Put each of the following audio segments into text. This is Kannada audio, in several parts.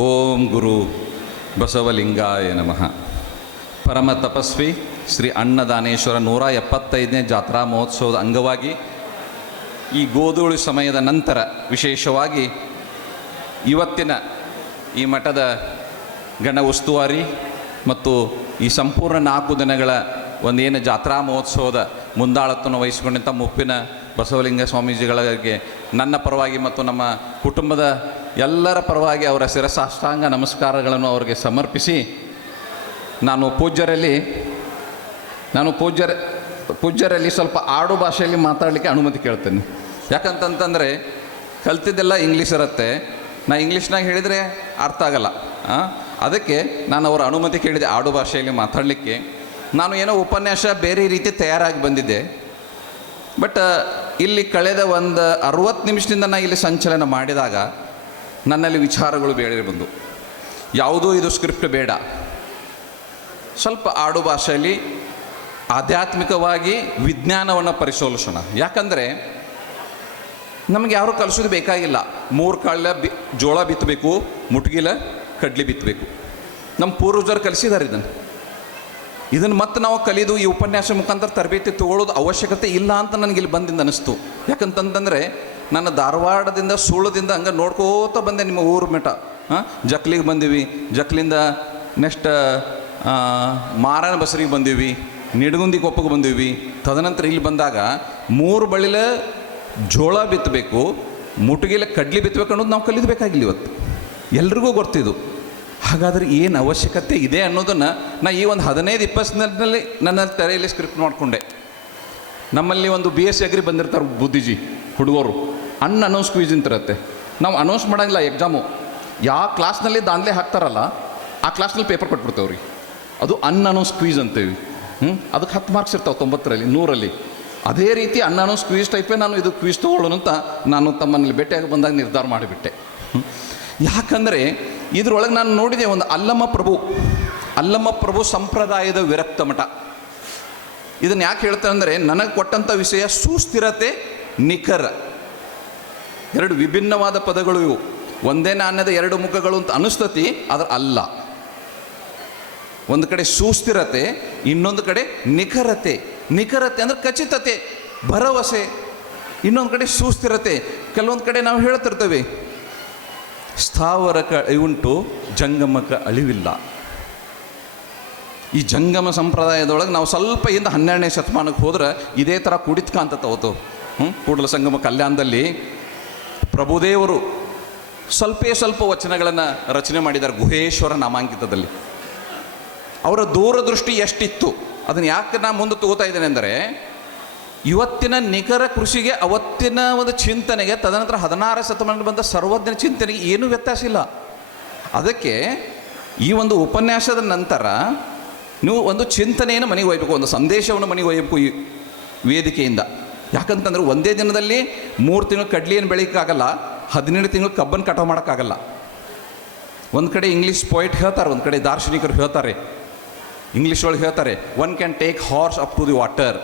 ಓಂ ಗುರು ಬಸವಲಿಂಗಾಯ ನಮಃ. ಪರಮ ತಪಸ್ವಿ ಶ್ರೀ ಅನ್ನದಾನೇಶ್ವರ 175ನೇ ಜಾತ್ರಾ ಮಹೋತ್ಸವದ ಅಂಗವಾಗಿ ಈ ಗೋಧೂಳಿ ಸಮಯದ ನಂತರ ವಿಶೇಷವಾಗಿ ಇವತ್ತಿನ ಈ ಮಠದ ಗಣ ಉಸ್ತುವಾರಿ ಮತ್ತು ಈ ಸಂಪೂರ್ಣ 4 ದಿನಗಳ ಒಂದೇನು ಜಾತ್ರಾ ಮಹೋತ್ಸವದ ಮುಂದಾಳತ್ವವನ್ನು ವಹಿಸಿಕೊಂಡಂಥ ಮುಪ್ಪಿನ ಬಸವಲಿಂಗ ಸ್ವಾಮೀಜಿಗಳಿಗೆ ನನ್ನ ಪರವಾಗಿ ಮತ್ತು ನಮ್ಮ ಕುಟುಂಬದ ಎಲ್ಲರ ಪರವಾಗಿ ಅವರ ಶಿರಸಾಷ್ಟಾಂಗ ನಮಸ್ಕಾರಗಳನ್ನು ಅವರಿಗೆ ಸಮರ್ಪಿಸಿ ನಾನು ಪೂಜ್ಯರಲ್ಲಿ ಸ್ವಲ್ಪ ಆಡು ಭಾಷೆಯಲ್ಲಿ ಮಾತಾಡಲಿಕ್ಕೆ ಅನುಮತಿ ಕೇಳ್ತೇನೆ. ಯಾಕಂತಂತಂದರೆ ಕಲ್ತಿದ್ದೆಲ್ಲ ಇಂಗ್ಲೀಷ್ ಇರುತ್ತೆ, ನಾ ಇಂಗ್ಲೀಷ್ನಾಗ ಹೇಳಿದರೆ ಅರ್ಥ ಆಗಲ್ಲ. ಅದಕ್ಕೆ ನಾನು ಅವರ ಅನುಮತಿ ಕೇಳಿದೆ ಆಡು ಭಾಷೆಯಲ್ಲಿ ಮಾತಾಡಲಿಕ್ಕೆ. ನಾನು ಏನೋ ಉಪನ್ಯಾಸ ಬೇರೆ ರೀತಿ ತಯಾರಾಗಿ ಬಂದಿದ್ದೆ, ಬಟ್ ಇಲ್ಲಿ ಕಳೆದ ಒಂದು 60 ನಿಮಿಷದಿಂದ ನಾನು ಇಲ್ಲಿ ಸಂಚಲನ ಮಾಡಿದಾಗ ನನ್ನಲ್ಲಿ ವಿಚಾರಗಳು ಬೇರೆ ಬಂದು, ಯಾವುದೂ ಇದು ಸ್ಕ್ರಿಪ್ಟ್ ಬೇಡ, ಸ್ವಲ್ಪ ಆಡು ಭಾಷೆಯಲ್ಲಿ ಆಧ್ಯಾತ್ಮಿಕವಾಗಿ ವಿಜ್ಞಾನವನ್ನು ಪರಿಶೋಧಿಸೋಣ. ಯಾಕಂದರೆ ನಮಗೆ ಯಾರೂ ಕಲಿಸೋದು ಬೇಕಾಗಿಲ್ಲ. 3 ಕಾಳ ಜೋಳ ಬಿತ್ತಬೇಕು, ಮುಟ್ಗಿಲ ಕಡ್ಲಿ ಬಿತ್ತಬೇಕು. ನಮ್ಮ ಪೂರ್ವಜರು ಕಲಿಸಿದ್ದಾರೆ ಇದನ್ನು ಮತ್ತೆ ನಾವು ಕಲಿದು ಈ ಉಪನ್ಯಾಸ ಮುಖಾಂತರ ತರಬೇತಿ ತೊಗೊಳ್ಳೋದು ಅವಶ್ಯಕತೆ ಇಲ್ಲ ಅಂತ ನನಗಿಲ್ಲಿ ಬಂದಿಂದ ಅನ್ನಿಸ್ತು. ಯಾಕಂತಂತಂದರೆ ನನ್ನ ಧಾರವಾಡದಿಂದ ಸುಳ್ಳದಿಂದ ಹಂಗೆ ನೋಡ್ಕೋತ ಬಂದೆ ನಿಮ್ಮ ಊರು ಮಠ. ಜಕ್ಲಿಗೆ ಬಂದೀವಿ, ಜಕ್ಲಿಂದ ನೆಕ್ಸ್ಟ್ ಮಾರನ ಬಸರಿಗೆ ಬಂದೀವಿ, ನಿಡಗುಂದಿ ಕೊಪ್ಪಗೆ ಬಂದೀವಿ. ತದನಂತರ ಇಲ್ಲಿ ಬಂದಾಗ 3 ಬಳಿಲ ಜೋಳ ಬಿತ್ತಬೇಕು, ಮುಟುಗಿಲ ಕಡ್ಲಿ ಬಿತ್ತಬೇಕು ಅನ್ನೋದು ನಾವು ಕಲಿಯಬೇಕಾಗಿಲ್ಲ. ಇವತ್ತು ಎಲ್ರಿಗೂ ಗೊತ್ತಿದ್ದು. ಹಾಗಾದರೆ ಏನು ಅವಶ್ಯಕತೆ ಇದೆ ಅನ್ನೋದನ್ನು ನಾ ಈ ಒಂದು 15-20 ದಿನದಲ್ಲಿ ನನ್ನ ತೆರೆಯಲ್ಲಿ ಸ್ಕ್ರಿಪ್ಟ್ ಮಾಡಿಕೊಂಡೆ. ನಮ್ಮಲ್ಲಿ ಒಂದು BSc ಅಗ್ರಿ ಬಂದಿರ್ತಾರೆ ಬುದ್ಧಿಜಿ ಹುಡುಗರು, ಅನೌನ್ಸ್ ಕ್ವಿಜ್ ಅಂತಿರುತ್ತೆ. ನಾವು ಅನೌನ್ಸ್ ಮಾಡೋಂಗಿಲ್ಲ ಎಕ್ಸಾಮು. ಯಾವ ಕ್ಲಾಸ್ನಲ್ಲಿ ದಾಂಧಲೆ ಹಾಕ್ತಾರಲ್ಲ ಆ ಕ್ಲಾಸ್ನಲ್ಲಿ ಪೇಪರ್ ಕೊಟ್ಬಿಡ್ತೇವ್ರಿ. ಅದು ಅನೌನ್ಸ್ ಕ್ವಿಜ್ ಅಂತೇವಿ. ಅದಕ್ಕೆ 10 ಮಾರ್ಕ್ಸ್ ಇರ್ತಾವೆ 90ರಲ್ಲಿ 100ರಲ್ಲಿ. ಅದೇ ರೀತಿ ಅನೌನ್ಸ್ ಕ್ವಿಜ್ ಟೈಪೇ ನಾನು ಇದು ಕ್ವಿಜ್ ತೊಗೊಳ್ಳೋಣ ಅಂತ ನಾನು ತಮ್ಮಲ್ಲಿ ಭೇಟಿಯಾಗಿ ಬಂದಾಗ ನಿರ್ಧಾರ ಮಾಡಿಬಿಟ್ಟೆ. ಯಾಕಂದರೆ ಇದರೊಳಗೆ ನಾನು ನೋಡಿದೆ ಒಂದು ಅಲ್ಲಮ್ಮ ಪ್ರಭು ಸಂಪ್ರದಾಯದ ವಿರಕ್ತ ಮಠ. ಇದನ್ನು ಯಾಕೆ ಹೇಳ್ತಾರೆ ಅಂದರೆ, ನನಗೆ ಕೊಟ್ಟಂಥ ವಿಷಯ ಸುಸ್ಥಿರತೆ, ನಿಖರ, 2 ವಿಭಿನ್ನವಾದ ಪದಗಳು ಇವು. ಒಂದೇ ನಾಣ್ಯದ 2 ಮುಖಗಳು ಅಂತ ಅನಿಸ್ತತಿ, ಆದರೆ ಅಲ್ಲ. ಒಂದು ಕಡೆ ಸುಸ್ಥಿರತೆ, ಇನ್ನೊಂದು ಕಡೆ ನಿಖರತೆ. ನಿಖರತೆ ಅಂದರೆ ಖಚಿತತೆ, ಭರವಸೆ. ಇನ್ನೊಂದು ಕಡೆ ಸುಸ್ಥಿರತೆ. ಕೆಲವೊಂದು ಕಡೆ ನಾವು ಹೇಳ್ತಿರ್ತೇವೆ, ಸ್ಥಾವರಕ್ಕೆ ಅಳಿವುಂಟು, ಜಂಗಮಕ್ಕೆ ಅಳಿವಿಲ್ಲ. ಈ ಜಂಗಮ ಸಂಪ್ರದಾಯದೊಳಗೆ ನಾವು ಸ್ವಲ್ಪ ಇಂದ 12ನೇ ಶತಮಾನಕ್ಕೆ ಹೋದ್ರೆ ಇದೇ ಥರ ಕುಡಿತ್ಕಾಂತ ಅವತ್ತು ಕೂಡಲ ಸಂಗಮ ಕಲ್ಯಾಣದಲ್ಲಿ ಪ್ರಭುದೇವರು ಸ್ವಲ್ಪ ವಚನಗಳನ್ನು ರಚನೆ ಮಾಡಿದ್ದಾರೆ ಗುಹೇಶ್ವರ ನಾಮಾಂಕಿತದಲ್ಲಿ. ಅವರ ದೂರದೃಷ್ಟಿ ಎಷ್ಟಿತ್ತು ಅದನ್ನು ಯಾಕೆ ನಾನು ಮುಂದೆ ತಗೋತಾ ಇದ್ದೇನೆ ಅಂದರೆ, ಇವತ್ತಿನ ನಿಖರ ಕೃಷಿಗೆ ಅವತ್ತಿನ ಒಂದು ಚಿಂತನೆಗೆ, ತದನಂತರ 16ನೇ ಶತಮಾನದಲ್ಲಿ ಬಂದ ಸರ್ವಜ್ಞ ಚಿಂತನೆಗೆ ಏನೂ ವ್ಯತ್ಯಾಸ ಇಲ್ಲ. ಅದಕ್ಕೆ ಈ ಒಂದು ಉಪನ್ಯಾಸದ ನಂತರ ನೀವು ಒಂದು ಚಿಂತನೆಯನ್ನು ಮನೆಗೆ ಒಯ್ಯಬೇಕು, ಒಂದು ಸಂದೇಶವನ್ನು ಮನೆಗೆ ಒಯ್ಯಬೇಕು ಈ ವೇದಿಕೆಯಿಂದ. ಯಾಕಂತಂದ್ರೆ ಒಂದೇ ದಿನದಲ್ಲಿ 3 ತಿಂಗಳು ಕಡ್ಲಿಯನ್ನು ಬೆಳೀಲಿಕ್ಕಾಗಲ್ಲ, 17 ತಿಂಗಳು ಕಬ್ಬನ್ನು ಕಟಾವು ಮಾಡೋಕ್ಕಾಗಲ್ಲ. ಒಂದು ಕಡೆ ಇಂಗ್ಲೀಷ್ ಪೊಯಿಟ್ ಹೇಳ್ತಾರೆ, ಒಂದು ಕಡೆ ದಾರ್ಶನಿಕರು ಹೇಳ್ತಾರೆ, ಇಂಗ್ಲೀಷ್ ಒಳಗೆ ಹೇಳ್ತಾರೆ, 1 can take horse up to the water.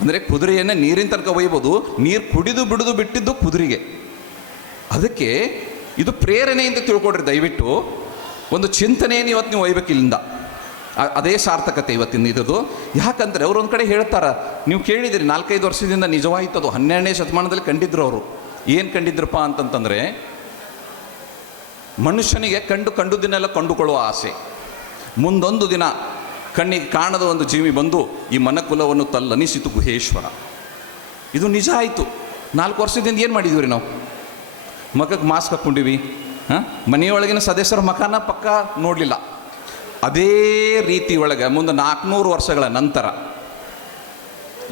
ಅಂದರೆ ಕುದುರೆಯನ್ನು ನೀರಿನ ತನಕ ಒಯ್ಬೋದು, ನೀರು ಕುಡಿದು ಬಿಡುದು ಬಿಟ್ಟಿದ್ದು ಕುದುರೆಗೆ. ಅದಕ್ಕೆ ಇದು ಪ್ರೇರಣೆಯಿಂದ ತಿಳ್ಕೊಡ್ರಿ ದಯವಿಟ್ಟು. ಒಂದು ಚಿಂತನೆಯನ್ನು ಇವತ್ತು ನೀವು ಒಯ್ಬೇಕು ಇಲ್ಲಿಂದ. ಅದೇ ಸಾರ್ಥಕತೆ ಇವತ್ತಿನ ಇದ್ದು. ಯಾಕಂದರೆ ಅವರು ಒಂದು ಕಡೆ ಹೇಳ್ತಾರೆ, ನೀವು ಕೇಳಿದಿರಿ 4-5 ವರ್ಷದಿಂದ ನಿಜವಾಯಿತು ಅದು. 12ನೇ ಶತಮಾನದಲ್ಲಿ ಕಂಡಿದ್ರು ಅವರು. ಏನು ಕಂಡಿದ್ರಪ್ಪ ಅಂತಂತಂದರೆ, ಮನುಷ್ಯನಿಗೆ ಕಂಡುದನ್ನೆಲ್ಲ ಕಂಡುಕೊಳ್ಳುವ ಆಸೆ. ಮುಂದೊಂದು ದಿನ ಕಣ್ಣಿಗೆ ಕಾಣದ ಒಂದು ಜೀವಿ ಬಂದು ಈ ಮನಕುಲವನ್ನು ತಲ್ಲನಿಸಿತು ಗುಹೇಶ್ವರ. ಇದು ನಿಜ ಆಯಿತು. 4 ವರ್ಷದಿಂದ ಏನು ಮಾಡಿದ್ವಿ ರೀ ನಾವು? ಮಗಕ್ಕೆ ಮಾಸ್ಕ್ ಹಾಕ್ಕೊಂಡಿವಿ, ಮನೆಯೊಳಗಿನ ಸದಸ್ಯರ ಮಖನ ಪಕ್ಕ ನೋಡಲಿಲ್ಲ. ಅದೇ ರೀತಿ ಒಳಗೆ ಮುಂದೆ 400 ವರ್ಷಗಳ ನಂತರ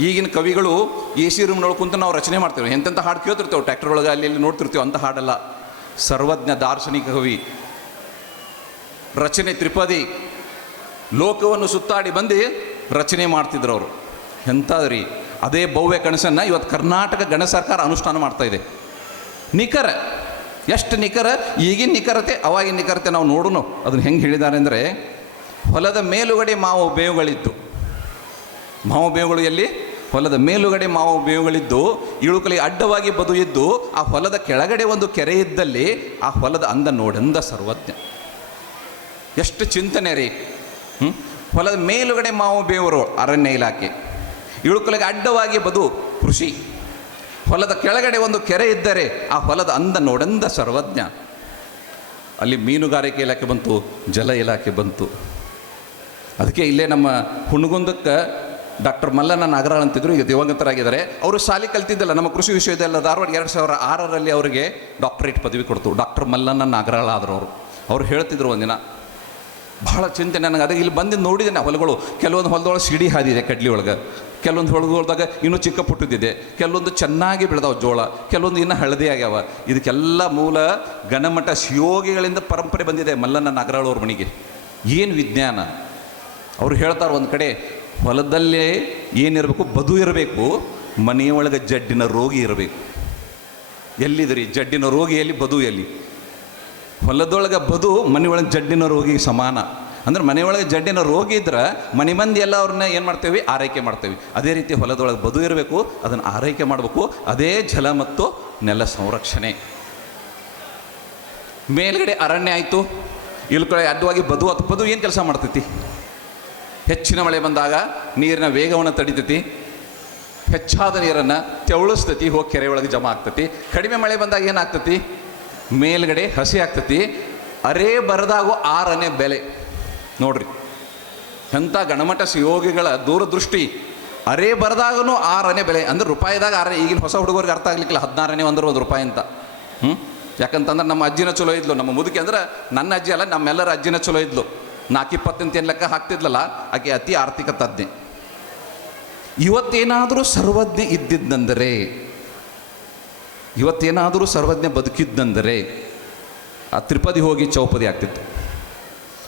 ಈಗಿನ ಕವಿಗಳು AC ರೂಮ್ನೊಳಗೆ ಕುಂತು ನಾವು ರಚನೆ ಮಾಡ್ತೇವೆ. ಎಂತೆಂಥ ಹಾಡು ಕೇಳ್ತಿರ್ತೇವೆ, ಟ್ಯಾಕ್ಟರ್ ಒಳಗೆ ಅಲ್ಲಿ ಇಲ್ಲಿ ನೋಡ್ತಿರ್ತೀವಿ. ಅಂಥ ಹಾಡಲ್ಲ. ಸರ್ವಜ್ಞ ದಾರ್ಶನಿಕ ಕವಿ, ರಚನೆ ತ್ರಿಪದಿ, ಲೋಕವನ್ನು ಸುತ್ತಾಡಿ ಬಂದು ರಚನೆ ಮಾಡ್ತಿದ್ರು ಅವರು. ಎಂಥದ್ರಿ ಅದೇ ಭವ್ಯ ಕನಸನ್ನು ಇವತ್ತು ಕರ್ನಾಟಕ ಗಣ ಸರ್ಕಾರ ಅನುಷ್ಠಾನ ಮಾಡ್ತಾಯಿದೆ. ನಿಖರ, ಎಷ್ಟು ನಿಖರ, ಈಗಿನ ನಿಖರತೆ ಅವಾಗಿನ ನಿಖರತೆ ನಾವು ನೋಡೋಣ. ಅದನ್ನು ಹೆಂಗೆ ಹೇಳಿದ್ದಾರೆ ಅಂದರೆ, ಹೊಲದ ಮೇಲುಗಡೆ ಮಾವು ಬೇವುಗಳಿತ್ತು. ಮಾವು ಬೇವುಗಳು ಎಲ್ಲಿ? ಹೊಲದ ಮೇಲುಗಡೆ ಮಾವು ಬೇವುಗಳಿದ್ದು ಇಳುಕಲಿಗೆ ಅಡ್ಡವಾಗಿ ಬದು ಇದ್ದು ಆ ಹೊಲದ ಕೆಳಗಡೆ ಒಂದು ಕೆರೆ ಇದ್ದಲ್ಲಿ ಆ ಹೊಲದ ಅಂದ ನೋಡೆಂದ ಸರ್ವಜ್ಞ. ಎಷ್ಟು ಚಿಂತನೆ ರೀ. ಹೊಲದ ಮೇಲುಗಡೆ ಮಾವು ಬೇವರು ಅರಣ್ಯ ಇಲಾಖೆ, ಇಳುಕಲಿಗೆ ಅಡ್ಡವಾಗಿ ಬದು ಕೃಷಿ, ಹೊಲದ ಕೆಳಗಡೆ ಒಂದು ಕೆರೆ ಇದ್ದರೆ ಆ ಹೊಲದ ಅಂದ ನೋಡೆಂದ ಸರ್ವಜ್ಞ. ಅಲ್ಲಿ ಮೀನುಗಾರಿಕೆ ಇಲಾಖೆ ಬಂತು, ಜಲ ಇಲಾಖೆ ಬಂತು. ಅದಕ್ಕೆ ಇಲ್ಲೇ ನಮ್ಮ ಹುಣಗುಂದಕ್ಕೆ ಡಾಕ್ಟರ್ ಮಲ್ಲಣ್ಣ ನಾಗರಾಳ್ ಅಂತಿದ್ರು, ಈಗ ದಿವಂಗತರಾಗಿದ್ದಾರೆ. ಅವರು ಶಾಲೆ ಕಲ್ತಿದ್ದಲ್ಲ ನಮ್ಮ ಕೃಷಿ ವಿಶ್ವವಿದ್ಯಾಲಯ ಧಾರವಾಡ 2006ರಲ್ಲಿ ಅವರಿಗೆ ಡಾಕ್ಟರೇಟ್ ಪದವಿ ಕೊಡ್ತು. ಡಾಕ್ಟರ್ ಮಲ್ಲಣ್ಣ ನಾಗರಾಳ್ ಆದರು ಅವರು ಹೇಳ್ತಿದ್ರು ಒಂದಿನ, ಭಾಳ ಚಿಂತೆ ನನಗೆ. ಅದಕ್ಕೆ ಇಲ್ಲಿ ಬಂದು ನೋಡಿದ್ದೇನೆ ಹೊಲಗಳು, ಕೆಲವೊಂದು ಹೊಲದೊಳಗೆ ಸಿಡಿ ಹಾದಿದೆ ಕಡ್ಲಿ ಒಳಗೆ, ಕೆಲವೊಂದು ಹೊಲದೊಳದಾಗ ಇನ್ನೂ ಚಿಕ್ಕ ಪುಟ್ಟದಿದೆ, ಕೆಲವೊಂದು ಚೆನ್ನಾಗಿ ಬೆಳೆದಾವ ಜೋಳ, ಕೆಲವೊಂದು ಇನ್ನೂ ಹಳದಿ ಆಗ್ಯಾವ. ಇದಕ್ಕೆಲ್ಲ ಮೂಲ ಗಣಮಠ ಶಿವಯೋಗಿಗಳಿಂದ ಪರಂಪರೆ ಬಂದಿದೆ ಮಲ್ಲಣ್ಣ ನಾಗರಾಳ್ ಅವ್ರ ಮನೆಗೆ. ಏನು ವಿಜ್ಞಾನ. ಅವ್ರು ಹೇಳ್ತಾರೆ ಒಂದು ಕಡೆ, ಹೊಲದಲ್ಲೇ ಏನಿರಬೇಕು, ಬದು ಇರಬೇಕು, ಮನೆಯೊಳಗೆ ಜಡ್ಡಿನ ರೋಗಿ ಇರಬೇಕು. ಎಲ್ಲಿದ್ರಿ ಜಡ್ಡಿನ ರೋಗಿ ಎಲ್ಲಿ, ಬದು ಎಲ್ಲಿ? ಹೊಲದೊಳಗೆ ಬದು ಮನೆಯೊಳಗೆ ಜಡ್ಡಿನ ರೋಗಿಗೆ ಸಮಾನ. ಅಂದ್ರೆ ಮನೆಯೊಳಗೆ ಜಡ್ಡಿನ ರೋಗಿ ಇದ್ರೆ ಮನೆ ಮಂದಿ ಎಲ್ಲ ಅವ್ರನ್ನ ಏನು ಮಾಡ್ತೇವೆ, ಆರೈಕೆ ಮಾಡ್ತೇವೆ. ಅದೇ ರೀತಿ ಹೊಲದೊಳಗೆ ಬದು ಇರಬೇಕು, ಅದನ್ನು ಆರೈಕೆ ಮಾಡಬೇಕು. ಅದೇ ಜಲ ಮತ್ತು ನೆಲ ಸಂರಕ್ಷಣೆ. ಮೇಲ್ಗಡೆ ಅರಣ್ಯ ಆಯಿತು, ಇಲ್ಕಡೆ ಅಡ್ಡವಾಗಿ ಬದು. ಅದು ಬದು ಏನು ಕೆಲಸ ಮಾಡ್ತೈತಿ? ಹೆಚ್ಚಿನ ಮಳೆ ಬಂದಾಗ ನೀರಿನ ವೇಗವನ್ನು ತಡಿತೈತಿ, ಹೆಚ್ಚಾದ ನೀರನ್ನು ತೆವಳಿಸ್ತೈತಿ, ಹೋಗಿ ಕೆರೆ ಒಳಗೆ ಜಮಾ ಆಗ್ತೈತಿ. ಕಡಿಮೆ ಮಳೆ ಬಂದಾಗ ಏನಾಗ್ತೈತಿ, ಮೇಲ್ಗಡೆ ಹಸಿ ಆಗ್ತೈತಿ. ಅರೇ ಬರದಾಗೋ ಆರನೇ ಬೆಲೆ ನೋಡ್ರಿ. ಎಂಥ ಗಣಮಠ ಶಿವಯೋಗಿಗಳ ದೂರದೃಷ್ಟಿ. ಅರೇ ಬರದಾಗೂ ಆರನೇ ಬೆಲೆ ಅಂದ್ರೆ ರೂಪಾಯಿದಾಗ ಆರನೇ. ಈಗಿನ ಹೊಸ ಹುಡುಗರಿಗೆ ಅರ್ಥ ಆಗ್ಲಿಕ್ಕಿಲ್ಲ 16ನೇ ಒಂದು ರೂಪಾಯಿ ಅಂತ. ಯಾಕಂತಂದ್ರೆ ನಮ್ಮ ಅಜ್ಜಿನ ಚಲೋ ಇದ್ಲು, ನಮ್ಮ ಮುದುಕಿ ಅಂದ್ರೆ ನನ್ನ ಅಜ್ಜಿ ಅಲ್ಲ, ನಮ್ಮೆಲ್ಲರ ಅಜ್ಜಿನ ಚಲೋ ಇದ್ಲು. 4.20 ಅಂತ ಏನು ಲೆಕ್ಕ ಹಾಕ್ತಿದ್ಲಲ್ಲ, ಆಕೆ ಅತಿ ಆರ್ಥಿಕ ತಜ್ಞೆ. ಇವತ್ತೇನಾದರೂ ಸರ್ವಜ್ಞ ಇದ್ದಿದ್ದಂದರೆ, ಇವತ್ತೇನಾದರೂ ಸರ್ವಜ್ಞ ಬದುಕಿದ್ದಂದರೆ ಆ ತ್ರಿಪದಿ ಹೋಗಿ ಚೌಪದಿ ಆಗ್ತಿತ್ತು.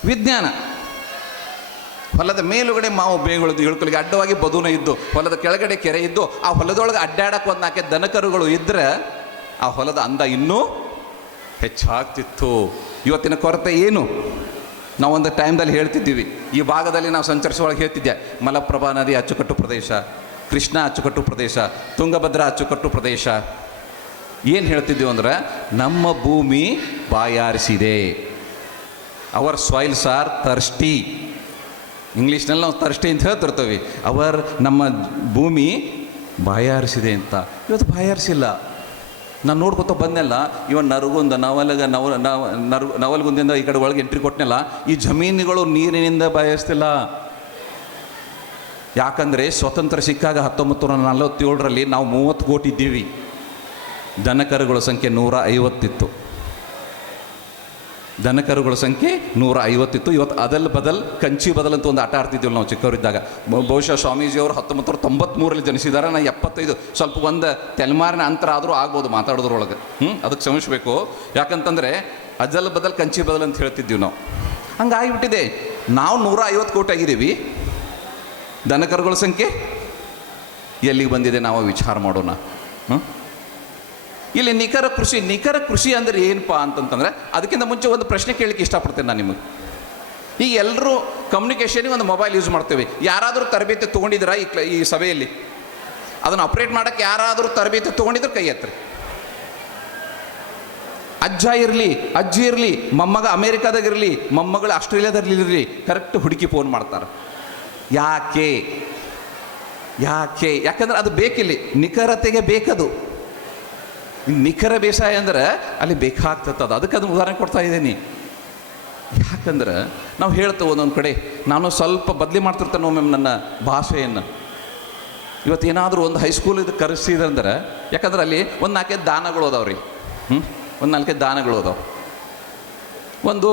ವಿಜ್ಞಾನ. ಹೊಲದ ಮೇಲುಗಡೆ ಮಾವು ಬೇಗುಳದು, ಇಳುಕಲಿಗೆ ಅಡ್ಡವಾಗಿ ಬದುನ ಇದ್ದು, ಹೊಲದ ಕೆಳಗಡೆ ಕೆರೆ ಇದ್ದು, ಆ ಹೊಲದೊಳಗೆ ಅಡ್ಡಾಡಕ್ಕೆ ಒಂದು 4 ದನಕರುಗಳು ಇದ್ದರೆ ಆ ಹೊಲದ ಅಂದ ಇನ್ನೂ ಹೆಚ್ಚಾಗ್ತಿತ್ತು. ಇವತ್ತಿನ ಕೊರತೆ ಏನು? ನಾವೊಂದು ಟೈಮ್ದಲ್ಲಿ ಹೇಳ್ತಿದ್ದೀವಿ, ಈ ಭಾಗದಲ್ಲಿ ನಾವು ಸಂಚರಿಸುವಾಗ ಹೇಳ್ತಿದ್ದೆ, ಮಲಪ್ರಭಾ ನದಿ ಅಚ್ಚುಕಟ್ಟು ಪ್ರದೇಶ, ಕೃಷ್ಣ ಅಚ್ಚುಕಟ್ಟು ಪ್ರದೇಶ, ತುಂಗಭದ್ರಾ ಅಚ್ಚುಕಟ್ಟು ಪ್ರದೇಶ. ಏನು ಹೇಳ್ತಿದ್ದೀವಿ ಅಂದ್ರೆ, ನಮ್ಮ ಭೂಮಿ ಬಾಯಾರಿಸಿದೆ. Our soils are thirsty. ಇಂಗ್ಲೀಷ್ನಲ್ಲಿ ನಾವು ಥರ್ಸ್ಟಿ ಅಂತ ಹೇಳ್ತಿರ್ತೀವಿ. ನಮ್ಮ ಭೂಮಿ ಬಾಯಾರಿಸಿದೆ ಅಂತ. ಇವತ್ತು ಬಾಯಾರಿಸಿಲ್ಲ. ನಾನು ನೋಡ್ಕೊತ ಬಂದೆಲ್ಲ, ಇವನ್ ನರಗುಂದ ನವಲಗುಂದಿಂದ ಈ ಕಡೆ ಒಳಗೆ ಎಂಟ್ರಿ ಕೊಟ್ಟನೆಲ್ಲ, ಈ ಜಮೀನುಗಳು ನೀರಿನಿಂದ ಬಾಯಿಸ್ತಿಲ್ಲ. ಯಾಕಂದರೆ ಸ್ವತಂತ್ರ ಸಿಕ್ಕಾಗ 1947ರಲ್ಲಿ ನಾವು 30 ಕೋಟಿ ಇದ್ದೀವಿ. ದನಕರುಗಳ ಸಂಖ್ಯೆ 150 ಇತ್ತು. ದನಕರುಗಳ ಸಂಖ್ಯೆ 150 ಇತ್ತು. ಇವತ್ತು ಅದಲ್ ಬದಲ್ ಕಂಚಿ ಬದಲ್ ಅಂತ ಒಂದು ಆಟ ಆಡ್ತಿದ್ದೀವಿ ನಾವು ಚಿಕ್ಕವರಿದ್ದಾಗ. ಬಹುಶಃ ಸ್ವಾಮೀಜಿಯವರು 1993ರಲ್ಲಿ ಜನಿಸಿದ್ದಾರೆ. ನಾನು 75, ಸ್ವಲ್ಪ ಒಂದು ತಲೆಮಾರಿನ ಅಂತರ ಆದರೂ ಆಗ್ಬೋದು ಮಾತಾಡೋದ್ರೊಳಗೆ. ಅದಕ್ಕೆ ಶ್ರಮಿಸಬೇಕು. ಯಾಕಂತಂದರೆ ಅಜಲ್ ಬದಲ್ ಕಂಚಿ ಬದಲ್ ಅಂತ ಹೇಳ್ತಿದ್ದೀವಿ ನಾವು. ಹಂಗಾಗಿಬಿಟ್ಟಿದೆ. ನಾವು 150 ಕೋಟಿ ಆಗಿದ್ದೀವಿ. ದನಕರುಗಳ ಸಂಖ್ಯೆ ಎಲ್ಲಿಗೆ ಬಂದಿದೆ ನಾವು ವಿಚಾರ ಮಾಡೋಣ. ಇಲ್ಲಿ ನಿಖರ ಕೃಷಿ ಅಂದರೆ ಏನಪ್ಪ ಅಂತಂತಂದರೆ, ಅದಕ್ಕಿಂತ ಮುಂಚೆ ಒಂದು ಪ್ರಶ್ನೆ ಕೇಳಲಿಕ್ಕೆ ಇಷ್ಟಪಡ್ತೇನೆ ನಾನು ನಿಮಗೆ. ಈಗ ಎಲ್ಲರೂ ಕಮ್ಯುನಿಕೇಷನ್ಗೆ ಒಂದು ಮೊಬೈಲ್ ಯೂಸ್ ಮಾಡ್ತೇವೆ. ಯಾರಾದರೂ ತರಬೇತಿ ತೊಗೊಂಡಿದ್ದೀರಾ ಈ ಸಭೆಯಲ್ಲಿ? ಅದನ್ನು ಆಪ್ರೇಟ್ ಮಾಡೋಕ್ಕೆ ಯಾರಾದರೂ ತರಬೇತಿ ತೊಗೊಂಡಿದ್ರೆ ಕೈ ಎತ್ತರಿ. ಅಜ್ಜಿ ಇರಲಿ, ಮೊಮ್ಮಗ ಅಮೇರಿಕಾದಾಗಿರಲಿ, ಮೊಮ್ಮಗಳು ಆಸ್ಟ್ರೇಲಿಯಾದಲ್ಲಿರಲಿ, ಕರೆಕ್ಟ್ ಹುಡುಕಿ ಫೋನ್ ಮಾಡ್ತಾರೆ. ಯಾಕಂದ್ರೆ ಅದು ಬೇಕಿಲ್ಲಿ, ನಿಖರತೆಗೆ ಬೇಕದು. ನಿಖರ ಬೇಸಾಯ ಅಂದ್ರೆ ಅಲ್ಲಿ ಬೇಕಾಗ್ತದ. ಅದಕ್ಕೆ ಅದನ್ನು ಉದಾಹರಣೆ ಕೊಡ್ತಾ ಇದ್ದೀನಿ. ಯಾಕಂದ್ರೆ ನಾವು ಹೇಳ್ತೇವೆ ಒಂದೊಂದು ಕಡೆ, ನಾನು ಸ್ವಲ್ಪ ಬದಲಿ ಮಾಡ್ತಿರ್ತೇನೆ ಒಮ್ಮೆ ನನ್ನ ಭಾಷೆಯನ್ನು. ಇವತ್ತೇನಾದರೂ ಒಂದು ಹೈಸ್ಕೂಲ್ ಇದು ಕರೆಸಿದಂದ್ರೆ, ಯಾಕಂದ್ರೆ ಅಲ್ಲಿ ಒಂದು 4-5 ದಾನಗಳು ಅದಾವ್ರಿ. ಒಂದು 4-5 ದಾನಗಳು ಅದಾವೆ. ಒಂದು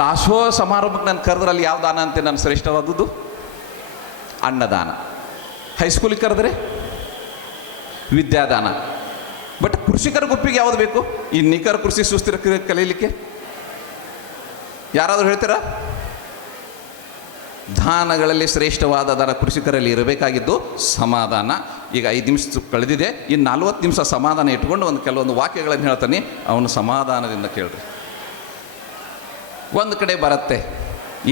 ದಾಸೋಹ ಸಮಾರಂಭಕ್ಕೆ ನಾನು ಕರೆದ್ರೆ ಅಲ್ಲಿ ಯಾವ ದಾನ ಅಂತ ನಾನು ಶ್ರೇಷ್ಠವಾದದ್ದು? ಅನ್ನದಾನ. ಹೈಸ್ಕೂಲಿಗೆ ಕರೆದ್ರೆ ವಿದ್ಯಾದಾನ. ಬಟ್ ಕೃಷಿಕರ ಗುಂಪಿಗೆ ಯಾವುದು ಬೇಕು? ಈ ನಿಖರ ಕೃಷಿ ಸುಸ್ಥಿರ ಕಲೀಲಿಕ್ಕೆ ಯಾರಾದರೂ ಹೇಳ್ತೀರಾ? ದಾನಗಳಲ್ಲಿ ಶ್ರೇಷ್ಠವಾದ ದಾನ ಕೃಷಿಕರಲ್ಲಿ ಇರಬೇಕಾಗಿದ್ದು ಸಮಾಧಾನ. ಈಗ 5 ನಿಮಿಷ ಕಳೆದಿದೆ, ಇನ್ನು 40 ನಿಮಿಷ ಸಮಾಧಾನ ಇಟ್ಕೊಂಡು ಕೆಲವೊಂದು ವಾಕ್ಯಗಳನ್ನು ಹೇಳ್ತಾನೆ, ಅವನು ಸಮಾಧಾನದಿಂದ ಕೇಳ್ರಿ. ಒಂದು ಕಡೆ ಬರುತ್ತೆ,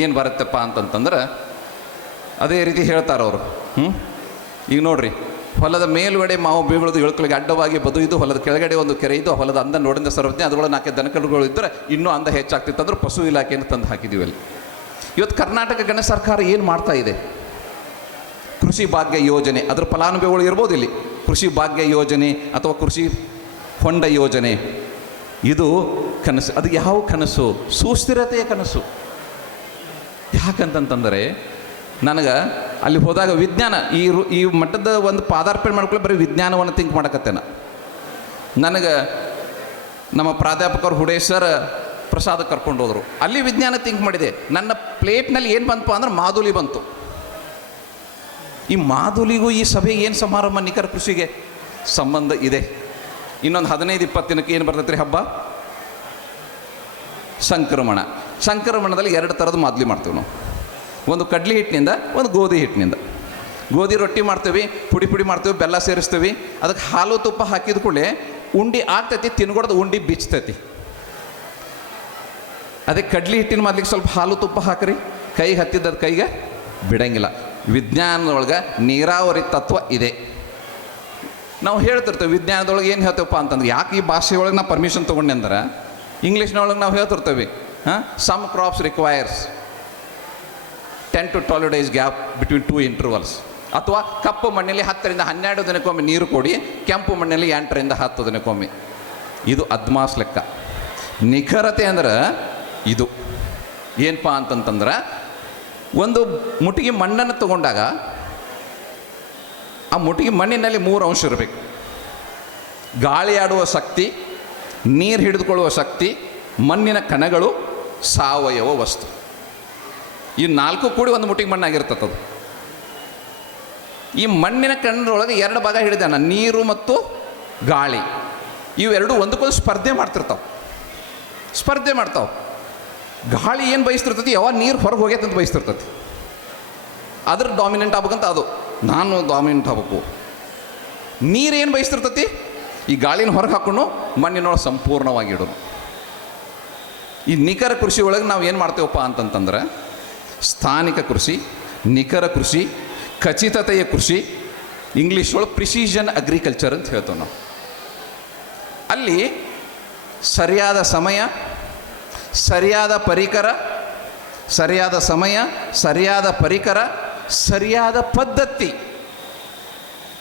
ಏನು ಬರುತ್ತಪ್ಪ ಅಂತಂತಂದ್ರೆ ಅದೇ ರೀತಿ ಹೇಳ್ತಾರೆ ಅವರು. ಈಗ ನೋಡ್ರಿ, ಹೊಲದ ಮೇಲುಗಡೆ ಮಾವು ಬೀಳೋದು ಇಳ್ಕೊಳಿಗೆ ಅಡ್ಡವಾಗಿ ಬದು ಇದು, ಹೊಲದ ಕೆಳಗಡೆ ಒಂದು ಕೆರೆ ಇದು, ಹೊಲದ ಅಂದ ನೋಡಿದ ಸರ್ವಜ್ಞ, ಅದ್ರೊಳಗೆ 4 ದನಕರುಗಳು ಇದ್ದರೆ ಇನ್ನೂ ಅಂದ ಹೆಚ್ಚಾಗ್ತಿತ್ತು ಅಂದ್ರೆ ಪಶು ಇಲಾಖೆಯನ್ನು ತಂದು ಹಾಕಿದ್ದೀವಿ ಅಲ್ಲಿ. ಇವತ್ತು ಕರ್ನಾಟಕ ಗಣ ಸರ್ಕಾರ ಏನು ಮಾಡ್ತಾ ಇದೆ? ಕೃಷಿ ಭಾಗ್ಯ ಯೋಜನೆ, ಅದರ ಫಲಾನುಭವಿಗಳು ಇರ್ಬೋದು ಇಲ್ಲಿ. ಕೃಷಿ ಭಾಗ್ಯ ಯೋಜನೆ ಅಥವಾ ಕೃಷಿ ಹೊಂಡ ಯೋಜನೆ, ಇದು ಕನಸು. ಅದು ಯಾವ ಕನಸು? ಸುಸ್ಥಿರತೆಯ ಕನಸು. ಯಾಕಂತಂತಂದರೆ ನನಗೆ ಅಲ್ಲಿ ಹೋದಾಗ ವಿಜ್ಞಾನ ಈ ಮಟ್ಟದ ಒಂದು ಪಾದಾರ್ಪಣೆ ಮಾಡ್ಕೊಳ್ಳಿ ಬರೀ ವಿಜ್ಞಾನವನ್ನು ಥಿಂಕ್ ಮಾಡಕತ್ತೇನೆ. ನನಗೆ ನಮ್ಮ ಪ್ರಾಧ್ಯಾಪಕರು ಹುಡೇಸರ್ ಪ್ರಸಾದ ಕರ್ಕೊಂಡು ಹೋದರು. ಅಲ್ಲಿ ವಿಜ್ಞಾನ ಥಿಂಕ್ ಮಾಡಿದೆ. ನನ್ನ ಪ್ಲೇಟ್ನಲ್ಲಿ ಏನು ಬಂತಪ್ಪ ಅಂದ್ರೆ ಮಾದುಲಿ ಬಂತು. ಈ ಮಾದುಲಿಗೂ ಈ ಸಭೆಗೆ ಏನು ಸಮಾರಂಭ? ನಿಖರ ಕೃಷಿಗೆ ಸಂಬಂಧ ಇದೆ. ಇನ್ನೊಂದು 15-20 ದಿನಕ್ಕೆ ಏನು ಬರ್ತೈತೆ ರೀ ಹಬ್ಬ? ಸಂಕ್ರಮಣ. ಸಂಕ್ರಮಣದಲ್ಲಿ 2 ಥರದ ಮಾದಲಿ ಮಾಡ್ತೀವಿ ನಾವು. ಒಂದು ಕಡ್ಲಿ ಹಿಟ್ಟಿನಿಂದ, ಒಂದು ಗೋಧಿ ಹಿಟ್ಟಿನಿಂದ. ಗೋಧಿ ರೊಟ್ಟಿ ಮಾಡ್ತೀವಿ, ಪುಡಿ ಮಾಡ್ತೀವಿ, ಬೆಲ್ಲ ಸೇರಿಸ್ತೀವಿ, ಅದಕ್ಕೆ ಹಾಲು ತುಪ್ಪ ಹಾಕಿದ ಕೂಡಲೇ ಉಂಡೆ ಆಗ್ತೈತಿ, ತಿನ್ಕೊಡೋದು ಉಂಡೆ ಬಿಚ್ಚತೈತಿ. ಅದೇ ಕಡ್ಲಿ ಹಿಟ್ಟಿನ ಮಾದಲಿಗೆ ಸ್ವಲ್ಪ ಹಾಲು ತುಪ್ಪ ಹಾಕ್ರಿ, ಕೈಗೆ ಹತ್ತಿದ್ದದು ಕೈಗೆ ಬಿಡಂಗಿಲ್ಲ. ವಿಜ್ಞಾನದೊಳಗೆ ನೀರಾವರಿ ತತ್ವ ಇದೆ. ನಾವು ಹೇಳ್ತಿರ್ತೇವೆ ವಿಜ್ಞಾನದೊಳಗೆ ಏನು ಹೇಳ್ತೇವಪ್ಪ ಅಂತಂದ್ರೆ, ಯಾಕೆ ಈ ಭಾಷೆಯೊಳಗೆ ನಾವು ಪರ್ಮಿಷನ್ ತೊಗೊಂಡೆ ಅಂದ್ರೆ, ಇಂಗ್ಲೀಷ್ನೊಳಗೆ ನಾವು ಹೇಳ್ತಿರ್ತೇವೆ some crops requires 10 to 12 days gap between 2 intervals. ಅಥವಾ ಕಪ್ಪು ಮಣ್ಣಲ್ಲಿ 10 ರಿಂದ 12 ದಿನಕ್ಕೊಮ್ಮೆ ನೀರು ಕೊಡಿ, ಕೆಂಪು ಮಣ್ಣಲ್ಲಿ 8 ರಿಂದ 10 ದಿನಕ್ಕೊಮ್ಮೆ. ಇದು ಅದ್ಮಾಸ್ ಲೆಕ್ಕ. ನಿಖರತೆ ಅಂದ್ರೆ ಇದು ಏನಪ್ಪ ಅಂತಂತಂದ್ರೆ, ಒಂದು ಮುಟ್ಟಿಗೆ ಮಣ್ಣನ್ನು ತಗೊಂಡಾಗ ಆ ಮುಟ್ಟಿಗೆ ಮಣ್ಣಿನಲ್ಲಿ 3 ಅಂಶ ಇರಬೇಕು. ಗಾಳಿ ಆಡುವ ಶಕ್ತಿ, ನೀರು ಹಿಡಿದುಕೊಳ್ಳುವ ಶಕ್ತಿ, ಮಣ್ಣಿನ ಕಣಗಳು, ಸಾವಯವ ವಸ್ತು. ಈ 4 ಕೂಡಿ ಒಂದು ಮುಟ್ಟಿಗೆ ಮಣ್ಣಾಗಿರ್ತದೆ. ಅದು ಈ ಮಣ್ಣಿನ ಕಣದೊಳಗೆ 2 ಭಾಗ ಹಿಡಿದಾನ, ನೀರು ಮತ್ತು ಗಾಳಿ. ಇವೆರಡು ಒಂದಕ್ಕೊಂದು ಸ್ಪರ್ಧೆ ಮಾಡ್ತಾವೆ. ಗಾಳಿ ಏನು ಬಯಸ್ತಿರ್ತೈತಿ? ಯಾವಾಗ ನೀರು ಹೊರಗೆ ಹೋಗೈತೆ ಅಂತ ಬಯಸ್ತಿರ್ತೈತಿ. ಅದ್ರ ಡಾಮಿನೆಂಟ್ ಆಗ್ಬೇಕಂತ ಅದು, ನಾನು ಡಾಮಿನೆಂಟ್ ಆಗ್ಬೇಕು. ನೀರೇನು ಬಯಸ್ತಿರ್ತೈತಿ? ಈ ಗಾಳಿನ ಹೊರಗೆ ಹಾಕೊಂಡು ಮಣ್ಣಿನೊಳಗೆ ಸಂಪೂರ್ಣವಾಗಿಡೋದು. ಈ ನಿಖರ ಕೃಷಿ ಒಳಗೆ ನಾವು ಏನು ಮಾಡ್ತೇವಪ್ಪ ಅಂತಂತಂದ್ರೆ, ಸ್ಥಾನಿಕ ಕೃಷಿ, ನಿಖರ ಕೃಷಿ, ಖಚಿತತೆಯ ಕೃಷಿ, ಇಂಗ್ಲೀಷ್ ಒಳಗೆ ಪ್ರಿಸಿಷನ್ ಅಗ್ರಿಕಲ್ಚರ್ ಅಂತ ಹೇಳ್ತೇವೆ ನಾವು. ಅಲ್ಲಿ ಸರಿಯಾದ ಸಮಯ, ಸರಿಯಾದ ಪರಿಕರ, ಸರಿಯಾದ ಪದ್ಧತಿ,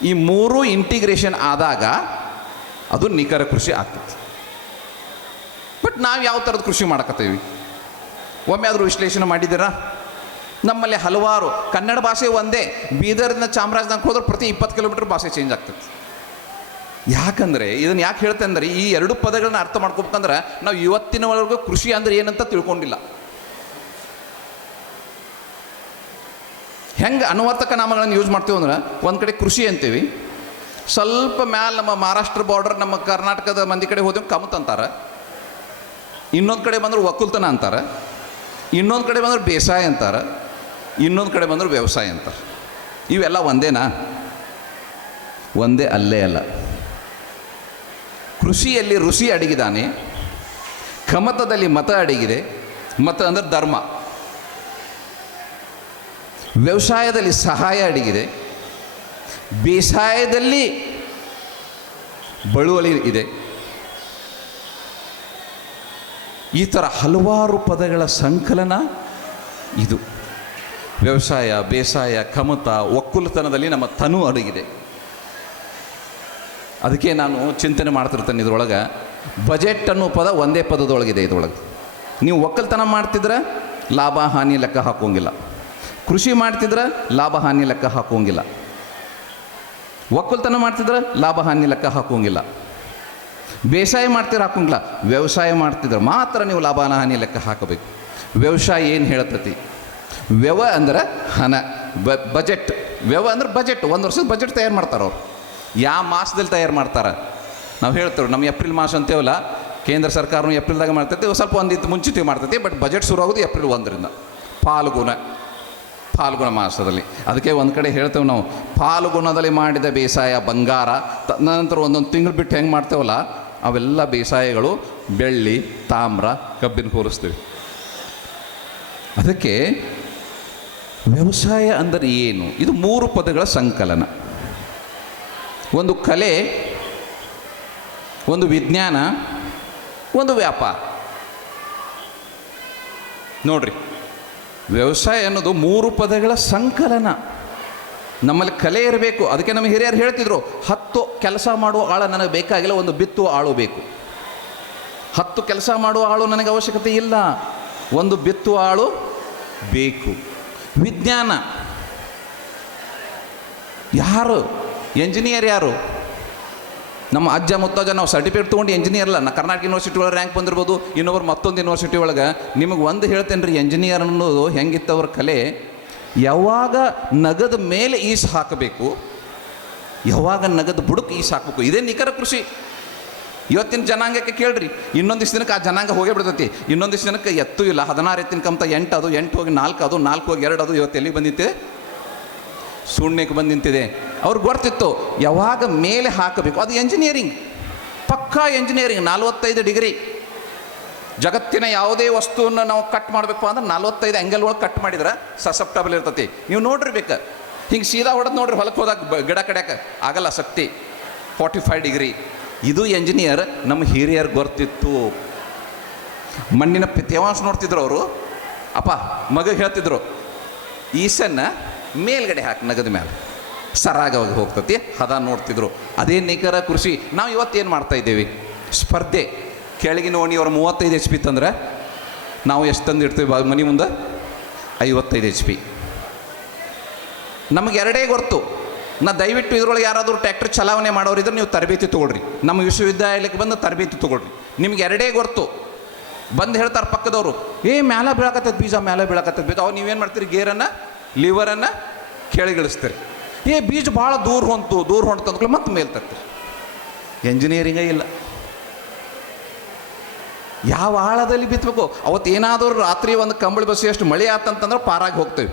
ಈ 3 ಇಂಟಿಗ್ರೇಷನ್ ಆದಾಗ ಅದು ನಿಖರ ಕೃಷಿ ಆಗ್ತದೆ. ಬಟ್ ನಾವು ಯಾವ ಥರದ ಕೃಷಿ ಮಾಡಕತ್ತೀವಿ? ಒಮ್ಮೆ ಆದರೂ ವಿಶ್ಲೇಷಣೆ ಮಾಡಿದ್ದೀರಾ? ನಮ್ಮಲ್ಲಿ ಹಲವಾರು ಕನ್ನಡ ಭಾಷೆ ಒಂದೇ, ಬೀದರ್ನ ಚಾಮರಾಜನಗರಕ್ಕೆ ಹೋದ್ರೆ ಪ್ರತಿ 20 ಕಿಲೋಮೀಟರ್ ಭಾಷೆ ಚೇಂಜ್ ಆಗ್ತದೆ. ಯಾಕಂದರೆ ಇದನ್ನು ಯಾಕೆ ಹೇಳ್ತೇನೆ ಅಂದರೆ, ಈ 2 ಪದಗಳನ್ನ ಅರ್ಥ ಮಾಡ್ಕೋಬೇಕಂದ್ರೆ ನಾವು ಇವತ್ತಿನವರೆಗೂ ಕೃಷಿ ಅಂದರೆ ಏನಂತ ತಿಳ್ಕೊಂಡಿಲ್ಲ. ಹೆಂಗೆ ಅನ್ವರ್ತಕ ನಾಮಗಳನ್ನು ಯೂಸ್ ಮಾಡ್ತೀವಿ ಅಂದ್ರೆ, ಒಂದು ಕಡೆ ಕೃಷಿ ಅಂತೀವಿ, ಸ್ವಲ್ಪ ಮ್ಯಾಲೆ ನಮ್ಮ ಮಹಾರಾಷ್ಟ್ರ ಬಾರ್ಡರ್, ನಮ್ಮ ಕರ್ನಾಟಕದ ಮಂದಿ ಕಡೆ ಹೋದ್ರೆ ಕಮತ್ ಅಂತಾರೆ, ಇನ್ನೊಂದು ಕಡೆ ಬಂದ್ರೆ ಒಕ್ಕಲ್ತನ ಅಂತಾರೆ, ಇನ್ನೊಂದು ಕಡೆ ಬಂದ್ರೆ ಬೇಸಾಯ ಅಂತಾರೆ, ಇನ್ನೊಂದು ಕಡೆ ಬಂದ್ರೆ ವ್ಯವಸಾಯ ಅಂತಾರೆ. ಇವೆಲ್ಲ ಒಂದೇನಾ? ಒಂದೇ ಅಲ್ಲೇ ಅಲ್ಲ. ಕೃಷಿಯಲ್ಲಿ ಋಷಿ ಅಡಗಿದಾನೆ, ಕಮತದಲ್ಲಿ ಮತ ಅಡಗಿದೆ. ಮತ ಅಂದರೆ ಧರ್ಮ. ವ್ಯವಸಾಯದಲ್ಲಿ ಸಹಾಯ ಅಡಗಿದೆ, ಬೇಸಾಯದಲ್ಲಿ ಬಳುವಳಿ ಇದೆ. ಈ ಥರ ಹಲವಾರು ಪದಗಳ ಸಂಕಲನ ಇದು. ವ್ಯವಸಾಯ, ಬೇಸಾಯ, ಕಮತ, ಒಕ್ಕಲುತನದಲ್ಲಿ ನಮ್ಮ ತನು ಅಡಗಿದೆ. ಅದಕ್ಕೆ ನಾನು ಚಿಂತನೆ ಮಾಡ್ತಿರ್ತೇನೆ, ಇದ್ರೊಳಗೆ ಬಜೆಟ್ ಅನ್ನೋ ಪದ ಒಂದೇ ಪದದೊಳಗಿದೆ. ಇದ್ರೊಳಗೆ ನೀವು ಒಕ್ಕಲ್ತನ ಮಾಡ್ತಿದ್ರೆ ಲಾಭ ಹಾನಿ ಲೆಕ್ಕ ಹಾಕೋಂಗಿಲ್ಲ, ಕೃಷಿ ಮಾಡ್ತಿದ್ರೆ ಲಾಭ ಹಾನಿ ಲೆಕ್ಕ ಹಾಕೋಂಗಿಲ್ಲ, ಒಕ್ಕಲ್ತನ ಮಾಡ್ತಿದ್ರೆ ಲಾಭ ಹಾನಿ ಲೆಕ್ಕ ಹಾಕೋಂಗಿಲ್ಲ, ಬೇಸಾಯ ಮಾಡ್ತಿದ್ರೆ ಹಾಕೋಂಗಿಲ್ಲ. ವ್ಯವಸಾಯ ಮಾಡ್ತಿದ್ರೆ ಮಾತ್ರ ನೀವು ಲಾಭ ಹಾನಿ ಲೆಕ್ಕ ಹಾಕಬೇಕು. ವ್ಯವಸಾಯ ಏನು ಹೇಳ್ತತಿ? ವ್ಯವ ಅಂದ್ರೆ ಹಣ, ಬಜೆಟ್. ವ್ಯವ ಅಂದ್ರೆ ಬಜೆಟ್. 1 ವರ್ಷದ ಬಜೆಟ್ ತಯಾರು ಮಾಡ್ತಾರೆ ಅವ್ರು. ಯಾವ ಮಾಸದಲ್ಲಿ ತಯಾರು ಮಾಡ್ತಾರೆ? ನಾವು ಹೇಳ್ತೇವೆ ನಮ್ಮ ಏಪ್ರಿಲ್ ಮಾಸ ಅಂತೇವಲ್ಲ, ಕೇಂದ್ರ ಸರ್ಕಾರನು ಏಪ್ರಿಲ್ದಾಗ ಮಾಡ್ತೈತಿ, ಸ್ವಲ್ಪ ಒಂದಿತ್ತು ಮುಂಚಿತ ಮಾಡ್ತೈತಿ. ಬಟ್ ಬಜೆಟ್ ಶುರು ಆಗೋದು ಏಪ್ರಿಲ್ 1ರಿಂದ, ಫಾಲ್ಗುಣ ಮಾಸದಲ್ಲಿ. ಅದಕ್ಕೆ ಒಂದು ಕಡೆ ಹೇಳ್ತೇವೆ ನಾವು, ಫಾಲ್ಗುಣದಲ್ಲಿ ಮಾಡಿದ ಬೇಸಾಯ ಬಂಗಾರ. ನಂತರ ಒಂದೊಂದು ತಿಂಗಳು ಬಿಟ್ಟು ಹೆಂಗೆ ಮಾಡ್ತೇವಲ್ಲ, ಅವೆಲ್ಲ ಬೇಸಾಯಗಳು ಬೆಳ್ಳಿ, ತಾಮ್ರ, ಕಬ್ಬಿನ ಹೋಲಿಸ್ತೀವಿ. ಅದಕ್ಕೆ ವ್ಯವಸಾಯ ಅಂದರೆ ಏನು? ಇದು 3 ಪದಗಳ ಸಂಕಲನ. ಒಂದು ಕಲೆ, ಒಂದು ವಿಜ್ಞಾನ, ಒಂದು ವ್ಯಾಪಾರ. ನೋಡ್ರಿ, ವ್ಯವಸಾಯ ಅನ್ನೋದು 3 ಪದಗಳ ಸಂಕಲನ. ನಮ್ಮಲ್ಲಿ ಕಲೆ ಇರಬೇಕು. ಅದಕ್ಕೆ ನಮ್ಮ ಹಿರಿಯರು ಹೇಳ್ತಿದ್ರು, 10 ಕೆಲಸ ಮಾಡುವ ಆಳು ನನಗೆ ಬೇಕಾಗಿಲ್ಲ, ಒಂದು ಬಿತ್ತುವ ಆಳು ಬೇಕು. 10 ಕೆಲಸ ಮಾಡುವ ಆಳು ನನಗೆ ಅವಶ್ಯಕತೆ ಇಲ್ಲ, ಒಂದು ಬಿತ್ತುವ ಆಳು ಬೇಕು. ವಿಜ್ಞಾನ ಯಾರು? ಎಂಜಿನಿಯರ್ ಯಾರು? ನಮ್ಮ ಅಜ್ಜ ಮುತ್ತಜ್ಜ ನಾವು ಸರ್ಟಿಫಿಕೇಟ್ ತೊಗೊಂಡು ಎಂಜಿನಿಯರ್ ಅಲ್ಲ. ಕರ್ನಾಟಕ ಯೂನಿವರ್ಸಿಟಿ ಒಳಗೆ ರ್ಯಾಂಕ್ ಬಂದಿರ್ಬೋದು, ಇನ್ನೊಬ್ರು ಮತ್ತೊಂದು ಯೂನಿವರ್ಸಿಟಿ ಒಳಗೆ. ನಿಮಗೆ ಒಂದು ಹೇಳ್ತೇನೆ ರೀ, ಎಂಜಿನಿಯರ್ ಅನ್ನೋದು ಹೆಂಗಿತ್ತವ್ರ ಕಲೆ, ಯಾವಾಗ ನಗದ ಮೇಲೆ ಈಸ್ ಹಾಕಬೇಕು, ಯಾವಾಗ ನಗದ ಬುಡಕ್ಕೆ ಈಸ್ ಹಾಕಬೇಕು. ಇದೇ ನಿಖರ ಕೃಷಿ. ಇವತ್ತಿನ ಜನಾಂಗಕ್ಕೆ ಕೇಳ್ರಿ, ಇನ್ನೊಂದಿಷ್ಟು ದಿನಕ್ಕೆ ಆ ಜನಾಂಗ ಹೋಗೇ ಬಿಡ್ತೈತಿ. ಇನ್ನೊಂದಿಷ್ಟು ದಿನಕ್ಕೆ ಎತ್ತು ಇಲ್ಲ, 16 ಎತ್ತಿನ ಕಮ್ತ 8 ಅದು, 8 ಹೋಗಿ 4 ಅದು, 4 ಹೋಗಿ 2 ಅದು. ಇವತ್ತು ಎಲ್ಲಿಗೆ ಬಂದಿತ್ತೆ? ಶೂನ್ಯಕ್ಕೆ ಬಂದು ನಿಂತಿದೆ. ಅವ್ರಿಗೆ ಗೊತ್ತಿತ್ತು ಯಾವಾಗ ಮೇಲೆ ಹಾಕಬೇಕು. ಅದು ಎಂಜಿನಿಯರಿಂಗ್, ಪಕ್ಕಾ ಎಂಜಿನಿಯರಿಂಗ್. 45 ಡಿಗ್ರಿ. ಜಗತ್ತಿನ ಯಾವುದೇ ವಸ್ತುವನ್ನು ನಾವು ಕಟ್ ಮಾಡಬೇಕು ಅಂದ್ರೆ 45 ಆ್ಯಂಗಲ್ ಒಳಗೆ ಕಟ್ ಮಾಡಿದ್ರೆ ಸಸೆಪ್ಟಬಲ್ ಇರ್ತೈತಿ. ನೀವು ನೋಡಿರ್ಬೇಕು, ಹಿಂಗೆ ಸೀದಾ ಹೊಡೆದು ನೋಡ್ರಿ, ಹೊಲಕ್ಕೆ ಹೋದಾಗ ಗಿಡ ಕಡ್ಯಾಕ ಆಗಲ್ಲ, ಶಕ್ತಿ 45 ಡಿಗ್ರಿ. ಇದು ಎಂಜಿನಿಯರ್. ನಮ್ಮ ಹಿರಿಯರು ಗೊತ್ತಿತ್ತು. ಮಣ್ಣಿನ ತೇವಾಂಶ ನೋಡ್ತಿದ್ರು ಅವರು. ಅಪ್ಪ ಮಗ ಹೇಳ್ತಿದ್ರು, ಈಸನ್ನ ಮೇಲ್ಗಡೆ ಹಾಕಿ ನಗದ ಮೇಲೆ ಸರಾಗವಾಗಿ ಹೋಗ್ತತಿ, ಹದ ನೋಡ್ತಿದ್ರು. ಅದೇ ನಿಖರ ಕೃಷಿ. ನಾವು ಇವತ್ತೇನು ಮಾಡ್ತಾ ಇದ್ದೇವೆ? ಸ್ಪರ್ಧೆ. ಕೆಳಗಿನ ಓಣಿಯವರು 35 HP ತಂದ್ರೆ ನಾವು ಎಷ್ಟು ತಂದು ಇಡ್ತೀವಿ ಮನೆ ಮುಂದೆ? 55 HP. ನಮಗೆ ಎರಡೇ ಗೊತ್ತು. ದಯವಿಟ್ಟು ಇದ್ರೊಳಗೆ ಯಾರಾದರೂ ಟ್ರ್ಯಾಕ್ಟರ್ ಚಲಾವಣೆ ಮಾಡೋರಿದ್ರೆ ನೀವು ತರಬೇತಿ ತೊಗೊಳ್ರಿ. ನಮ್ಮ ವಿಶ್ವವಿದ್ಯಾಲಯಕ್ಕೆ ಬಂದು ತರಬೇತಿ ತೊಗೊಳ್ರಿ. ನಿಮ್ಗೆ ಎರಡೇ ಗೊತ್ತು. ಬಂದು ಹೇಳ್ತಾರೆ ಪಕ್ಕದವರು, ಮ್ಯಾಲೆ ಬೀಳಕತ್ತದ ಬೀಜ, ಮ್ಯಾಲೆ ಬೀಳಕತ್ತದ ಬೀಜ. ಅವಾಗ ನೀವೇನು ಮಾಡ್ತೀರಿ? ಗೇರನ್ನು, ಲಿವರನ್ನು ಕೆಳಗಿಳಿಸ್ತೀರಿ. ಬೀಜ ಭಾಳ ದೂರ ಹೊಂಟು ಅಂದ್ಕೊಳ್ಳಿ ಮತ್ತೆ ಮೇಲೆ ತರ್ತೀರಿ. ಎಂಜಿನಿಯರಿಂಗೇ ಇಲ್ಲ. ಯಾವ ಆಳದಲ್ಲಿ ಬಿತ್ತಬೇಕು? ಅವತ್ತು ಏನಾದರೂ ರಾತ್ರಿ ಒಂದು ಕಂಬಳಿ ಬಸಿಯಷ್ಟು ಮಳೆ ಆತಂತಂದ್ರೆ ಪಾರಾಗಿ ಹೋಗ್ತೇವೆ.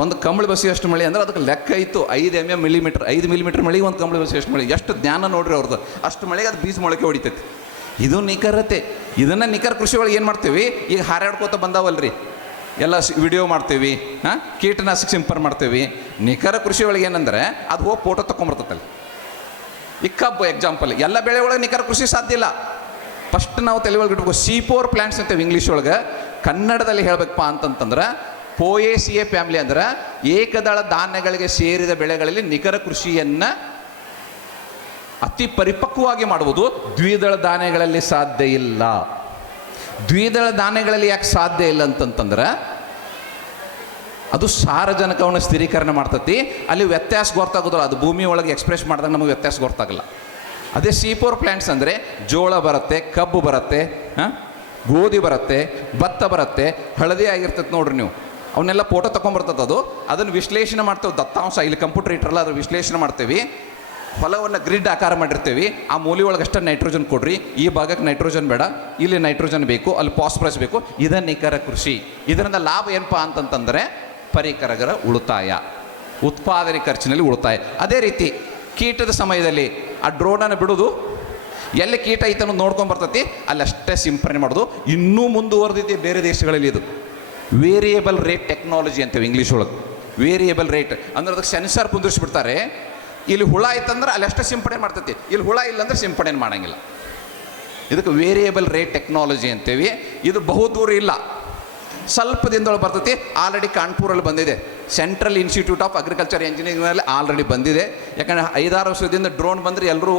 ಒಂದು ಕಂಬಳಿ ಬಸಿಯಷ್ಟು ಮಳೆ ಅಂದ್ರೆ ಅದಕ್ಕೆ ಲೆಕ್ಕ ಇತ್ತು. 5 ಮಿಲಿಮೀಟರ್ 5 ಮಿಲಿಮೀಟರ್ ಮಳೆ, ಒಂದು ಕಂಬಳಿ ಬಸಿಯಷ್ಟು ಮಳೆ. ಎಷ್ಟು ಜ್ಞಾನ ನೋಡ್ರಿ ಅವ್ರದ್ದು. ಅಷ್ಟು ಮಳೆಗೆ ಅದು ಬೀಜ ಮೊಳಕೆ ಹೊಡಿತೈತಿ. ಇದು ನಿಖರತೆ. ಇದನ್ನು ನಿಖರ ಕೃಷಿ ಒಳಗೆ ಏನು ಮಾಡ್ತೀವಿ? ಈಗ ಹಾರಾಡ್ಕೋತ ಬಂದಾವಲ್ರಿ, ಎಲ್ಲ ವಿಡಿಯೋ ಮಾಡ್ತೀವಿ, ಕೀಟನಾಶಕ ಸಿಂಪರ್ ಮಾಡ್ತೀವಿ. ನಿಖರ ಕೃಷಿ ಒಳಗೆ ಏನಂದರೆ ಅದು ಹೋಗಿ ಫೋಟೋ ತೊಗೊಂಬರ್ತೈತಲ್ಲ. ಈ ಕಬ್ಬು ಎಕ್ಸಾಂಪಲ್, ಎಲ್ಲ ಬೆಳೆ ಒಳಗೆ ನಿಖರ ಕೃಷಿ ಸಾಧ್ಯ ಇಲ್ಲ. ಫಸ್ಟ್ ನಾವು ತಲೆ ಒಳಗೆ ಇಟ್ಬೇಕು. C4 ಪ್ಲ್ಯಾಂಟ್ಸ್ ಅಂತೇವೆ ಇಂಗ್ಲೀಷ್ ಒಳಗೆ. ಕನ್ನಡದಲ್ಲಿ ಹೇಳಬೇಕಪ್ಪ ಅಂತಂತಂದ್ರೆ ಪೋಯೇಸಿಯೇ ಫ್ಯಾಮಿಲಿ ಅಂದ್ರೆ ಏಕದಳ ಧಾನ್ಯಗಳಿಗೆ ಸೇರಿದ ಬೆಳೆಗಳಲ್ಲಿ ನಿಖರ ಕೃಷಿಯನ್ನು ಅತಿ ಪರಿಪಕ್ವವಾಗಿ ಮಾಡುವುದು. ದ್ವಿದಳ ಧಾನ್ಯಗಳಲ್ಲಿ ಸಾಧ್ಯ ಇಲ್ಲ. ದ್ವಿದಳ ಧಾನ್ಯಗಳಲ್ಲಿ ಯಾಕೆ ಸಾಧ್ಯ ಇಲ್ಲ ಅಂತಂತಂದ್ರೆ ಅದು ಸಾರಜನಕವನ್ನು ಸ್ಥಿರೀಕರಣ ಮಾಡ್ತತಿ. ಅಲ್ಲಿ ವ್ಯತ್ಯಾಸ ಗೊತ್ತಾಗೋದಿಲ್ಲ. ಅದು ಭೂಮಿ ಒಳಗೆ ಎಕ್ಸ್ಪ್ರೆಸ್ ಮಾಡಿದಾಗ ನಮಗೆ ವ್ಯತ್ಯಾಸ ಗೊತ್ತಾಗಲ್ಲ. ಅದೇ C4 ಪ್ಲ್ಯಾಂಟ್ಸ್ ಅಂದರೆ ಜೋಳ ಬರುತ್ತೆ, ಕಬ್ಬು ಬರುತ್ತೆ, ಗೋಧಿ ಬರುತ್ತೆ, ಭತ್ತ ಬರುತ್ತೆ, ಹಳದಿ ಆಗಿರ್ತೈತೆ ನೋಡ್ರಿ. ನೀವು ಅವನ್ನೆಲ್ಲ ಫೋಟೋ ತೊಗೊಂಬರ್ತದೆ. ಅದನ್ನು ವಿಶ್ಲೇಷಣೆ ಮಾಡ್ತೇವೆ. ದತ್ತಾಂಶ ಇಲ್ಲಿ ಕಂಪ್ಯೂಟರ್ ಇಟ್ಟರಲ್ಲ, ಅದು ವಿಶ್ಲೇಷಣೆ ಮಾಡ್ತೇವೆ. ಹೊಲವನ್ನು ಗ್ರಿಡ್ ಆಕಾರ ಮಾಡಿರ್ತೀವಿ. ಆ ಮೂಲೆ ಒಳಗೆ ಅಷ್ಟೇ ನೈಟ್ರೋಜನ್ ಕೊಡ್ರಿ, ಈ ಭಾಗಕ್ಕೆ ನೈಟ್ರೋಜನ್ ಬೇಡ, ಇಲ್ಲಿ ನೈಟ್ರೋಜನ್ ಬೇಕು, ಅಲ್ಲಿ ಫಾಸ್ಫರಸ್ ಬೇಕು. ಇದನ್ನು ನಿಖರ ಕೃಷಿ. ಇದರಿಂದ ಲಾಭ ಏನಪ್ಪ ಅಂತಂತಂದರೆ ಪರಿಕರಗಳ ಉಳಿತಾಯ, ಉತ್ಪಾದನೆ ಖರ್ಚಿನಲ್ಲಿ ಉಳಿತಾಯ. ಅದೇ ರೀತಿ ಕೀಟದ ಸಮಯದಲ್ಲಿ ಆ ಡ್ರೋನನ್ನು ಬಿಡೋದು, ಎಲ್ಲಿ ಕೀಟ ಐತನ್ನು ನೋಡ್ಕೊಂಡು ಬರ್ತೈತಿ ಅಲ್ಲಿ ಅಷ್ಟೇ ಸಿಂಪರಣೆ ಮಾಡೋದು. ಇನ್ನೂ ಮುಂದುವರೆದಿದೆ ಬೇರೆ ದೇಶಗಳಲ್ಲಿ. ಇದು ವೇರಿಯೇಬಲ್ ರೇಟ್ ಟೆಕ್ನಾಲಜಿ ಅಂತೇವೆ ಇಂಗ್ಲೀಷ್ ಒಳಗೆ. ವೇರಿಯೇಬಲ್ ರೇಟ್ ಅಂದ್ರೆ ಅದಕ್ಕೆ ಸೆನ್ಸರ್ ಕುಂದಿರಿಸ್ಬಿಡ್ತಾರೆ. ಇಲ್ಲಿ ಹುಳ ಐತಂದ್ರೆ ಅಲ್ಲಿ ಅಷ್ಟೇ ಸಿಂಪಡಣೆ ಮಾಡ್ತೈತಿ, ಇಲ್ಲಿ ಹುಳ ಇಲ್ಲಾಂದ್ರೆ ಸಿಂಪಡಣೆ ಮಾಡೋಂಗಿಲ್ಲ. ಇದಕ್ಕೆ ವೇರಿಯೇಬಲ್ ರೇಟ್ ಟೆಕ್ನಾಲಜಿ ಅಂತೇವಿ. ಇದು ಬಹುದೂರ ಇಲ್ಲ, ಸ್ವಲ್ಪ ದಿನದೊಳಗೆ ಬರ್ತೈತಿ. ಆಲ್ರೆಡಿ ಕಾನ್ಪುರಲ್ಲಿ ಬಂದಿದೆ. ಸೆಂಟ್ರಲ್ ಇನ್ಸ್ಟಿಟ್ಯೂಟ್ ಆಫ್ ಅಗ್ರಿಕಲ್ಚರ್ ಇಂಜಿನಿಯರಿಂಗ್ನಲ್ಲಿ ಆಲ್ರೆಡಿ ಬಂದಿದೆ. ಯಾಕಂದರೆ 5-6 ವರ್ಷದಿಂದ ಡ್ರೋನ್ ಬಂದರೆ ಎಲ್ಲರೂ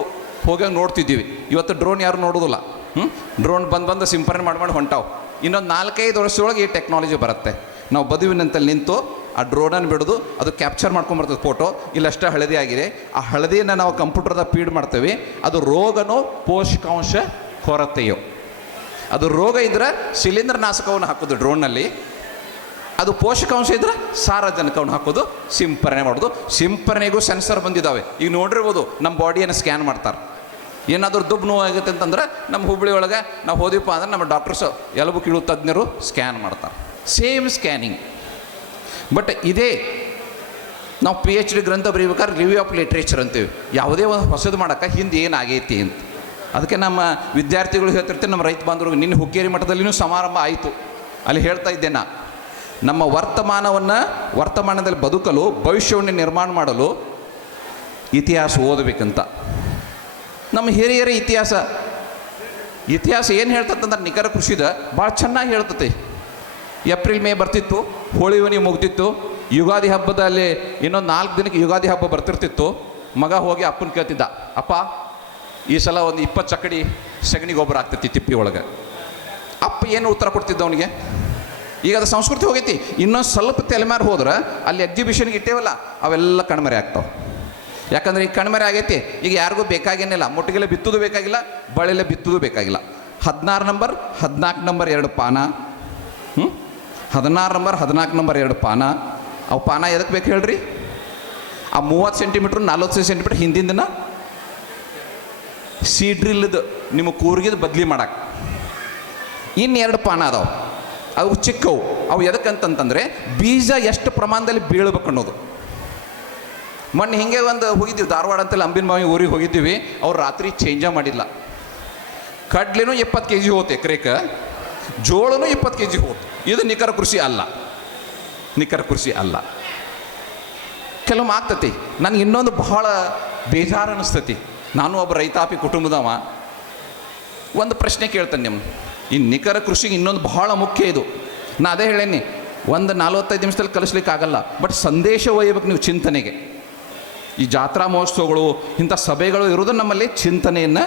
ಹೋಗಿ ನೋಡ್ತಿದ್ದೀವಿ. ಇವತ್ತು ಡ್ರೋನ್ ಯಾರು ನೋಡೋದಿಲ್ಲ. ಡ್ರೋನ್ ಬಂದು ಸಿಂಪರಣೆ ಮಾಡಿ ಹೊಂಟಾವು. ಇನ್ನೊಂದು 4-5 ವರ್ಷದೊಳಗೆ ಈ ಟೆಕ್ನಾಲಜಿ ಬರುತ್ತೆ. ನಾವು ಬದುವಿನಂತಲ್ಲಿ ನಿಂತು ಆ ಡ್ರೋನನ್ನು ಬಿಡೋದು, ಅದು ಕ್ಯಾಪ್ಚರ್ ಮಾಡ್ಕೊಂಬರ್ತದೆ ಫೋಟೋ. ಇಲ್ಲಷ್ಟೇ ಹಳದಿ ಆಗಿದೆ, ಆ ಹಳದಿಯನ್ನು ನಾವು ಕಂಪ್ಯೂಟರ್ದಾಗ ಫೀಡ್ ಮಾಡ್ತೇವೆ. ಅದು ರೋಗನೋ ಪೋಷಕಾಂಶ ಕೊರತೆಯೋ. ಅದು ರೋಗ ಇದ್ರೆ ಶಿಲೀಂಧ್ರ ನಾಶಕವನ್ನು ಹಾಕೋದು ಡ್ರೋನ್ನಲ್ಲಿ, ಅದು ಪೋಷಕಾಂಶ ಇದ್ರೆ ಸಾರಜನಕವನ್ನು ಹಾಕೋದು, ಸಿಂಪರಣೆ ಮಾಡೋದು. ಸಿಂಪರಣೆಗೂ ಸೆನ್ಸರ್ ಬಂದಿದ್ದಾವೆ. ಈಗ ನೋಡಿರ್ಬೋದು, ನಮ್ಮ ಬಾಡಿಯನ್ನು ಸ್ಕ್ಯಾನ್ ಮಾಡ್ತಾರೆ. ಏನಾದರೂ ದುಬ್ಬು ನೋವು ಆಗುತ್ತೆ ಅಂತಂದ್ರೆ ನಮ್ಮ ಹುಬ್ಬಳ್ಳಿ ಒಳಗೆ ನಾವು ಹೋದಿಪ್ಪ ಅಂದ್ರೆ ನಮ್ಮ ಡಾಕ್ಟರ್ಸ್ ಎಲುಬು ಕೀಳು ತಜ್ಞರು ಸ್ಕ್ಯಾನ್ ಮಾಡ್ತಾರೆ. Same scanning. ಬಟ್ ಇದೇ ನಾವು PhD ಗ್ರಂಥ ಬರೀಬೇಕಾದ್ರೆ ರಿವ್ಯೂ ಆಫ್ ಲಿಟ್ರೇಚರ್ ಅಂತೀವಿ. ಯಾವುದೇ ಒಂದು ಹೊಸದು ಮಾಡೋಕ್ಕೆ ಹಿಂದೆ ಏನಾಗೈತಿ ಅಂತ. ಅದಕ್ಕೆ ನಮ್ಮ ವಿದ್ಯಾರ್ಥಿಗಳು ಹೇಳ್ತಿರ್ತಾರೆ, ನಮ್ಮ ರೈತ ಬಾಂಧವರು. ನಿನ್ನೆ ಹುಕ್ಕೇರಿ ಮಠದಲ್ಲಿನೂ ಸಮಾರಂಭ ಆಯಿತು. ಅಲ್ಲಿ ಹೇಳ್ತಾ ಇದ್ದೆ ನಾ, ನಮ್ಮ ವರ್ತಮಾನದಲ್ಲಿ ಬದುಕಲು, ಭವಿಷ್ಯವನ್ನು ನಿರ್ಮಾಣ ಮಾಡಲು ಇತಿಹಾಸ ಓದಬೇಕಂತ. ನಮ್ಮ ಹಿರಿಯರ ಇತಿಹಾಸ ಏನು ಹೇಳ್ತಂತಂದ್ರೆ ನಿಖರ ಕೃಷಿದ ಭಾಳ ಚೆನ್ನಾಗಿ ಹೇಳ್ತತೆ. ಏಪ್ರಿಲ್ ಮೇ ಬರ್ತಿತ್ತು, ಹೋಳಿ ಹುಣ್ಣಿಮೆ ಮುಗ್ದಿತ್ತು, ಯುಗಾದಿ ಹಬ್ಬದಲ್ಲಿ ಇನ್ನೊಂದು 4 ದಿನಕ್ಕೆ ಯುಗಾದಿ ಹಬ್ಬ ಬರ್ತಿರ್ತಿತ್ತು. ಮಗ ಹೋಗಿ ಅಪ್ಪನ ಕೇಳ್ತಿದ್ದ, ಅಪ್ಪ ಈ ಸಲ ಒಂದು 20 ಚಕ್ಕಡಿ ಸಗಣಿ ಗೊಬ್ಬರ ಆಗ್ತೈತಿ ತಿಪ್ಪಿ ಒಳಗೆ. ಅಪ್ಪ ಏನು ಉತ್ತರ ಕೊಡ್ತಿದ್ದ ಅವನಿಗೆ? ಈಗ ಅದು ಸಂಸ್ಕೃತಿ ಹೋಗೈತಿ. ಇನ್ನೊಂದು ಸ್ವಲ್ಪ ತಲೆಮಾರು ಹೋದ್ರೆ ಅಲ್ಲಿ ಎಕ್ಸಿಬಿಷನ್ಗೆ ಇಟ್ಟೇವಲ್ಲ ಅವೆಲ್ಲ ಕಣ್ಮರೆ ಆಗ್ತಾವೆ. ಯಾಕಂದ್ರೆ ಈಗ ಕಣ್ಮರೆ ಆಗೈತಿ. ಈಗ ಯಾರಿಗೂ ಬೇಕಾಗೇನಿಲ್ಲ, ಮುಟ್ಟಿಗೆಲ್ಲ ಬಿತ್ತೋದು ಬೇಕಾಗಿಲ್ಲ, ಬಳೆಲ್ಲ ಬಿತ್ತೋದು ಬೇಕಾಗಿಲ್ಲ. 16 ನಂಬರ್ 14 ನಂಬರ್ 2 ಪಾನ, 16 ನಂಬರ್ 14 ನಂಬರ್ 2 ಪಾನ. ಅವು ಪಾನ ಎದಕ್ಕೆ ಬೇಕು ಹೇಳ್ರಿ? ಆ 30 ಸೆಂಟಿಮೀಟ್ರ್ 40 ಸೆಂಟಿಮೀಟ್ರ್ ಹಿಂದಿನ ಸೀಡ್ರಿಲ್ಲದ ನಿಮ್ಮ ಕೂರ್ಗಿದ ಬದಲಿ ಮಾಡಕ್ಕೆ ಇನ್ನು 2 ಪಾನ ಅದಾವೆ. ಅವು ಚಿಕ್ಕವು. ಅವು ಎದಕ್ಕಂತಂತಂದರೆ ಬೀಜ ಎಷ್ಟು ಪ್ರಮಾಣದಲ್ಲಿ ಬೀಳ್ಬೇಕು ಅನ್ನೋದು. ಮೊನ್ನೆ ಹಿಂಗೆ ಒಂದು ಹೋಗಿದ್ದೀವಿ, ಧಾರವಾಡ ಅಂತೇಳಿ ಅಂಬಿನ ಬಾವಿ ಊರಿಗೆ ಹೋಗಿದ್ದೀವಿ. ಅವ್ರು ರಾತ್ರಿ ಚೇಂಜ ಮಾಡಿಲ್ಲ. ಕಡ್ಲೆನೂ 20 kg ಹೋತು ಎಕರೆಗೆ, ಜೋಳನೂ 20 kg ಹೋತು. ಇದು ನಿಖರ ಕೃಷಿ ಅಲ್ಲ, ನಿಖರ ಕೃಷಿ ಅಲ್ಲ. ಕೆಲವೊಮ್ಮೆ ಆಗ್ತತಿ. ನನಗೆ ಇನ್ನೊಂದು ಬಹಳ ಬೇಜಾರು ಅನ್ನಿಸ್ತತಿ. ನಾನು ಒಬ್ಬ ರೈತಾಪಿ ಕುಟುಂಬದವ. ಒಂದು ಪ್ರಶ್ನೆ ಕೇಳ್ತೇನೆ ನಿಮ್ಮ, ಈ ನಿಖರ ಕೃಷಿಗೆ ಇನ್ನೊಂದು ಬಹಳ ಮುಖ್ಯ ಇದು. ನಾ ಅದೇ ಹೇಳೇನಿ, ಒಂದು 45 ನಿಮಿಷದಲ್ಲಿ ಕಲಿಸ್ಲಿಕ್ಕೆ ಆಗಲ್ಲ. ಬಟ್ ಸಂದೇಶ ಒಯ್ಯಬೇಕು ನೀವು ಚಿಂತನೆಗೆ. ಈ ಜಾತ್ರಾ ಮಹೋತ್ಸವಗಳು ಇಂಥ ಸಭೆಗಳು ಇರೋದು ನಮ್ಮಲ್ಲಿ ಚಿಂತನೆಯನ್ನು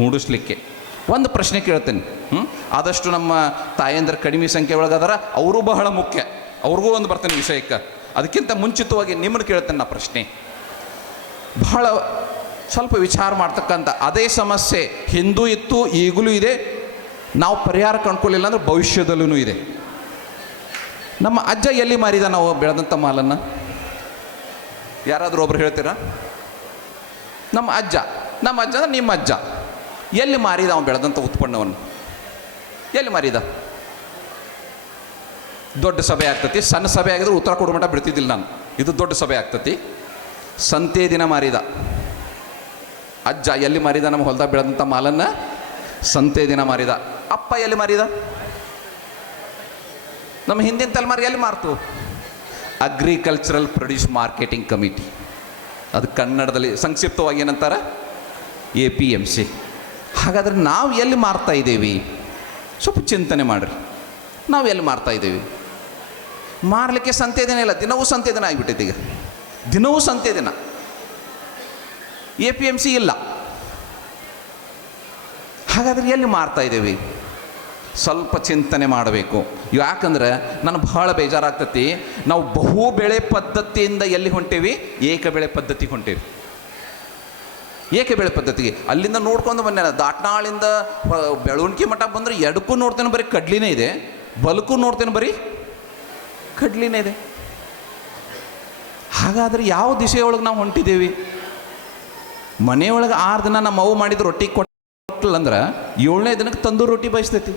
ಮೂಡಿಸ್ಲಿಕ್ಕೆ. ಒಂದು ಪ್ರಶ್ನೆ ಕೇಳ್ತೇನೆ. ಆದಷ್ಟು ನಮ್ಮ ತಾಯಂದ್ರ ಕಡಿಮೆ ಸಂಖ್ಯೆ ಒಳಗದಾರ, ಅವರು ಬಹಳ ಮುಖ್ಯ. ಅವ್ರಿಗೂ ಒಂದು ಬರ್ತೇನೆ ವಿಷಯಕ್ಕೆ. ಅದಕ್ಕಿಂತ ಮುಂಚಿತವಾಗಿ ನಿಮ್ಮನ್ನು ಕೇಳ್ತೇನೆ ನಾ ಪ್ರಶ್ನೆ. ಬಹಳ ಸ್ವಲ್ಪ ವಿಚಾರ ಮಾಡ್ತಕ್ಕಂಥ ಅದೇ ಸಮಸ್ಯೆ ಹಿಂದೂ ಇತ್ತು, ಈಗಲೂ ಇದೆ. ನಾವು ಪರಿಹಾರ ಕಂಡ್ಕೊಳ್ಳಿಲ್ಲ ಅಂದ್ರೆ ಭವಿಷ್ಯದಲ್ಲೂ ಇದೆ. ನಮ್ಮ ಅಜ್ಜ ಎಲ್ಲಿ ಮಾರಿದ ನಾವು ಬೆಳೆದಂಥ ಮಾಲನ್ನು? ಯಾರಾದರೂ ಒಬ್ರು ಹೇಳ್ತೀರಾ? ನಮ್ಮ ಅಜ್ಜ ಅಂದ್ರೆ ನಿಮ್ಮ ಅಜ್ಜ ಎಲ್ಲಿ ಮಾರಿದ ಅವನು ಬೆಳೆದಂಥ ಉತ್ಪನ್ನವನ್ನು? ಎಲ್ಲಿ ಮಾರಿದ? ದೊಡ್ಡ ಸಭೆ ಆಗ್ತತಿ. ಸಣ್ಣ ಸಭೆ ಆಗಿದ್ರೆ ಉತ್ತರ ಕೊಡೋ ಮಟ್ಟ ಬಿಡ್ತಿದ್ದಿಲ್ಲ ನಾನು. ಇದು ದೊಡ್ಡ ಸಭೆ ಆಗ್ತತಿ. ಸಂತೆ ದಿನ ಮಾರಿದ ಅಜ್ಜ. ಎಲ್ಲಿ ಮಾರಿದ? ನಮ್ಮ ಹೊಲದಾಗ ಬೆಳೆದಂಥ ಮಾಲನ್ನು ಸಂತೆ ದಿನ ಮಾರಿದ. ಅಪ್ಪ ಎಲ್ಲಿ ಮಾರಿದ? ನಮ್ಮ ಹಿಂದಿನ ತಲೆಮಾರಿ ಎಲ್ಲಿ ಮಾರ್ತು? Agricultural produce marketing committee. ಅದು ಕನ್ನಡದಲ್ಲಿ ಸಂಕ್ಷಿಪ್ತವಾಗಿ ಏನಂತಾರೆ? APMC. ಹಾಗಾದರೆ ನಾವು ಎಲ್ಲಿ ಮಾರ್ತಾ ಇದ್ದೇವೆ? ಸ್ವಲ್ಪ ಚಿಂತನೆ ಮಾಡಿರಿ. ನಾವು ಎಲ್ಲಿ ಮಾರ್ತಾ ಇದ್ದೇವೆ? ಮಾರಲಿಕ್ಕೆ ಸಂತೆ ದಿನ ಇಲ್ಲ, ದಿನವೂ ಸಂತೆ ದಿನ ಆಗಿಬಿಟ್ಟೈತೆ. ಈಗ ದಿನವೂ ಸಂತೆ ದಿನ. APMC ಇಲ್ಲ. ಹಾಗಾದರೆ ಎಲ್ಲಿ ಮಾರ್ತಾ ಇದ್ದೇವೆ? ಸ್ವಲ್ಪ ಚಿಂತನೆ ಮಾಡಬೇಕು. ಯಾಕಂದ್ರೆ ನನಗೆ ಬಹಳ ಬೇಜಾರಾಗ್ತತಿ. ನಾವು ಬಹು ಬೆಳೆ ಪದ್ಧತಿಯಿಂದ ಎಲ್ಲಿ ಹೊಂಟೇವಿ? ಏಕ ಬೆಳೆ ಪದ್ಧತಿಗೆ ಹೊಂಟೇವಿ. ಏಕ ಬೆಳೆ ಪದ್ಧತಿಗೆ ಅಲ್ಲಿಂದ ನೋಡ್ಕೊಂಡು ಬಂದೆ. ದಾಟ್ನಾಳಿಂದ ಬೆಳವಣಿಗೆ ಮಠ ಬಂದರೆ ಎಡಕ್ಕೂ ನೋಡ್ತೇನೆ ಬರೀ ಕಡ್ಲಿನೇ ಇದೆ, ಬಲಕ್ಕೂ ನೋಡ್ತೇನೆ ಬರೀ ಕಡ್ಲಿನೇ ಇದೆ. ಹಾಗಾದರೆ ಯಾವ ದಿಶೆಯೊಳಗೆ ನಾವು ಹೊಂಟಿದ್ದೇವೆ? ಮನೆಯೊಳಗೆ 6 ದಿನ ನಮ್ಮ ಅವ್ವ ಮಾಡಿದ ರೊಟ್ಟಿ ಕೊಟ್ಟಲ್ಲಂದ್ರೆ 7ನೇ ದಿನಕ್ಕೆ ತಂದೂರು ರೊಟ್ಟಿ ಬಯಸ್ತೈತಿ.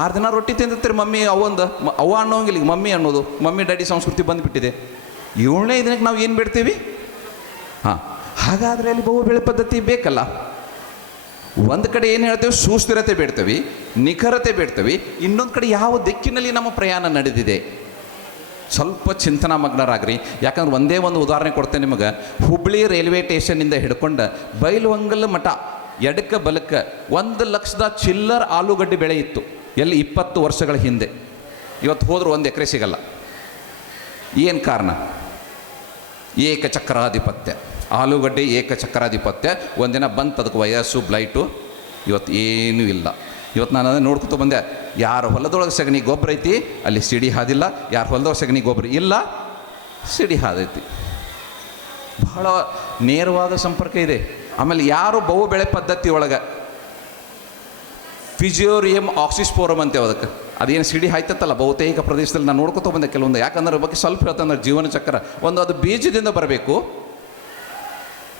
6 ದಿನ ರೊಟ್ಟಿ ತಿಂದಿರ್ತೀರಿ ಮಮ್ಮಿ ಅವ್ವ ಅನ್ನೋಂಗಿಲ್ಲ. ಈಗ ಮಮ್ಮಿ ಅನ್ನೋದು ಮಮ್ಮಿ ಡ್ಯಾಡಿ ಸಂಸ್ಕೃತಿ ಬಂದುಬಿಟ್ಟಿದೆ. 7ನೇ ದಿನಕ್ಕೆ ನಾವು ಏನು ಬಿಡ್ತೀವಿ? ಹಾಗಾದರೆ ಅಲ್ಲಿ ಬಹು ಬೆಳೆ ಪದ್ಧತಿ ಬೇಕಲ್ಲ. ಒಂದು ಕಡೆ ಏನು ಹೇಳ್ತೇವೆ? ಸುಸ್ಥಿರತೆ ಬೇಡ್ತೇವೆ, ನಿಖರತೆ ಬೇಡ್ತೇವೆ. ಇನ್ನೊಂದು ಕಡೆ ಯಾವ ದಿಕ್ಕಿನಲ್ಲಿ ನಮ್ಮ ಪ್ರಯಾಣ ನಡೆದಿದೆ? ಸ್ವಲ್ಪ ಚಿಂತನಾ ಮಗ್ನರಾಗ್ರಿ. ಯಾಕಂದ್ರೆ ಒಂದೇ ಒಂದು ಉದಾಹರಣೆ ಕೊಡ್ತೇನೆ ನಿಮಗೆ. ಹುಬ್ಳಿ ರೈಲ್ವೆ ಸ್ಟೇಷನ್ನಿಂದ ಹಿಡ್ಕೊಂಡು ಬೈಲುಹೊಂಗಲ ಮಠ ಎಡಕ್ಕೆ ಬಲಕ್ಕೆ 1 ಲಕ್ಷದ ಚಿಲ್ಲರ್ ಆಲೂಗಡ್ಡೆ ಬೆಳೆ ಇತ್ತು. ಎಲ್ಲಿ? 20 ವರ್ಷಗಳ ಹಿಂದೆ. ಇವತ್ತು ಹೋದ್ರೆ 1 ಎಕರೆ ಸಿಗಲ್ಲ. ಏನು ಕಾರಣ? ಏಕಚಕ್ರಾಧಿಪತ್ಯ. ಆಲೂಗಡ್ಡೆ ಏಕಚಕ್ರಾಧಿಪತ್ಯ. ಒಂದಿನ ಬಂತು, ಅದಕ್ಕೆ ವಯಸ್ಸು, ಬ್ಲೈಟು. ಇವತ್ತು ಏನೂ ಇಲ್ಲ. ಇವತ್ತು ನಾನು ಅದನ್ನು ನೋಡ್ಕೊತ ಬಂದೆ. ಯಾರ ಹೊಲದೊಳಗೆ ಸಗಣಿ ಗೊಬ್ಬರ ಐತಿ ಅಲ್ಲಿ ಸಿಡಿ ಹಾದಿಲ್ಲ, ಯಾರ ಹೊಲದೊಳಗೆ ಸಗಣಿ ಗೊಬ್ಬರ ಇಲ್ಲ ಸಿಡಿ ಹಾದೈತಿ. ಬಹಳ ನೇರವಾದ ಸಂಪರ್ಕ ಇದೆ. ಆಮೇಲೆ ಯಾರು ಬಹು ಬೆಳೆ ಪದ್ಧತಿ ಒಳಗೆ ಫಿಜಿಯೋರಿಯಮ್ ಆಕ್ಸಿಸ್ಪೋರಮ್ ಅಂತೇವೆ ಅದಕ್ಕೆ. ಅದೇನು ಸಿಡಿ ಹಾಯ್ತತ್ತಲ್ಲ ಬಹುತೇಕ ಪ್ರದೇಶದಲ್ಲಿ ನಾನು ನೋಡ್ಕೊತ ಬಂದೆ ಕೆಲವೊಂದು. ಯಾಕಂದ್ರೆ ಬಗ್ಗೆ ಸ್ವಲ್ಪ ಹೇಳ್ತಂದ್ರೆ ಜೀವನ ಚಕ್ರ ಒಂದು, ಅದು ಬೀಜದಿಂದ ಬರಬೇಕು,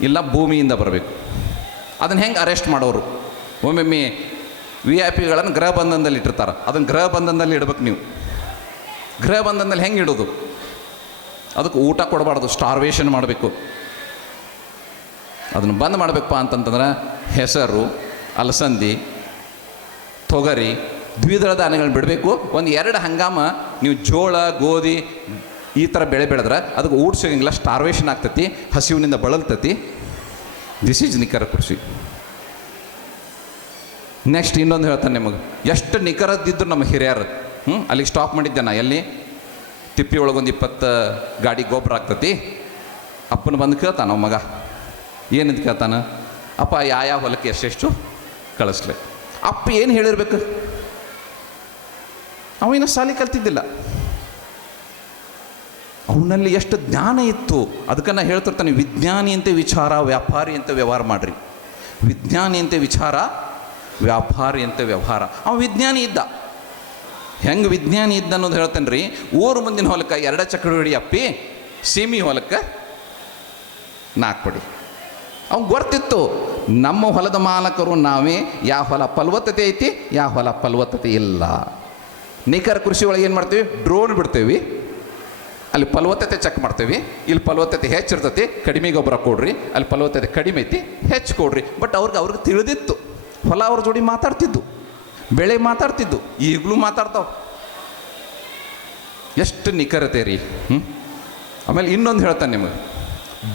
ಇಲ್ಲ ಭೂಮಿಯಿಂದ ಬರಬೇಕು. ಅದನ್ನು ಹೆಂಗೆ ಅರೆಸ್ಟ್ ಮಾಡೋರು? ಒಮ್ಮೊಮ್ಮೆ VIP ಗೃಹ ಬಂಧನದಲ್ಲಿ ಇಟ್ಟಿರ್ತಾರೆ. ಅದನ್ನು ಗೃಹ ಬಂಧನದಲ್ಲಿ ಇಡ್ಬೇಕು ನೀವು. ಗೃಹ ಬಂಧನದಲ್ಲಿ ಹೆಂಗೆ ಇಡೋದು? ಅದಕ್ಕೆ ಊಟ ಕೊಡಬಾರ್ದು, ಸ್ಟಾರ್ವೇಷನ್ ಮಾಡಬೇಕು. ಅದನ್ನು ಬಂದ್ ಮಾಡಬೇಕಪ್ಪ ಅಂತಂತಂದ್ರೆ ಹೆಸರು, ಅಲಸಂದಿ, ತೊಗರಿ, ದ್ವಿದಳ ಧಾನ್ಯಗಳನ್ನ ಬಿಡಬೇಕು. 1-2 ಹಂಗಾಮ ನೀವು ಜೋಳ, ಗೋಧಿ, ಈ ಥರ ಬೆಳೆ ಬೆಳೆದ್ರೆ ಅದಕ್ಕೆ ಊಟ ಸಿಗಂಗಿಲ್ಲ, ಸ್ಟಾರ್ವೇಷನ್ ಆಗ್ತತಿ, ಹಸಿವಿನಿಂದ ಬಳಲ್ತತಿ. ದಿಸ್ ಈಸ್ ನಿಖರ ಕೃಷಿ. ನೆಕ್ಸ್ಟ್ ಇನ್ನೊಂದು ಹೇಳ್ತಾನೆ ನಿಮಗೆ, ಎಷ್ಟು ನಿಖರದಿದ್ರು ನಮ್ಮ ಹಿರಿಯರು. ಅಲ್ಲಿಗೆ ಸ್ಟಾಪ್ ಮಾಡಿದ್ದೆ ನಾ. ಎಲ್ಲಿ ತಿಪ್ಪಿ ಒಳಗೊಂದು 20 ಗಾಡಿ ಗೊಬ್ಬರ ಆಗ್ತತಿ. ಅಪ್ಪನ ಬಂದು ಕೇಳ್ತಾನ ಅವ ಮಗ, ಏನಂತ ಕೇಳ್ತಾನ, ಅಪ್ಪ ಯಾವ ಹೊಲಕ್ಕೆ ಎಷ್ಟೆಷ್ಟು ಕಳಿಸ್ಲೆ. ಅಪ್ಪ ಏನು ಹೇಳಿರ್ಬೇಕು, ಅವಿನ ಸಾಲಿ ಕಲ್ತಿದ್ದಿಲ್ಲ, ಅವನಲ್ಲಿ ಎಷ್ಟು ಜ್ಞಾನ ಇತ್ತು. ಅದಕ್ಕೆ ನಾ ಹೇಳ್ತಿರ್ತಾನೆ, ವಿಜ್ಞಾನಿ ಅಂತೆ ವಿಚಾರ, ವ್ಯಾಪಾರಿ ಅಂತ ವ್ಯವಹಾರ ಮಾಡಿರಿ. ವಿಜ್ಞಾನಿ ಅಂತೆ ವಿಚಾರ, ವ್ಯಾಪಾರಿ ಅಂತ ವ್ಯವಹಾರ. ಅವ ವಿಜ್ಞಾನಿ ಇದ್ದ. ಹೆಂಗೆ ವಿಜ್ಞಾನಿ ಇದ್ದ ಅನ್ನೋದು ಹೇಳ್ತಾನೆ ರೀ. ಊರು ಮುಂದಿನ ಹೊಲಕ್ಕೆ 2 ಚಕ್ರ ಹೊಡಿ ಅಪ್ಪಿ, ಸೀಮಿ ಹೊಲಕ್ಕೆ 4 ಕೊಡಿ. ಅವ್ನು ಗೊತ್ತಿತ್ತು, ನಮ್ಮ ಹೊಲದ ಮಾಲಕರು ನಾವೇ, ಯಾವ ಹೊಲ ಫಲವತ್ತತೆ ಐತಿ, ಯಾವ ಹೊಲ ಫಲವತ್ತತೆ ಇಲ್ಲ. ನಿಖರ ಕೃಷಿ ಒಳಗೆ ಏನು ಮಾಡ್ತೀವಿ, ಡ್ರೋನ್ ಬಿಡ್ತೇವೆ, ಅಲ್ಲಿ ಫಲವತ್ತತೆ ಚೆಕ್ ಮಾಡ್ತೇವೆ. ಇಲ್ಲಿ ಫಲವತ್ತತೆ ಹೆಚ್ಚಿರ್ತೈತಿ, ಕಡಿಮೆ ಗೊಬ್ಬರ ಕೊಡ್ರಿ. ಅಲ್ಲಿ ಫಲವತ್ತತೆ ಕಡಿಮೆ ಐತಿ, ಹೆಚ್ಚು ಕೊಡ್ರಿ. ಬಟ್ ಅವ್ರಿಗೆ ತಿಳಿದಿತ್ತು. ಹೊಲ ಅವ್ರ ಜೋಡಿ ಮಾತಾಡ್ತಿದ್ದು, ಬೆಳೆ ಮಾತಾಡ್ತಿದ್ದು, ಈಗಲೂ ಮಾತಾಡ್ತಾವೆ. ಎಷ್ಟು ನಿಖರತೆ ರೀ. ಆಮೇಲೆ ಇನ್ನೊಂದು ಹೇಳ್ತಾನೆ ನಿಮಗೆ,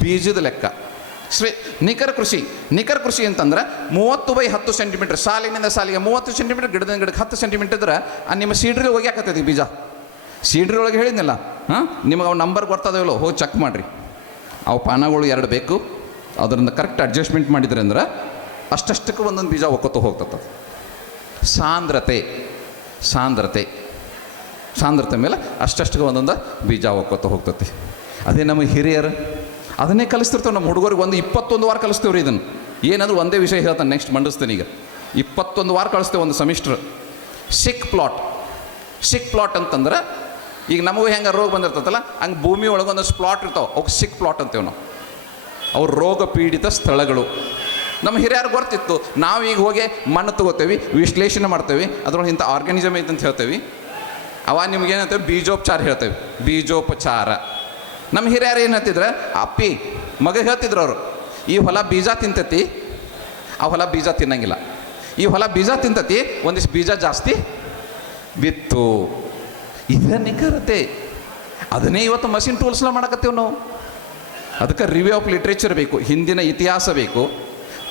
ಬೀಜದ ಲೆಕ್ಕ. ನಿಖರ ಕೃಷಿ ಅಂತಂದ್ರೆ 30 × 10 ಸೆಂಟಿಮೀಟರ್, ಸಾಲಿನಿಂದ ಸಾಲಿಗೆ 30 ಸೆಂಟಿಮೀಟರ್, ಗಿಡದಿಂದ ಗಿಡಕ್ಕೆ 10 ಸೆಂಟಿಮೀಟರ್ ಇದ್ರೆ ನಿಮ್ಮ ಸೀಡ್ರಿ ಹೋಗಿ ಹಾಕತ್ತೈತಿ ಬೀಜ. ಸೀಡ್ರಿ ಒಳಗೆ ಹೇಳಿದ್ನಲ್ಲ, ನಿಮಗೆ ಅವು ನಂಬರ್ ಗೊತ್ತಾದವಲ್ಲೋ ಹೋಗಿ ಚೆಕ್ ಮಾಡಿರಿ. ಅವು ಪಾನಗಳು 2 ಬೇಕು, ಅದರಿಂದ ಕರೆಕ್ಟ್ ಅಡ್ಜಸ್ಟ್ಮೆಂಟ್ ಮಾಡಿದ್ರೆ ಅಂದ್ರೆ ಅಷ್ಟಕ್ಕೆ ಒಂದೊಂದು ಬೀಜ ಒಕ್ಕೊತ ಹೋಗ್ತದೆ. ಸಾಂದ್ರತೆ ಮೇಲೆ ಅಷ್ಟಕ್ಕೆ ಒಂದೊಂದು ಬೀಜ ಒಕ್ಕೊತ ಹೋಗ್ತತಿ. ಅದೇ ನಮ್ಮ ಹಿರಿಯರು ಅದನ್ನೇ ಕಲಿಸ್ತಿರ್ತೇವೆ. ನಮ್ಮ ಹುಡುಗರಿಗೆ 21 ವಾರ ಕಲಿಸ್ತೇವೆ ರೀ. ಇದನ್ನು ಏನಾದರೂ ಒಂದೇ ವಿಷಯ ಹೇಳ್ತಾನೆ, ನೆಕ್ಸ್ಟ್ ಮಂಡಿಸ್ತೀನಿ. ಈಗ 21 ವಾರ ಕಳಿಸ್ತೇವೆ ಒಂದು ಸೆಮಿಸ್ಟ್ರ್. ಸಿಕ್ ಪ್ಲಾಟ್ ಅಂತಂದ್ರೆ, ಈಗ ನಮಗೂ ಹೆಂಗೆ ರೋಗ ಬಂದಿರ್ತೈತಲ್ಲ, ಹಂಗೆ ಭೂಮಿ ಒಳಗೊಂದಷ್ಟು ಪ್ಲಾಟ್ ಇರ್ತಾವೆ, ಅವಕ್ಕೆ ಸಿಕ್ ಪ್ಲಾಟ್ ಅಂತೇವೆ ನಾವು. ಅವ್ರ ರೋಗ ಪೀಡಿತ ಸ್ಥಳಗಳು. ನಮ್ಮ ಹಿರಿಯರು ಗೊತ್ತಿತ್ತು. ನಾವೀಗ ಹೋಗಿ ಮಣ್ಣು ತೊಗೋತೇವೆ, ವಿಶ್ಲೇಷಣೆ ಮಾಡ್ತೇವೆ, ಅದ್ರೊಳಗೆ ಇಂಥ ಆರ್ಗ್ಯಾನಿಸಮ್ ಐತೆ ಅಂತ ಹೇಳ್ತೇವೆ. ಅವ ನಿಮ್ಗೇನು ಹೇಳ್ತೇವೆ, ಬೀಜೋಪಚಾರ ಹೇಳ್ತೇವೆ, ಬೀಜೋಪಚಾರ. ನಮ್ಮ ಹಿರಿಯರು ಏನು ಹೇಳ್ತಿದ್ರೆ, ಅಪ್ಪಿ ಮಗ ಹೇಳ್ತಿದ್ರು ಅವರು, ಈ ಹೊಲ ಬೀಜ ತಿಂತತಿ, ಆ ಹೊಲ ಬೀಜ ತಿನ್ನಂಗಿಲ್ಲ. ಈ ಹೊಲ ಬೀಜ ತಿಂತತಿ, ಒಂದಿಷ್ಟು ಬೀಜ ಜಾಸ್ತಿ ಬಿತ್ತು. ಇದೇ ನಿಖರತೆ. ಅದನ್ನೇ ಇವತ್ತು ಮಷಿನ್ ಟೂಲ್ಸ್ನ ಮಾಡಕತ್ತೇವೆ ನಾವು. ಅದಕ್ಕೆ ರಿವ್ಯೂ ಆಫ್ ಲಿಟ್ರೇಚರ್ ಬೇಕು, ಹಿಂದಿನ ಇತಿಹಾಸ ಬೇಕು,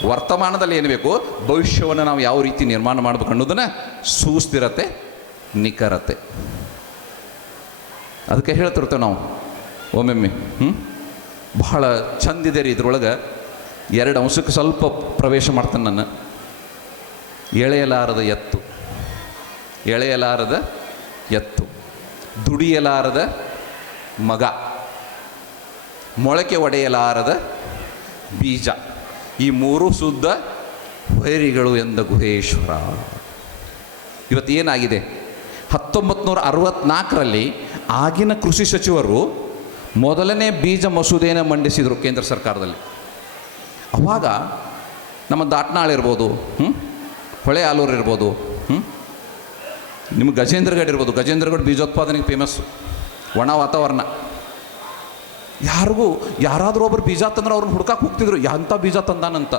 ವರ್ತಮಾನದಲ್ಲಿ ಏನು ಬೇಕು, ಭವಿಷ್ಯವನ್ನು ನಾವು ಯಾವ ರೀತಿ ನಿರ್ಮಾಣ ಮಾಡಬೇಕು ಅನ್ನೋದನ್ನು ಸುಸ್ಥಿರತೆ, ನಿಖರತೆ. ಅದಕ್ಕೆ ಹೇಳ್ತಿರ್ತೇವೆ ನಾವು ಒಮ್ಮೊಮ್ಮೆ. ಬಹಳ ಚಂದಿದೆ ರೀ. ಇದ್ರೊಳಗೆ 2 ಅಂಶಕ್ಕೆ ಸ್ವಲ್ಪ ಪ್ರವೇಶ ಮಾಡ್ತಾನೆ ನಾನು. ಎಳೆಯಲಾರದ ಎತ್ತು, ದುಡಿಯಲಾರದ ಮಗ, ಮೊಳಕೆ ಒಡೆಯಲಾರದ ಬೀಜ. ಈ 3 ಶುದ್ಧ ವೈರಿಗಳು ಎಂದ ಗುಹೇಶ್ವರ. ಇವತ್ತು ಏನಾಗಿದೆ, 1964ರಲ್ಲಿ ಆಗಿನ ಕೃಷಿ ಸಚಿವರು ಮೊದಲನೇ ಬೀಜ ಮಸೂದೆಯನ್ನು ಮಂಡಿಸಿದರು ಕೇಂದ್ರ ಸರ್ಕಾರದಲ್ಲಿ. ಅವಾಗ ನಮ್ಮ ದಾಟ್ನಾಳ್ ಇರ್ಬೋದು, ಹೊಳೆ ಆಲೂರು ಇರ್ಬೋದು, ನಿಮ್ಗೆ ಗಜೇಂದ್ರಗಢ ಇರ್ಬೋದು. ಗಜೇಂದ್ರಗಢ ಬೀಜೋತ್ಪಾದನೆಗೆ ಫೇಮಸ್ಸು, ಒಣ ವಾತಾವರಣ. ಯಾರಾದರೂ ಒಬ್ಬರು ಬೀಜ ತಂದ್ರೆ ಅವ್ರನ್ನ ಹುಡ್ಕಕ್ಕೆ ಹೋಗ್ತಿದ್ರು, ಎಂಥ ಬೀಜ ತಂದಾನಂತ.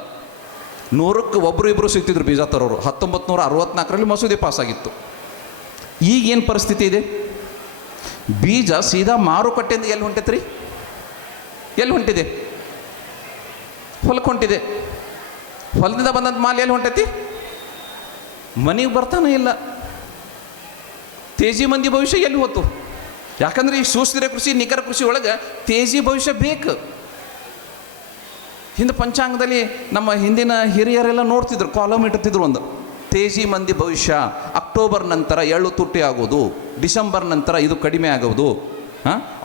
100ಕ್ಕೆ 1-2 ಸಿಗ್ತಿದ್ರು ಬೀಜ ತರೋರು. 1964ರಲ್ಲಿ ಮಸೂದೆ ಪಾಸಾಗಿತ್ತು. ಈಗೇನು ಪರಿಸ್ಥಿತಿ ಇದೆ, ಬೀಜ ಸೀದಾ ಮಾರುಕಟ್ಟೆಯಿಂದ ಎಲ್ಲಿ ಹೊಂಟೈತೆ ರೀ, ಎಲ್ಲಿ ಹೊಂಟಿದೆ, ಹೊಲಕ್ಕೆ ಹೊಂಟಿದೆ. ಹೊಲದಿಂದ ಬಂದಂಥ ಮಾಲ್ ಎಲ್ಲಿ ಹೊಂಟೈತಿ, ಮನೆಗೆ ಬರ್ತಾನೆ ಇಲ್ಲ. ತೇಜಿ ಮಂದಿ ಭವಿಷ್ಯ ಎಲ್ಲಿ ಹೋತು? ಯಾಕಂದರೆ ಈ ಸುಸ್ಥಿರ ಕೃಷಿ, ನಿಖರ ಕೃಷಿ ಒಳಗೆ ತೇಜಿ ಭವಿಷ್ಯ ಬೇಕು. ಹಿಂದೆ ಪಂಚಾಂಗದಲ್ಲಿ ನಮ್ಮ ಹಿಂದಿನ ಹಿರಿಯರೆಲ್ಲ ನೋಡ್ತಿದ್ರು, ಕಾಲಮ್ ಇಟ್ಟಿದ್ರು. ಒಂದು ತೇಜಿ ಮಂದಿ ಭವಿಷ್ಯ, ಅಕ್ಟೋಬರ್ ನಂತರ ಎಳ್ಳು ತುಟ್ಟಿ ಆಗೋದು, ಡಿಸೆಂಬರ್ ನಂತರ ಇದು ಕಡಿಮೆ ಆಗೋದು.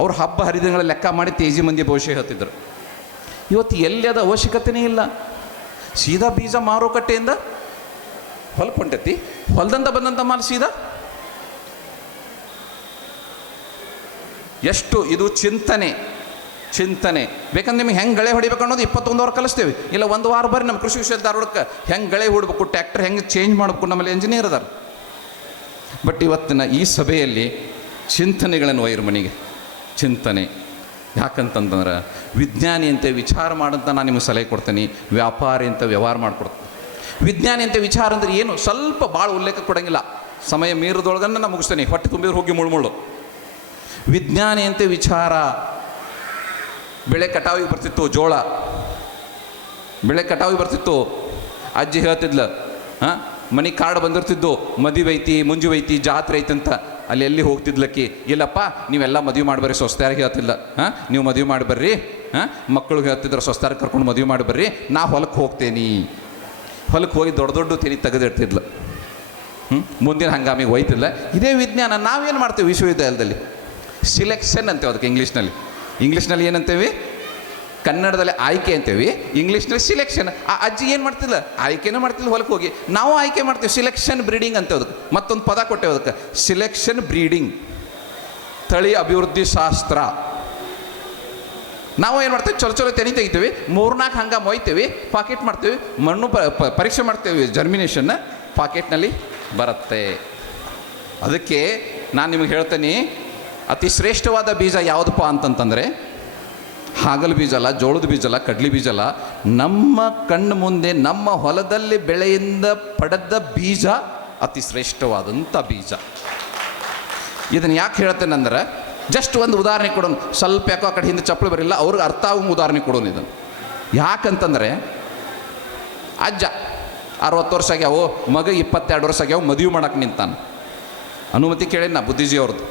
ಅವ್ರ ಹಬ್ಬ ಹರಿದಿನಗಳ ಲೆಕ್ಕ ಮಾಡಿ ತೇಜಿ ಮಂದಿ ಭವಿಷ್ಯ ಹೇಳ್ತಿದ್ರು. ಇವತ್ತು ಎಲ್ಲಿ ಅದು ಅವಶ್ಯಕತೆಯೇ ಇಲ್ಲ. ಸೀದಾ ಬೀಜ ಮಾರುಕಟ್ಟೆಯಿಂದ ಹೊಲಕ್ಕೆ ಹೊಂಟೈತಿ, ಹೊಲದಿಂದ ಬಂದಂಥ ಮಾಲ್ ಸೀದಾ. ಎಷ್ಟು ಇದು ಚಿಂತನೆ. ಬೇಕಂದ್ರೆ ನಿಮ್ಗೆ ಹೆಂಗೆ ಗಳೆ ಹೊಡಿಬೇಕು ಅನ್ನೋದು 21 ವಾರ ಕಲಿಸ್ತೇವೆ. ಇಲ್ಲ 1 ವಾರ ಬರ್ರಿ ನಮ್ಮ ಕೃಷಿ ವಿಶ್ವ ಧಾರವಾಡಕ್ಕೆ, ಹೆಂಗೆ ಗಳೆ ಹೊಡ್ಬೇಕು, ಟ್ರ್ಯಾಕ್ಟರ್ ಹೆಂಗೆ ಚೇಂಜ್ ಮಾಡಬೇಕು, ನಮ್ಮಲ್ಲಿ ಇಂಜಿನಿಯರ್ ಅದಾರ. ಬಟ್ ಇವತ್ತಿನ ಈ ಸಭೆಯಲ್ಲಿ ಚಿಂತನೆಗಳನ್ನು ಒಯ್ಯಿರು ಮನೆಗೆ. ಚಿಂತನೆ ಯಾಕಂತಂದ್ರೆ ವಿಜ್ಞಾನಿ ಅಂತ ವಿಚಾರ ಮಾಡಂತ ನಾನು ನಿಮಗೆ ಸಲಹೆ ಕೊಡ್ತೀನಿ, ವ್ಯಾಪಾರಿ ಅಂತ ವ್ಯವಹಾರ ಮಾಡಿಕೊಡ್ತೀನಿ. ವಿಜ್ಞಾನಿ ಅಂತ ವಿಚಾರ ಅಂದರೆ ಏನು, ಸ್ವಲ್ಪ ಭಾಳ ಉಲ್ಲೇಖ ಕೊಡೋಂಗಿಲ್ಲ, ಸಮಯ ಮೀರಿದೊಳಗನ್ನು ನಾನು ಮುಗಿಸ್ತೇನೆ. ಹೊಟ್ಟೆ ತುಂಬಿದ್ರು ಹೋಗಿ ಮುಳ್ಳು. ವಿಜ್ಞಾನಿಯಂತೆ ವಿಚಾರ. ಬೆಳೆ ಕಟಾವಿಗೆ ಬರ್ತಿತ್ತು, ಜೋಳ ಬೆಳೆ ಕಟಾವಿಗೆ ಬರ್ತಿತ್ತು. ಅಜ್ಜಿ ಹೇಳ್ತಿದ್ಲ, ಹಾಂ ಮನೆ ಕಾರ್ಡ್ ಬಂದಿರ್ತಿದ್ದು, ಮದುವೆ ಐತಿ, ಮುಂಜು ಐತಿ, ಜಾತ್ರೆ ಐತಿ ಅಂತ. ಅಲ್ಲಿ ಎಲ್ಲಿ ಹೋಗ್ತಿದ್ಲಕ್ಕಿ, ಇಲ್ಲಪ್ಪ ನೀವೆಲ್ಲ ಮದುವೆ ಮಾಡಿಬರ್ರಿ, ಸ್ವಸ್ಥರಿಗೆ ಹೇಳ್ತಿಲ್ಲ. ಹಾಂ ನೀವು ಮದುವೆ ಮಾಡಿಬರ್ರಿ, ಹಾಂ ಮಕ್ಕಳಿಗೆ ಹೇಳ್ತಿದ್ರು ಸ್ವಸ್ಥರಿಗೆ ಕರ್ಕೊಂಡು ಮದುವೆ ಮಾಡಿಬರ್ರಿ, ನಾ ಹೊಲಕ್ಕೆ ಹೋಗ್ತೇನೆ. ಹೊಲಕ್ಕೆ ಹೋಗಿ ದೊಡ್ಡ ದೊಡ್ಡ ತೆನಿ ತೆಗೆದಿಡ್ತಿದ್ಲು. ಮುಂದಿನ ಹಂಗಾಮಿಗೆ ಒಯ್ತಿಲ್ಲ. ಇದೇ ವಿಜ್ಞಾನ. ನಾವೇನು ಮಾಡ್ತೀವಿ ವಿಶ್ವವಿದ್ಯಾಲಯದಲ್ಲಿ? ಸಿಲೆಕ್ಷನ್ ಅಂತೇವೆ ಅದಕ್ಕೆ ಇಂಗ್ಲೀಷ್ನಲ್ಲಿ ಏನಂತೇವಿ? ಕನ್ನಡದಲ್ಲಿ ಆಯ್ಕೆ ಅಂತೇವಿ, ಇಂಗ್ಲೀಷ್ನಲ್ಲಿ ಸಿಲೆಕ್ಷನ್. ಆ ಅಜ್ಜಿ ಏನು ಮಾಡ್ತಿಲ್ಲ, ಆಯ್ಕೆನೂ ಮಾಡ್ತಿಲ್ಲ ಹೊಲಕ್ಕೆ ಹೋಗಿ. ನಾವು ಆಯ್ಕೆ ಮಾಡ್ತೀವಿ, ಸಿಲೆಕ್ಷನ್ ಬ್ರೀಡಿಂಗ್ ಅಂತೇವೆ ಅದಕ್ಕೆ. ಮತ್ತೊಂದು ಪದ ಕೊಟ್ಟೇವೆ ಅದಕ್ಕೆ, ಸಿಲೆಕ್ಷನ್ ಬ್ರೀಡಿಂಗ್, ತಳಿ ಅಭಿವೃದ್ಧಿ ಶಾಸ್ತ್ರ. ನಾವು ಏನು ಮಾಡ್ತೀವಿ, ಚಲೋ ತೆನಿ ತೆಗಿತೀವಿ, 3-4 ಹಂಗ ಮೊಯ್ತೀವಿ, ಪಾಕೆಟ್ ಮಾಡ್ತೀವಿ, ಮಣ್ಣು ಪರೀಕ್ಷೆ ಮಾಡ್ತೀವಿ, ಜರ್ಮಿನೇಷನ್ನ ಪಾಕೆಟ್ನಲ್ಲಿ ಬರುತ್ತೆ. ಅದಕ್ಕೆ ನಾನು ನಿಮಗೆ ಹೇಳ್ತೇನೆ, ಅತಿ ಶ್ರೇಷ್ಠವಾದ ಬೀಜ ಯಾವುದಪ್ಪ ಅಂತಂತಂದರೆ ಹಾಗಲ ಬೀಜ ಅಲ್ಲ, ಜೋಳದ ಬೀಜ ಅಲ್ಲ, ಕಡ್ಲಿ ಬೀಜ ಅಲ್ಲ, ನಮ್ಮ ಕಣ್ಣು ಮುಂದೆ ನಮ್ಮ ಹೊಲದಲ್ಲಿ ಬೆಳೆಯಿಂದ ಪಡೆದ ಬೀಜ ಅತಿ ಶ್ರೇಷ್ಠವಾದಂಥ ಬೀಜ. ಇದನ್ನು ಯಾಕೆ ಹೇಳ್ತೇನೆ ಅಂದ್ರೆ, ಜಸ್ಟ್ ಒಂದು ಉದಾಹರಣೆ ಕೊಡೋಣ. ಸ್ವಲ್ಪ ಯಾಕೋ ಆ ಕಡೆ ಹಿಂದೆ ಚಪ್ಪಲಿ ಬರಿಲ್ಲ, ಅವ್ರಿಗೆ ಅರ್ಥ ಆಗೋ ಉದಾಹರಣೆ ಕೊಡೋಣ ಇದನ್ನು. ಯಾಕಂತಂದರೆ, ಅಜ್ಜ 60 ವರ್ಷ ಆಗ್ಯಾವು, ಮಗ 22 ವರ್ಷ ಆಗ್ಯಾವು, ಮದುವೆ ಮಾಡಕ್ಕೆ ನಿಂತಾನೆ. ಅನುಮತಿ ಕೇಳೇನ ಬುದ್ಧಿಜಿ ಅವ್ರದ್ದು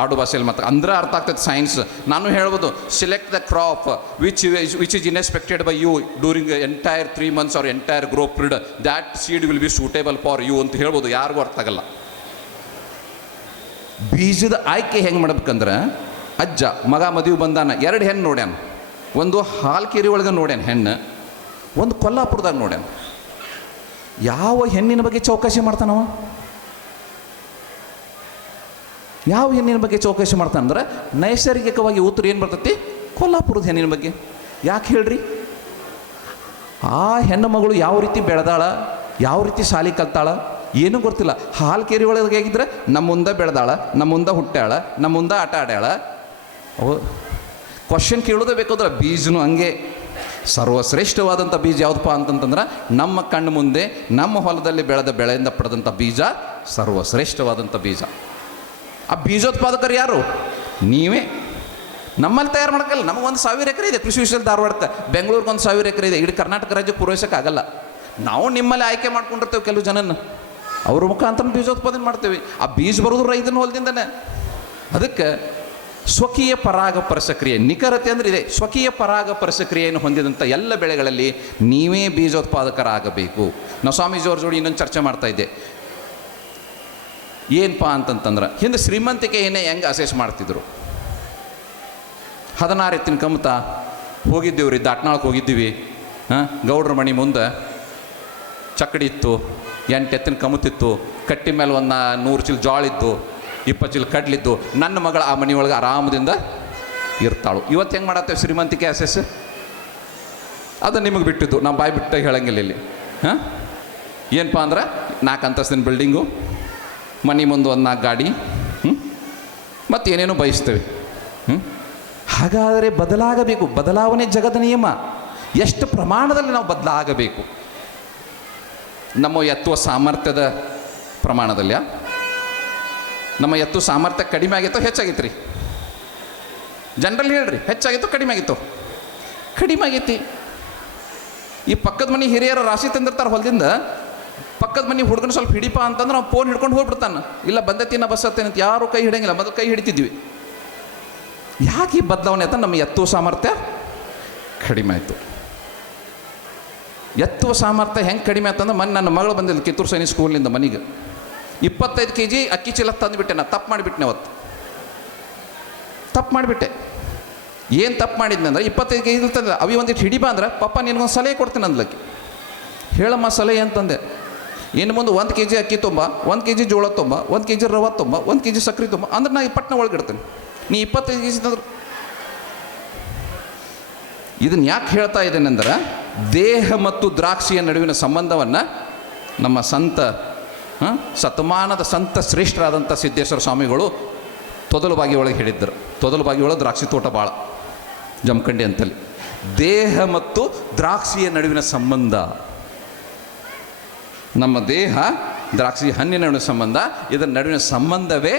ಆಡು ಭಾಷೆಯಲ್ಲಿ. ಮತ್ತು ಅಂದ್ರೆ ಅರ್ಥ ಆಗ್ತೈತೆ ಸೈನ್ಸ್. ನಾನು ಹೇಳ್ಬೋದು, select the crop which is unexpected by you during entire 3 months or entire grow period, that seed will be suitable for you ಅಂತ ಹೇಳ್ಬೋದು. ಯಾರಿಗೂ ಅರ್ಥ ಆಗಲ್ಲ. ಬೀಜದ ಆಯ್ಕೆ ಹೆಂಗೆ ಮಾಡ್ಬೇಕಂದ್ರೆ, ಅಜ್ಜ ಮಗ ಮದುವೆ ಬಂದಾನ, 2 ಹೆಣ್ಣು ನೋಡ್ಯಾನ. ಒಂದು ಹಾಲ್ಕೆರೆ ಒಳಗೆ ನೋಡ್ಯಾನ ಹೆಣ್ಣು, ಒಂದು ಕೊಲ್ಲಾಪುರದಾಗ ನೋಡ್ಯಾನ. ಯಾವ ಹೆಣ್ಣಿನ ಬಗ್ಗೆ ಚೌಕಾಸಿ ಮಾಡ್ತಾನವ? ಯಾವ ಹೆಣ್ಣಿನ ಬಗ್ಗೆ ಚೌಕಾಸಿ ಮಾಡ್ತಾನಂದ್ರೆ, ನೈಸರ್ಗಿಕವಾಗಿ ಉತ್ತರ ಏನು ಬರ್ತೈತಿ? ಕೊಲ್ಲಾಪುರದ ಹೆಣ್ಣಿನ ಬಗ್ಗೆ. ಯಾಕೆ ಹೇಳ್ರಿ? ಆ ಹೆಣ್ಣು ಮಗಳು ಯಾವ ರೀತಿ ಬೆಳೆದಾಳ, ಯಾವ ರೀತಿ ಶಾಲೆ ಕಲ್ತಾಳ ಏನೂ ಗೊತ್ತಿಲ್ಲ. ಹಾಲ್ಕೆರೆ ಒಳಗೆ ಹೇಗಿದ್ರೆ ನಮ್ಮ ಮುಂದೆ ಬೆಳೆದಾಳ, ನಮ್ಮ ಮುಂದೆ ಹುಟ್ಟ್ಯಾಳ, ನಮ್ಮ ಮುಂದೆ ಆಟ ಆಡ್ಯಾಳ. ಕ್ವಶನ್ ಕೇಳೋದೇ ಬೇಕಾದ್ರೆ ಬೀಜನು ಹಂಗೆ. ಸರ್ವಶ್ರೇಷ್ಠವಾದಂಥ ಬೀಜ ಯಾವುದಪ್ಪ ಅಂತಂತಂದ್ರೆ, ನಮ್ಮ ಕಣ್ಣು ಮುಂದೆ ನಮ್ಮ ಹೊಲದಲ್ಲಿ ಬೆಳೆಯಿಂದ ಪಡೆದಂಥ ಬೀಜ ಸರ್ವಶ್ರೇಷ್ಠವಾದಂಥ ಬೀಜ. ಆ ಬೀಜೋತ್ಪಾದಕರು ಯಾರು? ನೀವೇ. ನಮ್ಮಲ್ಲಿ ತಯಾರು ಮಾಡೋಕ್ಕಲ್ಲ. ನಮಗೆ 1,000 ಎಕರೆ ಇದೆ ಕೃಷಿ ವಿಶ್ವವಿದ್ಯಾಲಯ ಧಾರವಾಡಕ್ಕೆ, ಬೆಂಗಳೂರಿಗೆ 1,000 ಎಕರೆ ಇದೆ. ಇಡೀ ಕರ್ನಾಟಕ ರಾಜ್ಯಕ್ಕೆ ಪೂರೈಸೋಕ್ಕಾಗಲ್ಲ. ನಾವು ನಿಮ್ಮಲ್ಲಿ ಆಯ್ಕೆ ಮಾಡ್ಕೊಂಡಿರ್ತೇವೆ ಕೆಲವು ಜನನ, ಅವ್ರ ಮುಖಾಂತರ ಬೀಜೋತ್ಪಾದನೆ ಮಾಡ್ತೇವೆ. ಆ ಬೀಜ ಬರೋದು ರೈತನ ಹೊಲದಿಂದನೇ. ಅದಕ್ಕೆ ಸ್ವಕೀಯ ಪರಾಗ ಪರಸಕ್ರಿಯೆ, ನಿಖರತೆ ಅಂದರೆ ಇದೆ. ಸ್ವಕೀಯ ಪರಾಗ ಪರಸಕ್ರಿಯೆಯನ್ನು ಹೊಂದಿದಂಥ ಎಲ್ಲ ಬೆಳೆಗಳಲ್ಲಿ ನೀವೇ ಬೀಜೋತ್ಪಾದಕರಾಗಬೇಕು. ನಾವು ಸ್ವಾಮೀಜಿಯವ್ರ ಜೋಡಿ ಇನ್ನೊಂದು ಚರ್ಚೆ ಮಾಡ್ತಾ ಇದ್ದೆ. ಏನಪ್ಪ ಅಂತಂತಂದ್ರೆ, ಹಿಂದೆ ಶ್ರೀಮಂತಿಕೆಯನ್ನೇ ಹೆಂಗೆ ಅಸೆಸ್ ಮಾಡ್ತಿದ್ರು. 16 ಎತ್ತಿನ ಕಮ್ತ ಹೋಗಿದ್ದೀವಿ ರೀ, ದಾಟ್ನಾಳಕ್ಕೆ ಹೋಗಿದ್ದೀವಿ. ಗೌಡ್ರ ಮನೆ ಮುಂದೆ ಚಕ್ಕಡಿ ಇತ್ತು, 8 ಎತ್ತಿನ ಕಮತಿತ್ತು, ಕಟ್ಟಿ ಮೇಲೆ ಒಂದು 100 ಚೀಲ ಜೋಳ ಇದ್ದು, 20 ಚೀಲ ಕಡ್ಲಿದ್ದು. ನನ್ನ ಮಗಳು ಆ ಮನೆಯೊಳಗೆ ಆರಾಮದಿಂದ ಇರ್ತಾಳು. ಇವತ್ತು ಹೆಂಗೆ ಮಾಡತ್ತೇವೆ ಶ್ರೀಮಂತಿಕೆ ಅಸೆಸ್? ಅದು ನಿಮಗೆ ಬಿಟ್ಟಿದ್ದು, ನಾವು ಬಾಯಿ ಬಿಟ್ಟ ಹೇಳಂಗಿಲ್ಲ ಇಲ್ಲಿ. ಏನಪ್ಪ ಅಂದ್ರೆ, 4 ಅಂತಸ್ತಿನ ಬಿಲ್ಡಿಂಗು, ಮನೆ ಮುಂದೆ 4 ಗಾಡಿ, ಮತ್ತು ಏನೇನೋ ಬಯಸ್ತೇವೆ. ಹಾಗಾದರೆ ಬದಲಾಗಬೇಕು. ಬದಲಾವಣೆ ಜಗದ ನಿಯಮ. ಎಷ್ಟು ಪ್ರಮಾಣದಲ್ಲಿ ನಾವು ಬದಲಾಗಬೇಕು? ನಮ್ಮ ಎತ್ತುವ ಸಾಮರ್ಥ್ಯದ ಪ್ರಮಾಣದಲ್ಲಿ. ನಮ್ಮ ಎತ್ತು ಸಾಮರ್ಥ್ಯ ಕಡಿಮೆ ಆಗಿತ್ತೋ ಹೆಚ್ಚಾಗಿತ್ತು ರೀ? ಜನರಲ್ ಹೇಳ್ರಿ, ಹೆಚ್ಚಾಗಿತ್ತು ಕಡಿಮೆ ಆಗಿತ್ತು? ಕಡಿಮೆ ಆಗೈತಿ. ಈ ಪಕ್ಕದ ಮನೆ ಹಿರಿಯರು ರಾಶಿ ತಂದಿರ್ತಾರೆ ಹೊಲದಿಂದ, ಪಕ್ಕದ ಮನೆ ಹುಡುಗನ ಸ್ವಲ್ಪ ಹಿಡಿಪ ಅಂತಂದ್ರೆ ನಾವು ಫೋನ್ ಹಿಡ್ಕೊಂಡು ಹೋಗ್ಬಿಡ್ತಾನೆ. ಇಲ್ಲ ಬಂದೈತಿ ನಾ ಬಸ್ ಹತ್ತೇನೆ ಅಂತ ಯಾರೂ ಕೈ ಹಿಡಂಗಿಲ್ಲ. ಮೊದಲು ಕೈ ಹಿಡಿತಿದ್ವಿ. ಯಾಕೆ ಈ ಬದಲಾವಣೆ ಅಂತ? ನಮ್ಮ ಎತ್ತುವ ಸಾಮರ್ಥ್ಯ ಕಡಿಮೆ ಆಯಿತು. ಎತ್ತುವ ಸಾಮರ್ಥ್ಯ ಹೆಂಗೆ ಕಡಿಮೆ ಆಯ್ತಂದ್ರೆ, ಮೊನ್ನೆ ನನ್ನ ಮಗಳು ಬಂದಿಲ್ಲ ಕಿತ್ತೂರು ಸೈನಿಕ್ ಸ್ಕೂಲಿಂದ ಮನೆಗೆ, 25 kg ಅಕ್ಕಿ ಚೀಲ ತಂದುಬಿಟ್ಟೆ. ನಾನು ತಪ್ಪು ಮಾಡಿಬಿಟ್ಟೆ ಅವತ್ತು. ತಪ್ಪು ಮಾಡಿಬಿಟ್ಟೆ. ಏನು ತಪ್ಪು ಮಾಡಿದ್ನೆ ಅಂದ್ರೆ, 25 kg ತಂದೆ ಅವಿ ಒಂದಿಟ್ಟು ಹಿಡಿಬಾ ಅಂದ್ರೆ, ಪಪ್ಪ ನಿನಗೊಂದು ಸಲಹೆ ಕೊಡ್ತೀನಿ ಅಂದ್ಲಕ್ಕೆ. ಹೇಳಮ್ಮ ಸಲಹೆ ಅಂತಂದೆ. ಇನ್ನು ಮುಂದೆ 1 kg ಅಕ್ಕಿ ತುಂಬ, 1 kg ಜೋಳ ತುಂಬ, 1 kg ರವೆ ತುಂಬ, 1 kg ಸಕ್ಕರೆ ತುಂಬ ಅಂದ್ರೆ ನಾ 20ನ ಒಳಗಿಡ್ತೇನೆ. ನೀ 25 kg ತಂದ್ರೆ. ಇದನ್ನು ಯಾಕೆ ಹೇಳ್ತಾ ಇದ್ದೇನೆ ಅಂದ್ರೆ, ದೇಹ ಮತ್ತು ದ್ರಾಕ್ಷಿಯ ನಡುವಿನ ಸಂಬಂಧವನ್ನು ನಮ್ಮ ಶತಮಾನದ ಸಂತ ಶ್ರೇಷ್ಠರಾದಂಥ ಸಿದ್ದೇಶ್ವರ ಸ್ವಾಮಿಗಳು ತೊದಲುಬಾಗಿ ಒಳಗೆ ಹೇಳಿದ್ದರು. ತೊದಲುಬಾಗಿ ಒಳಗೆ ದ್ರಾಕ್ಷಿ ತೋಟ ಭಾಳ, ಜಮಖಂಡಿ ಅಂತಲ್ಲಿ. ದೇಹ ಮತ್ತು ದ್ರಾಕ್ಷಿಯ ನಡುವಿನ ಸಂಬಂಧ, ನಮ್ಮ ದೇಹ ದ್ರಾಕ್ಷಿ ಹಣ್ಣಿನ ನಡುವಿನ ಸಂಬಂಧ, ಇದರ ನಡುವಿನ ಸಂಬಂಧವೇ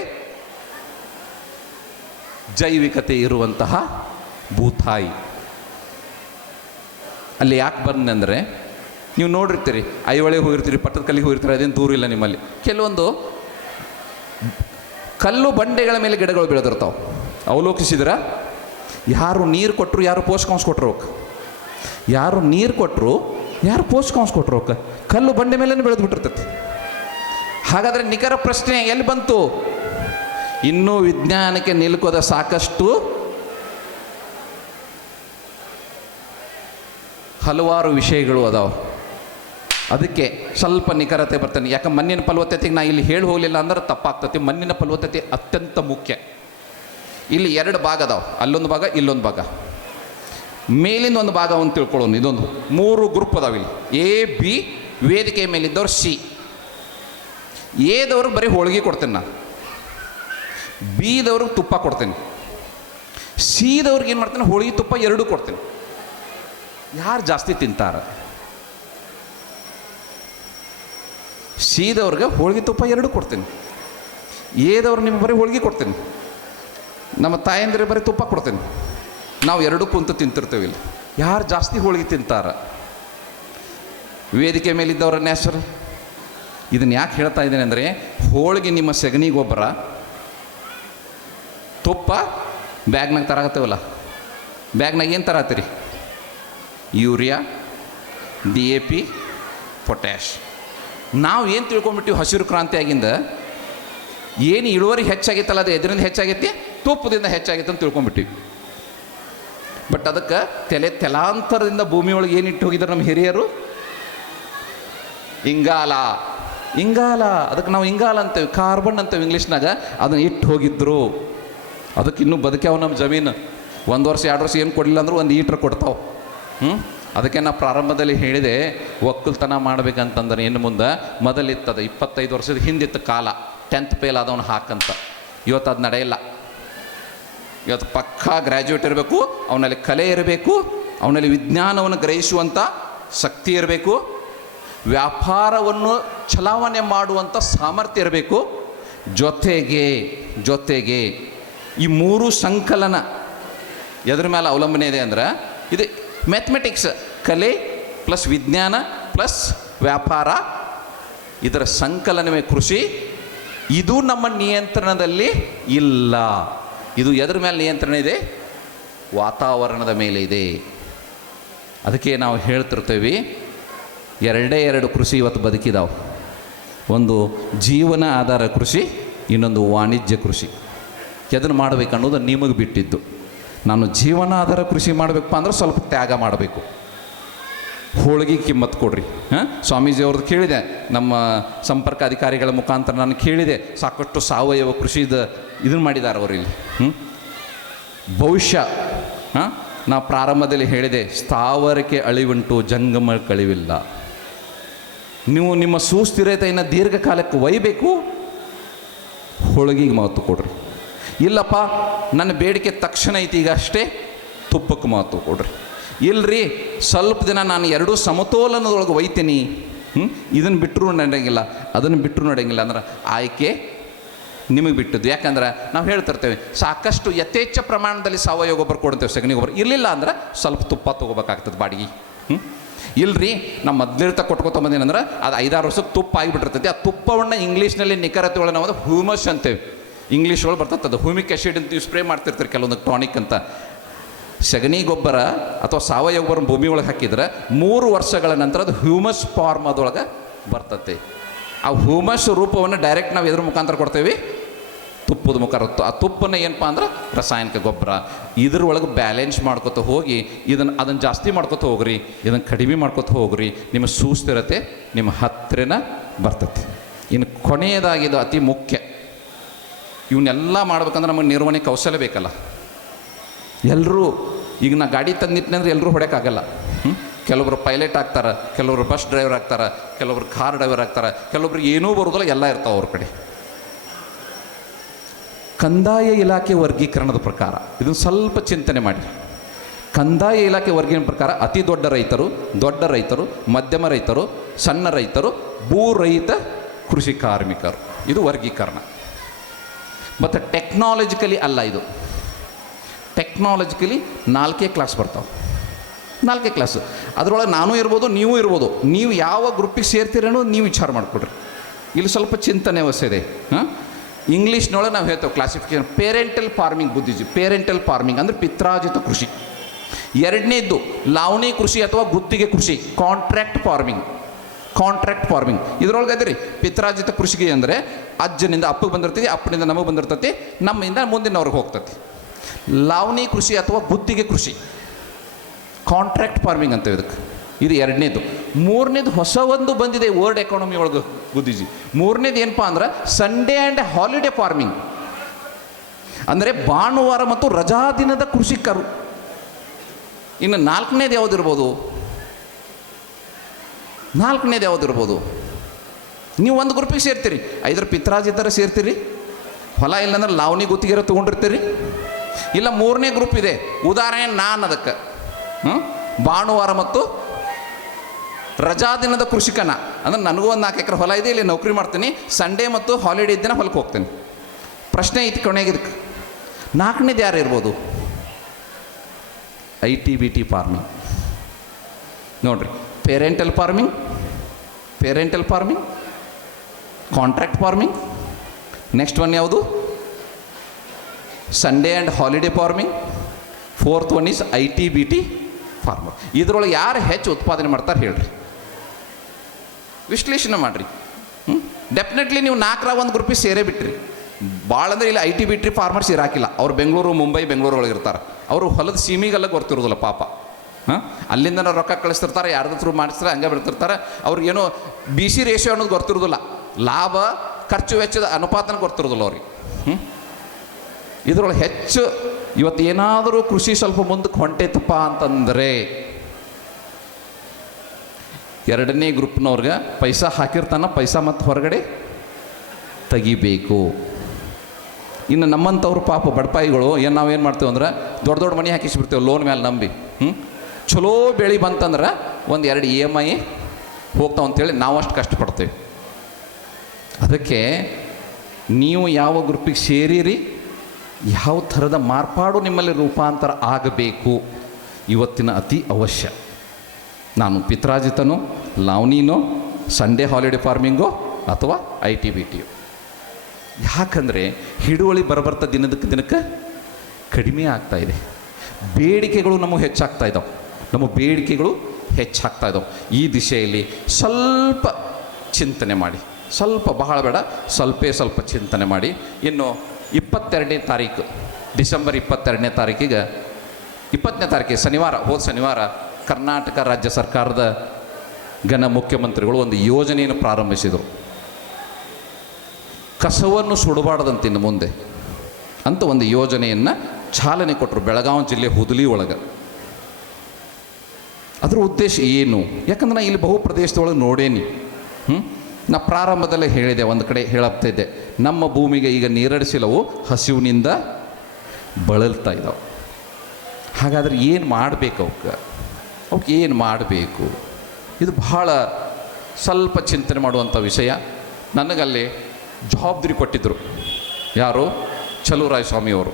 ಜೈವಿಕತೆ ಇರುವಂತಹ ಭೂತಾಯಿ. ಅಲ್ಲಿ ಯಾಕೆ ಬಂದೆ ಅಂದರೆ, ನೀವು ನೋಡಿರ್ತೀರಿ, ಐಹೊಳೆಗೆ ಹೋಗಿರ್ತೀರಿ, ಪಟ್ಟದ ಕಲ್ಲಿಗೆ ಹೋಗಿರ್ತೀರಿ, ಅದೇನು ದೂರ ಇಲ್ಲ ನಿಮ್ಮಲ್ಲಿ. ಕೆಲವೊಂದು ಕಲ್ಲು ಬಂಡೆಗಳ ಮೇಲೆ ಗಿಡಗಳು ಬೆಳೆದಿರ್ತಾವೆ. ಅವಲೋಕಿಸಿದ್ರ, ಯಾರು ನೀರು ಕೊಟ್ಟರು, ಯಾರು ಪೋಷಕಾಂಶ ಕೊಟ್ಟರು ಅವಕ್ಕೆ, ಯಾರು ನೀರು ಕೊಟ್ಟರು, ಯಾರು ಪೋಷಕಾಂಶ ಕೊಟ್ಟರು ಅವಕ್ಕೆ, ಕಲ್ಲು ಬಂಡೆ ಮೇಲೆ ಬೆಳೆದು ಬಿಟ್ಟಿರ್ತೈತಿ. ಹಾಗಾದರೆ ನಿಖರ ಪ್ರಶ್ನೆ ಎಲ್ಲಿ ಬಂತು? ಇನ್ನೂ ವಿಜ್ಞಾನಕ್ಕೆ ನಿಲುಕೋದ ಸಾಕಷ್ಟು ಹಲವಾರು ವಿಷಯಗಳು ಅದಾವೆ. ಅದಕ್ಕೆ ಸ್ವಲ್ಪ ನಿಖರತೆ ಬರ್ತೇನೆ. ಯಾಕೆ ಮಣ್ಣಿನ ಫಲವತ್ತತೆಗೆ ನಾ ಇಲ್ಲಿ ಹೇಳಿ ಹೋಗಲಿಲ್ಲ ಅಂದ್ರೆ ತಪ್ಪಾಗ್ತತಿ. ಮಣ್ಣಿನ ಫಲವತ್ತತೆ ಅತ್ಯಂತ ಮುಖ್ಯ. ಇಲ್ಲಿ 2 ಭಾಗ ಅದಾವೆ, ಅಲ್ಲೊಂದು ಭಾಗ, ಇಲ್ಲೊಂದು ಭಾಗ. ಮೇಲಿನ ಒಂದು ಭಾಗವನ್ನು ತಿಳ್ಕೊಳ್ಳೋಣ. ಇದೊಂದು 3 ಗ್ರೂಪ್ ಅದಾವೆ ಇಲ್ಲಿ. ಎ, ಬಿ, ವೇದಿಕೆ ಮೇಲಿದ್ದವ್ರು ಸಿ. ಎದವ್ರಿಗೆ ಬರೀ ಹೋಳಿಗೆ ಕೊಡ್ತೇನೆ ನಾನು, ಬಿದವ್ರಿಗೆ ತುಪ್ಪ ಕೊಡ್ತೇನೆ, ಸಿದವ್ರಿಗೆ ಏನು ಮಾಡ್ತೇನೆ, ಹೋಳಿಗೆ ತುಪ್ಪ ಎರಡೂ ಕೊಡ್ತೇನೆ. ಯಾರು ಜಾಸ್ತಿ ತಿಂತಾರೆ? ಸಿದವ್ರಿಗೆ ಹೋಳಿಗೆ ತುಪ್ಪ ಎರಡೂ ಕೊಡ್ತೇನೆ, ಏದವ್ರು ನಿಮ್ಗೆ ಬರೀ ಹೋಳಿಗೆ ಕೊಡ್ತೇನೆ, ನಮ್ಮ ತಾಯಂದ್ರೆ ಬರೀ ತುಪ್ಪ ಕೊಡ್ತೇನೆ. ನಾವು ಎರಡೂ ಕುಂತು ತಿಂತಿರ್ತೇವೆ. ಇಲ್ಲಿ ಯಾರು ಜಾಸ್ತಿ ಹೋಳಿಗೆ ತಿಂತಾರೆ? ವೇದಿಕೆ ಮೇಲಿದ್ದವ್ರನ್ನ ಹೆಸರು. ಇದನ್ನು ಯಾಕೆ ಹೇಳ್ತಾ ಇದ್ದೇನೆ ಅಂದರೆ, ಹೋಳಿಗೆ ನಿಮ್ಮ ಸಗಣಿ ಗೊಬ್ಬರ, ತುಪ್ಪ ಬ್ಯಾಗ್ನಾಗ ತರಾಕತ್ತೇವಲ್ಲ, ಬ್ಯಾಗ್ನಾಗ ಏನು ತರತ್ತೀರಿ? Urea, DAP, potash. ನಾವು ಏನು ತಿಳ್ಕೊಂಬಿಟ್ಟಿವಿ ಹಸಿರು ಕ್ರಾಂತಿ ಆಗಿಂದ, ಏನು ಇಳುವರಿ ಹೆಚ್ಚಾಗಿತ್ತಲ್ಲ ಅದು ಎದರಿಂದ ಹೆಚ್ಚಾಗೈತಿ? ತುಪ್ಪದಿಂದ ಹೆಚ್ಚಾಗೈತೆ ಅಂತ ತಿಳ್ಕೊಂಬಿಟ್ಟಿವಿ. ಬಟ್ ಅದಕ್ಕೆ ತಲಾಂತರದಿಂದ ಭೂಮಿಯೊಳಗೆ ಏನು ಇಟ್ಟು ಹೋಗಿದ್ದಾರೆ ನಮ್ಮ ಹಿರಿಯರು? ಇಂಗಾಲ. ಅದಕ್ಕೆ ನಾವು ಇಂಗಾಲ ಅಂತೇವೆ, ಕಾರ್ಬನ್ ಅಂತೇವೆ ಇಂಗ್ಲೀಷ್ನಾಗ. ಅದನ್ನು ಇಟ್ಟು ಹೋಗಿದ್ರು. ಅದಕ್ಕೆ ಇನ್ನೂ ಬದುಕ್ಯಾವ ನಮ್ಮ ಜಮೀನು. 1 ವರ್ಷ 2 ವರ್ಷ ಏನು ಕೊಡಲಿಲ್ಲ ಅಂದರೂ 1 ಲೀಟ್ರ್ ಕೊಡ್ತಾವೆ. ಅದಕ್ಕೆ ನಾ ಪ್ರಾರಂಭದಲ್ಲಿ ಹೇಳಿದೆ, ಒಕ್ಕಲ್ತನ ಮಾಡ್ಬೇಕಂತಂದ್ರೆ ಇನ್ನು ಮುಂದೆ ಮೊದಲಿತ್ತದ 25 ವರ್ಷದ ಹಿಂದಿತ್ತು ಕಾಲ, 10th ಫೇಲ್ ಆದವನು ಹಾಕಂತ. ಇವತ್ತು ಅದು ನಡೆಯಲ್ಲ. ಇವತ್ತು ಪಕ್ಕಾ ಗ್ರ್ಯಾಜುಯೇಟ್ ಇರಬೇಕು, ಅವನಲ್ಲಿ ಕಲೆ ಇರಬೇಕು, ಅವನಲ್ಲಿ ವಿಜ್ಞಾನವನ್ನು ಗ್ರಹಿಸುವಂಥ ಶಕ್ತಿ ಇರಬೇಕು, ವ್ಯಾಪಾರವನ್ನು ಚಲಾವಣೆ ಮಾಡುವಂಥ ಸಾಮರ್ಥ್ಯ ಇರಬೇಕು. ಜೊತೆಗೆ ಈ 3 ಸಂಕಲನ ಎದ್ರ ಮೇಲೆ ಅವಲಂಬನೆ ಇದೆ ಅಂದ್ರೆ, ಇದು ಮ್ಯಾಥಮೆಟಿಕ್ಸ್, ಕಲೆ ಪ್ಲಸ್ ವಿಜ್ಞಾನ ಪ್ಲಸ್ ವ್ಯಾಪಾರ, ಇದರ ಸಂಕಲನವೇ ಕೃಷಿ. ಇದು ನಮ್ಮ ನಿಯಂತ್ರಣದಲ್ಲಿ ಇಲ್ಲ. ಇದು ಎದ್ರ ಮೇಲೆ ನಿಯಂತ್ರಣ ಇದೆ? ವಾತಾವರಣದ ಮೇಲೆ ಇದೆ. ಅದಕ್ಕೆ ನಾವು ಹೇಳ್ತಿರ್ತೇವೆ, 2 ಕೃಷಿ ಇವತ್ತು ಬದುಕಿದಾವೆ. ಒಂದು ಜೀವನ ಆಧಾರ ಕೃಷಿ, ಇನ್ನೊಂದು ವಾಣಿಜ್ಯ ಕೃಷಿ. ಎದನ್ನು ಮಾಡಬೇಕು ಅನ್ನೋದು ನಿಮಗೆ ಬಿಟ್ಟಿದ್ದು. ನಾನು ಜೀವನ ಆಧಾರ ಕೃಷಿ ಮಾಡಬೇಕಪ್ಪ ಅಂದ್ರೆ ಸ್ವಲ್ಪ ತ್ಯಾಗ ಮಾಡಬೇಕು. ಹೋಳಿಗೆ ಕಿಮ್ಮತ್ತು ಕೊಡ್ರಿ. ಸ್ವಾಮೀಜಿಯವ್ರದ್ದು ಕೇಳಿದೆ, ನಮ್ಮ ಸಂಪರ್ಕ ಅಧಿಕಾರಿಗಳ ಮುಖಾಂತರ ನಾನು ಕೇಳಿದೆ, ಸಾಕಷ್ಟು ಸಾವಯವ ಕೃಷಿದ ಇದನ್ನು ಮಾಡಿದ್ದಾರೆ ಅವರು ಇಲ್ಲಿ. ಭವಿಷ್ಯ ನಾ ಪ್ರಾರಂಭದಲ್ಲಿ ಹೇಳಿದೆ, ಸ್ಥಾವರಕ್ಕೆ ಅಳಿವುಂಟು, ಜಂಗಮಕ್ಕೆ ಅಳಿವಿಲ್ಲ. ನೀವು ನಿಮ್ಮ ಸುಸ್ಥಿರತೆಯನ್ನು ದೀರ್ಘಕಾಲಕ್ಕೆ ಒಯ್ಯಬೇಕು, ಹೋಳಿಗೆಗೆ ಮಹತ್ವ ಕೊಡ್ರಿ. ಇಲ್ಲಪ್ಪ ನನ್ನ ಬೇಡಿಕೆ ತಕ್ಷಣ ಐತಿ ಈಗ ಅಷ್ಟೇ, ತುಪ್ಪಕ್ಕೆ ಮಹತ್ವ ಕೊಡ್ರಿ. ಇಲ್ಲರಿ ಸ್ವಲ್ಪ ದಿನ ನಾನು 2 ಸಮತೋಲನದೊಳಗೆ ಒಯ್ತೀನಿ, ಇದನ್ನು ಬಿಟ್ಟರೂ ನಡೆಯಂಗಿಲ್ಲ, ಅದನ್ನು ಬಿಟ್ಟರೂ ನಡೆಯಂಗಿಲ್ಲ ಅಂದ್ರೆ ಆಯ್ಕೆ ನಿಮಗೆ ಬಿಟ್ಟದ್ದು. ಯಾಕಂದ್ರೆ ನಾವು ಹೇಳ್ತಿರ್ತೇವೆ, ಸಾಕಷ್ಟು ಯಥೇಚ್ಛ ಪ್ರಮಾಣದಲ್ಲಿ ಸಾವಯವ ಗೊಬ್ಬರ ಕೊಡ್ತೇವೆ, ಸಗಣಿ ಗೊಬ್ಬರ. ಇರಲಿಲ್ಲ ಅಂದ್ರೆ ಸ್ವಲ್ಪ ತುಪ್ಪ ತೊಗೋಬೇಕಾಗ್ತದೆ ಬಾಡಿಗೆ. ಇಲ್ಲರಿ ನಾವು ಮೊದಲಿರ್ತ ಕೊಟ್ಕೋತ ಬಂದೇನಂದ್ರೆ ಅದು 5-6 ವರ್ಷಕ್ಕೆ ತುಪ್ಪ ಆಗಿಬಿಟ್ಟಿರ್ತೈತಿ. ಆ ತುಪ್ಪವನ್ನು ಇಂಗ್ಲೀಷ್ನಲ್ಲಿ ನಿಖರತೆ ಒಳಗೆ ನಾವು ಹ್ಯೂಮಸ್ ಅಂತೇವೆ, ಇಂಗ್ಲೀಷ್ ಒಳಗೆ ಬರ್ತದೆ. ಅದು ಹ್ಯೂಮಿಕ್ ಆ್ಯಸಿಡ್ ಅಂತ ನೀವು ಸ್ಪ್ರೇ ಮಾಡ್ತಿರ್ತೀರಿ, ಕೆಲವೊಂದು ಟಾನಿಕ್ ಅಂತ. ಸಗಣಿ ಗೊಬ್ಬರ ಅಥವಾ ಸಾವಯವ ಗೊಬ್ಬರ ಭೂಮಿ ಒಳಗೆ ಹಾಕಿದ್ರೆ 3 ವರ್ಷಗಳ ನಂತರ ಅದು ಹ್ಯೂಮಸ್ ಫಾರ್ಮ್ ಅದೊಳಗೆ ಬರ್ತತೆ. ಆ ಹ್ಯೂಮಸ್ ರೂಪವನ್ನು ಡೈರೆಕ್ಟ್ ನಾವು ಎದ್ರ ಮುಖಾಂತರ ಕೊಡ್ತೇವೆ? ತುಪ್ಪದ ಮುಖಾಂತರ. ಆ ತುಪ್ಪನ್ನು ಏನಪ್ಪ ಅಂದ್ರೆ ರಾಸಾಯನಿಕ ಗೊಬ್ಬರ. ಇದ್ರೊಳಗೆ ಬ್ಯಾಲೆನ್ಸ್ ಮಾಡ್ಕೊತ ಹೋಗಿ ಅದನ್ನು ಜಾಸ್ತಿ ಮಾಡ್ಕೊತ ಹೋಗ್ರಿ, ಇದನ್ನು ಕಡಿಮೆ ಮಾಡ್ಕೊತ ಹೋಗ್ರಿ, ನಿಮ್ಮ ಸುಸ್ಥಿರತೆ ನಿಮ್ಮ ಹತ್ತಿರನ ಬರ್ತೈತಿ. ಇನ್ನು ಕೊನೆಯದಾಗಿದ್ದು ಅತಿ ಮುಖ್ಯ, ಇವನ್ನೆಲ್ಲ ಮಾಡ್ಬೇಕಂದ್ರೆ ನಮಗೆ ನಿರ್ವಹಣೆ ಕೌಶಲ್ಯ ಬೇಕಲ್ಲ. ಎಲ್ಲರೂ ಈಗ ನಾ ಗಾಡಿ ತಂದಿಟ್ಟನೆ ಅಂದರೆ ಎಲ್ಲರೂ ಹೊಡೆಯೋಕ್ಕಾಗಲ್ಲ. ಕೆಲವೊಬ್ರು ಪೈಲಟ್ ಆಗ್ತಾರೆ, ಕೆಲವರು ಬಸ್ ಡ್ರೈವರ್ ಆಗ್ತಾರೆ, ಕೆಲವೊಬ್ರು ಕಾರ್ ಡ್ರೈವರ್ ಆಗ್ತಾರೆ, ಕೆಲವೊಬ್ರಿಗೆ ಏನೂ ಬರೋದಿಲ್ಲ, ಎಲ್ಲ ಇರ್ತಾವೆ ಅವ್ರ ಕಡೆ. ಕಂದಾಯ ಇಲಾಖೆ ವರ್ಗೀಕರಣದ ಪ್ರಕಾರ ಇದನ್ನು ಸ್ವಲ್ಪ ಚಿಂತನೆ ಮಾಡಿ. ಕಂದಾಯ ಇಲಾಖೆ ವರ್ಗೀಕರಣ ಪ್ರಕಾರ ಅತಿ ದೊಡ್ಡ ರೈತರು, ಮಧ್ಯಮ ರೈತರು, ಸಣ್ಣ ರೈತರು, ಭೂ ರಹಿತ ಕೃಷಿ ಕಾರ್ಮಿಕರು, ಇದು ವರ್ಗೀಕರಣ. ಮತ್ತು ಟೆಕ್ನಾಲಜಿಕಲಿ ಅಲ್ಲ ಇದು. ಟೆಕ್ನಾಲಜಿಕಲಿ 4 ಕ್ಲಾಸ್ ಬರ್ತಾವೆ, 4 ಕ್ಲಾಸ್. ಅದರೊಳಗೆ ನಾನು ಇರ್ಬೋದು, ನೀವು ಇರ್ಬೋದು. ನೀವು ಯಾವ ಗ್ರೂಪಿಗೆ ಸೇರ್ತೀರ ಅನ್ನೋದು ನೀವು ವಿಚಾರ ಮಾಡಿಕೊಡ್ರಿ. ಇಲ್ಲಿ ಸ್ವಲ್ಪ ಚಿಂತನೆ ಅವಶ್ಯ ಇದೆ. ಇಂಗ್ಲೀಷ್ನೊಳಗೆ ನಾವು ಹೇಳ್ತೇವೆ ಕ್ಲಾಸಿಫಿಕೇಶನ್, ಪೇರೆಂಟಲ್ ಫಾರ್ಮಿಂಗ್ ಬುದ್ಧಿಜಿ. ಪೇರೆಂಟಲ್ ಫಾರ್ಮಿಂಗ್ ಅಂದರೆ ಪಿತ್ರಾರ್ಜಿತ ಕೃಷಿ. ಎರಡನೇದ್ದು ಲಾವಣಿ ಕೃಷಿ ಅಥವಾ ಗುತ್ತಿಗೆ ಕೃಷಿ, ಕಾಂಟ್ರಾಕ್ಟ್ ಫಾರ್ಮಿಂಗ್. ಕಾಂಟ್ರಾಕ್ಟ್ ಫಾರ್ಮಿಂಗ್ ಇದರೊಳಗೆ ಅದೇ ರೀ. ಪಿತ್ರಾರ್ಜಿತ ಕೃಷಿಗೆ ಅಂದರೆ ಅಜ್ಜನಿಂದ ಅಪ್ಪಗೆ ಬಂದಿರ್ತೈತಿ, ಅಪ್ಪನಿಂದ ನಮಗೆ ಬಂದಿರ್ತೈತಿ, ನಮ್ಮಿಂದ ಮುಂದಿನವ್ರಿಗೆ ಹೋಗ್ತೈತಿ. ಲಾವಣಿ ಕೃಷಿ ಅಥವಾ ಗುತ್ತಿಗೆ ಕೃಷಿ, ಕಾಂಟ್ರಾಕ್ಟ್ ಫಾರ್ಮಿಂಗ್ ಅಂತ ಇದಕ್ಕೆ. ಇದು ಎರಡನೇದು. ಮೂರನೇದು ಹೊಸ ಒಂದು ಬಂದಿದೆ ವರ್ಲ್ಡ್ ಎಕಾನಮಿ ಒಳಗೆ ಬುದ್ಧಿಜಿ. ಮೂರನೇದು ಏನಪ್ಪ ಅಂದ್ರೆ ಸಂಡೇ ಆ್ಯಂಡ್ ಹಾಲಿಡೇ ಫಾರ್ಮಿಂಗ್, ಅಂದರೆ ಭಾನುವಾರ ಮತ್ತು ರಜಾ ದಿನದ ಕೃಷಿಕರು. ಇನ್ನು ನಾಲ್ಕನೇದು ಯಾವುದಿರ್ಬೋದು? ನೀವು ಒಂದು ಗ್ರೂಪಿಗೆ ಸೇರ್ತೀರಿ, ಐದರ ಪಿತ್ರಾಜಿತರ ಸೇರ್ತೀರಿ, ಹೊಲ ಇಲ್ಲಾಂದ್ರೆ ಲಾವಣಿ ಗುತ್ತಿಗೆರ ತೊಗೊಂಡಿರ್ತೀರಿ. ಇಲ್ಲ ಮೂರನೇ ಗ್ರೂಪ್ ಇದೆ, ಉದಾಹರಣೆ ನಾನು ಅದಕ್ಕೆ ಭಾನುವಾರ ಮತ್ತು ರಜಾ ದಿನದ ಕೃಷಿಕನ, ಅಂದ್ರೆ ನನಗೂ ಒಂದು 4 ಎಕರೆ ಹೊಲ ಇದೆ, ಇಲ್ಲಿ ನೌಕರಿ ಮಾಡ್ತೀನಿ, ಸಂಡೇ ಮತ್ತು ಹಾಲಿಡೇ ಇದ್ದಿನ ಹೊಲಕ್ಕೆ ಹೋಗ್ತೀನಿ. ಪ್ರಶ್ನೆ ಐತಿ ಕೊನೆಗೆ ಇದಕ್ಕೆ, ನಾಲ್ಕನೇದು ಯಾರು ಇರ್ಬೋದು? ITBT ಫಾರ್ಮಿಂಗ್ ನೋಡಿರಿ. Parental farming, contract farming, next one ಯಾವುದು? Sunday and holiday farming. Fourth one is ITBT farmer. ಇದರೊಳಗೆ ಯಾರು ಹೆಚ್ಚು ಉತ್ಪಾದನೆ ಮಾಡ್ತಾರೆ ಹೇಳ್ರಿ, ವಿಶ್ಲೇಷಣೆ ಮಾಡಿರಿ. ಡೆಫಿನೆಟ್ಲಿ ನೀವು 4ರ ಒಂದು ಗ್ರೂಪಿಗೆ ಸೇರೇ ಬಿಟ್ರಿ. ಭಾಳ ಅಂದರೆ ಇಲ್ಲಿ ITBT ಫಾರ್ಮರ್ಸ್ ಇರಾಕಿಲ್ಲ. ಅವ್ರು ಬೆಂಗಳೂರು, ಮುಂಬೈ, ಬೆಂಗಳೂರು ಒಳಗೆ ಇರ್ತಾರೆ. ಅವರು ಹೊಲದ ಸೀಮಿಗೆಲ್ಲ ಗೊತ್ತಿರೋದಿಲ್ಲ ಪಾಪ. ಅಲ್ಲಿಂದ ರೊಕ್ಕ ಕಳಿಸ್ತಿರ್ತಾರೆ, ಯಾರ್ದು ಥ್ರೂ ಮಾಡಿಸ್ತಾರೆ, ಹಂಗೆ ಬಿಡ್ತಿರ್ತಾರೆ. ಅವ್ರಿಗೇನೋ BC ರೇಷಿಯೋ ಅನ್ನೋದು ಗೊತ್ತಿರೋದಿಲ್ಲ, ಲಾಭ ಖರ್ಚು ವೆಚ್ಚದ ಅನುಪಾತನ ಗೊತ್ತಿರೋದಿಲ್ಲ ಅವ್ರಿಗೆ. ಇದರೊಳಗೆ ಹೆಚ್ಚು ಇವತ್ತು ಏನಾದರೂ ಕೃಷಿ ಸ್ವಲ್ಪ ಮುಂದಕ್ಕೆ ಹೊಂಟೈತಪ್ಪ ಅಂತಂದರೆ ಎರಡನೇ ಗ್ರೂಪ್ನವ್ರಿಗೆ ಪೈಸಾ ಹಾಕಿರ್ತಾನೆ, ಪೈಸಾ ಮತ್ತು ಹೊರಗಡೆ ತೆಗಿಬೇಕು. ಇನ್ನು ನಮ್ಮಂಥವ್ರು ಪಾಪ ಬಡಪಾಯಿಗಳು ನಾವೇನು ಮಾಡ್ತೇವೆ ಅಂದ್ರೆ ದೊಡ್ಡ ದೊಡ್ಡ ಮನೆ ಹಾಕಿಸ್ಬಿಡ್ತೇವೆ ಲೋನ್ ಮೇಲೆ ನಂಬಿ. ಚಲೋ ಬೆಳೆ ಬಂತಂದ್ರೆ 1-2 EMI ಹೋಗ್ತಾವ ಅಂತೇಳಿ ನಾವು ಅಷ್ಟು ಕಷ್ಟಪಡ್ತೇವೆ. ಅದಕ್ಕೆ ನೀವು ಯಾವ ಗ್ರೂಪಿಗೆ ಸೇರಿರಿ, ಯಾವ ಥರದ ಮಾರ್ಪಾಡು ನಿಮ್ಮಲ್ಲಿ ರೂಪಾಂತರ ಆಗಬೇಕು ಇವತ್ತಿನ ಅತಿ ಅವಶ್ಯ. ನಾನು ಪಿತ್ರಾಜಿತನೋ, ಲಾವಣಿನೋ, ಸಂಡೇ ಹಾಲಿಡೇ ಫಾರ್ಮಿಂಗೋ ಅಥವಾ ITBTಯೋ. ಯಾಕಂದರೆ ಹಿಡುವಳಿ ಬರಬರ್ತಾ ದಿನಕ್ಕೆ ಕಡಿಮೆ ಆಗ್ತಾಯಿದೆ. ಬೇಡಿಕೆಗಳು ನಮಗೆ ಹೆಚ್ಚಾಗ್ತಾ ಇದ್ದಾವೆ. ಈ ದಿಶೆಯಲ್ಲಿ ಸ್ವಲ್ಪ ಚಿಂತನೆ ಮಾಡಿ, ಸ್ವಲ್ಪ ಬಹಳ ಬೇಡ, ಸ್ವಲ್ಪ ಚಿಂತನೆ ಮಾಡಿ. ಇನ್ನು 22ನೇ ತಾರೀಕು, ಡಿಸೆಂಬರ್ 22ನೇ ತಾರೀಕಿಗೆ 20ನೇ ತಾರೀಕಿಗೆ ಹೋದ ಶನಿವಾರ ಕರ್ನಾಟಕ ರಾಜ್ಯ ಸರ್ಕಾರದ ಘನ ಮುಖ್ಯಮಂತ್ರಿಗಳು ಒಂದು ಯೋಜನೆಯನ್ನು ಪ್ರಾರಂಭಿಸಿದರು. ಕಸವನ್ನು ಸುಡಬಾರ್ದಂತ ಇನ್ನು ಮುಂದೆ ಅಂತ ಒಂದು ಯೋಜನೆಯನ್ನು ಚಾಲನೆ ಕೊಟ್ಟರು ಬೆಳಗಾವಿ ಜಿಲ್ಲೆ ಹುದಲಿ ಒಳಗೆ. ಅದರ ಉದ್ದೇಶ ಏನು? ಯಾಕಂದ್ರೆ ನಾನು ಇಲ್ಲಿ ಬಹು ಪ್ರದೇಶದೊಳಗೆ ನೋಡೇನಿ. ನಾ ಪ್ರಾರಂಭದಲ್ಲೇ ಹೇಳಿದೆ, ಒಂದು ಕಡೆ ಹೇಳಪ್ತಿದ್ದೆ, ನಮ್ಮ ಭೂಮಿಗೆ ಈಗ ನೀರಡಿಸಿಲವು ಹಸಿವಿನಿಂದ ಬಳಲ್ತಾ ಇದ್ದಾವೆ. ಹಾಗಾದರೆ ಏನು ಮಾಡಬೇಕು ಅವಕ್ಕೆ ಏನು ಮಾಡಬೇಕು? ಇದು ಬಹಳ ಸ್ವಲ್ಪ ಚಿಂತನೆ ಮಾಡುವಂಥ ವಿಷಯ. ನನಗಲ್ಲಿ ಜವಾಬ್ದಾರಿ ಕೊಟ್ಟಿದ್ದರು ಯಾರು? ಚಲುವರಾಯ ಸ್ವಾಮಿಯವರು.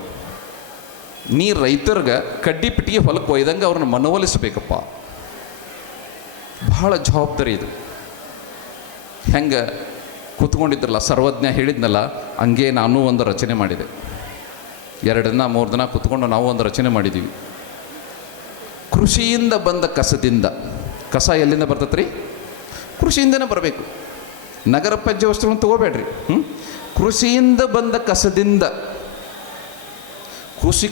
ನೀ ರೈತರಿಗೆ ಕಡ್ಡಿ ಪಿಟ್ಟಿಗೆ ಹೊಲಕ್ಕೆ ಒಯ್ದಂಗೆ ಅವ್ರನ್ನ ಮನವೊಲಿಸಬೇಕಪ್ಪ. ಬಹಳ ಜವಾಬ್ದಾರಿ ಇದು. ಹೆಂಗೆ ಕೂತ್ಕೊಂಡಿದ್ರಲ್ಲ ಸರ್ವಜ್ಞ ಹೇಳಿದ್ನಲ್ಲ, ಹಂಗೆ ನಾನು ಒಂದು ರಚನೆ ಮಾಡಿದೆ. 2 ದಿನ 3 ದಿನ ಕೂತ್ಕೊಂಡು ನಾವು ಒಂದು ರಚನೆ ಮಾಡಿದ್ದೀವಿ. ಕೃಷಿಯಿಂದ ಬಂದ ಕಸದಿಂದ, ಕಸ ಎಲ್ಲಿಂದ ಬರ್ತೈತೆ ರೀ? ಕೃಷಿಯಿಂದನೇ ಬರಬೇಕು. ನಗರ ಪಜ್ಜೆ ವಸ್ತುಗಳನ್ನು ತೊಗೋಬೇಡ್ರಿ. ಕೃಷಿಯಿಂದ ಬಂದ ಕಸದಿಂದ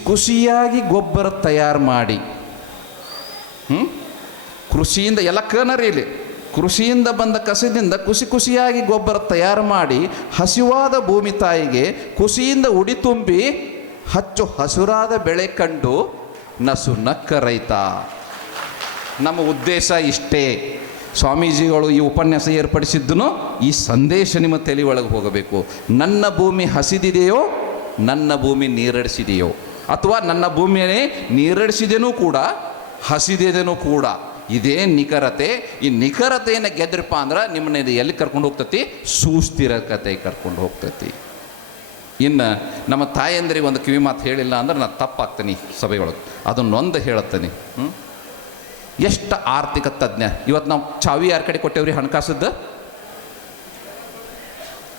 ಖುಷಿಯಾಗಿ ಗೊಬ್ಬರ ತಯಾರು ಮಾಡಿ, ಕೃಷಿಯಿಂದ ಎಲ್ಲ ಕನರಿ ಇಲ್ಲಿ, ಕೃಷಿಯಿಂದ ಬಂದ ಕಸದಿಂದ ಖುಷಿಯಾಗಿ ಗೊಬ್ಬರ ತಯಾರು ಮಾಡಿ ಹಸಿವಾದ ಭೂಮಿ ತಾಯಿಗೆ ಖುಷಿಯಿಂದ ಉಡಿ ತುಂಬಿ ಹಚ್ಚು ಹಸುರಾದ ಬೆಳೆ ಕಂಡು ನಸು ನಕ್ಕ ರೈತ. ನಮ್ಮ ಉದ್ದೇಶ ಇಷ್ಟೇ. ಸ್ವಾಮೀಜಿಗಳು ಈ ಉಪನ್ಯಾಸ ಏರ್ಪಡಿಸಿದ್ದನು ಈ ಸಂದೇಶ ನಿಮ್ಮ ತಲೆ ಒಳಗೆ ಹೋಗಬೇಕು. ನನ್ನ ಭೂಮಿ ಹಸಿದಿದೆಯೋ, ನನ್ನ ಭೂಮಿ ನೀರಡಿಸಿದೆಯೋ, ಅಥವಾ ನನ್ನ ಭೂಮಿಯೇ ನೀರಡಿಸಿದೇನೂ ಕೂಡ ಹಸಿದೇನೂ ಕೂಡ. ಇದೇ ನಿಖರತೆ. ಈ ನಿಖರತೆಯನ್ನು ಗೆದ್ರಪ್ಪ ಅಂದ್ರೆ ನಿಮ್ಮನ್ನ ಇದು ಎಲ್ಲಿ ಕರ್ಕೊಂಡು ಹೋಗ್ತತಿ? ಸುಸ್ಥಿರತೆ ಕರ್ಕೊಂಡು ಹೋಗ್ತತಿ. ಇನ್ನು ನಮ್ಮ ತಾಯಂದಿರಿಗೆ ಒಂದು ಕಿವಿ ಮಾತು ಹೇಳಿಲ್ಲ ಅಂದ್ರೆ ನಾನು ತಪ್ಪಾಗ್ತೀನಿ ಸಭೆಯೊಳಗೆ, ಅದನ್ನೊಂದು ಹೇಳತ್ತೀನಿ. ಎಷ್ಟು ಆರ್ಥಿಕ ತಜ್ಞ ಇವತ್ತು ನಾವು ಚಾವಿ ಯಾರ ಕಡೆ ಕೊಟ್ಟೇವ್ರಿ? ಹಣಕಾಸದ್ದು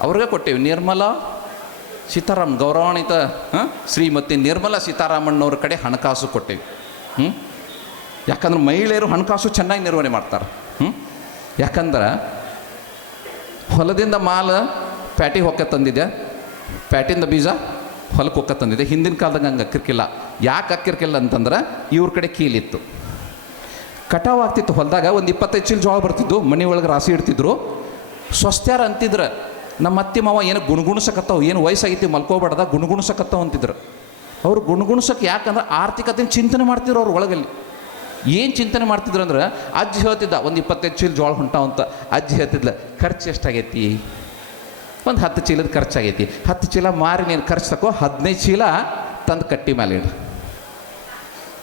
ಅವ್ರಿಗೆ ಕೊಟ್ಟೇವಿ. ನಿರ್ಮಲಾ ಸೀತಾರಾಮನ್, ಗೌರವಾನ್ವಿತ ಶ್ರೀಮತಿ ನಿರ್ಮಲಾ ಸೀತಾರಾಮಣ್ಣವ್ರ ಕಡೆ ಹಣಕಾಸು ಕೊಟ್ಟೇವಿ. ಯಾಕಂದ್ರೆ ಮಹಿಳೆಯರು ಹಣಕಾಸು ಚೆನ್ನಾಗಿ ನಿರ್ವಹಣೆ ಮಾಡ್ತಾರೆ. ಯಾಕಂದ್ರೆ ಹೊಲದಿಂದ ಮಾಲ ಪ್ಯಾಟಿಗೆ ಹೊಕ್ಕ ತಂದಿದೆ, ಪ್ಯಾಟಿಂದ ಬೀಜ ಹೊಲಕ್ಕೆ ಹೊಕ್ಕ ತಂದಿದೆ. ಹಿಂದಿನ ಕಾಲದಾಗ ಹಂಗೆ ಅಕ್ಕಿರ್ಕಿಲ್ಲ. ಯಾಕೆ ಅಕ್ಕಿರ್ಕಿಲ್ಲ ಅಂತಂದ್ರೆ ಇವ್ರ ಕಡೆ ಕೀಲಿತ್ತು, ಕಟಾವು ಆಗ್ತಿತ್ತು. ಹೊಲದಾಗ ಒಂದು 25 ಚೀಲ ಜೋಳ ಬರ್ತಿದ್ದು, ಮನೆ ಒಳಗೆ ರಾಸಿ ಇಡ್ತಿದ್ರು. ಸ್ವಸ್ತ್ಯಾರ ಅಂತಿದ್ರು, ನಮ್ಮ ಅತ್ತಿ ಮಾವ ಏನು ಗುಣಗುಣಿಸಕತ್ತಾವ, ಏನು ವಯಸ್ಸಾಗೈತಿ ಮಲ್ಕೋಬೇಡ್ದ ಗುಣಗುಣಿಸಕತ್ತಾವ ಅಂತಿದ್ರು. ಅವ್ರು ಗುಣಗುಣಿಸಕ್ಕೆ ಯಾಕಂದ್ರೆ ಆರ್ಥಿಕತೆ ಚಿಂತನೆ ಮಾಡ್ತಿದ್ರು. ಅವ್ರ ಒಳಗಲ್ಲಿ ಏನು ಚಿಂತನೆ ಮಾಡ್ತಿದ್ರು ಅಂದ್ರೆ, ಅಜ್ಜಿ ಹೇಳ್ತಿದ್ದ ಒಂದು 25 ಚೀಲ ಜೋಳ ಹೊಂಟಾವಂತ. ಅಜ್ಜಿ ಹೇಳ್ತಿದ್ಲ, ಖರ್ಚು ಎಷ್ಟಾಗೈತಿ? ಒಂದು 10 ಚೀಲದ ಖರ್ಚಾಗೈತಿ. 10 ಚೀಲ ಮಾರಿ ನೀನು ಖರ್ಚು ತಗೋ, 15 ಚೀಲ ತಂದು ಕಟ್ಟಿ ಮೇಲೆ ಇಡು.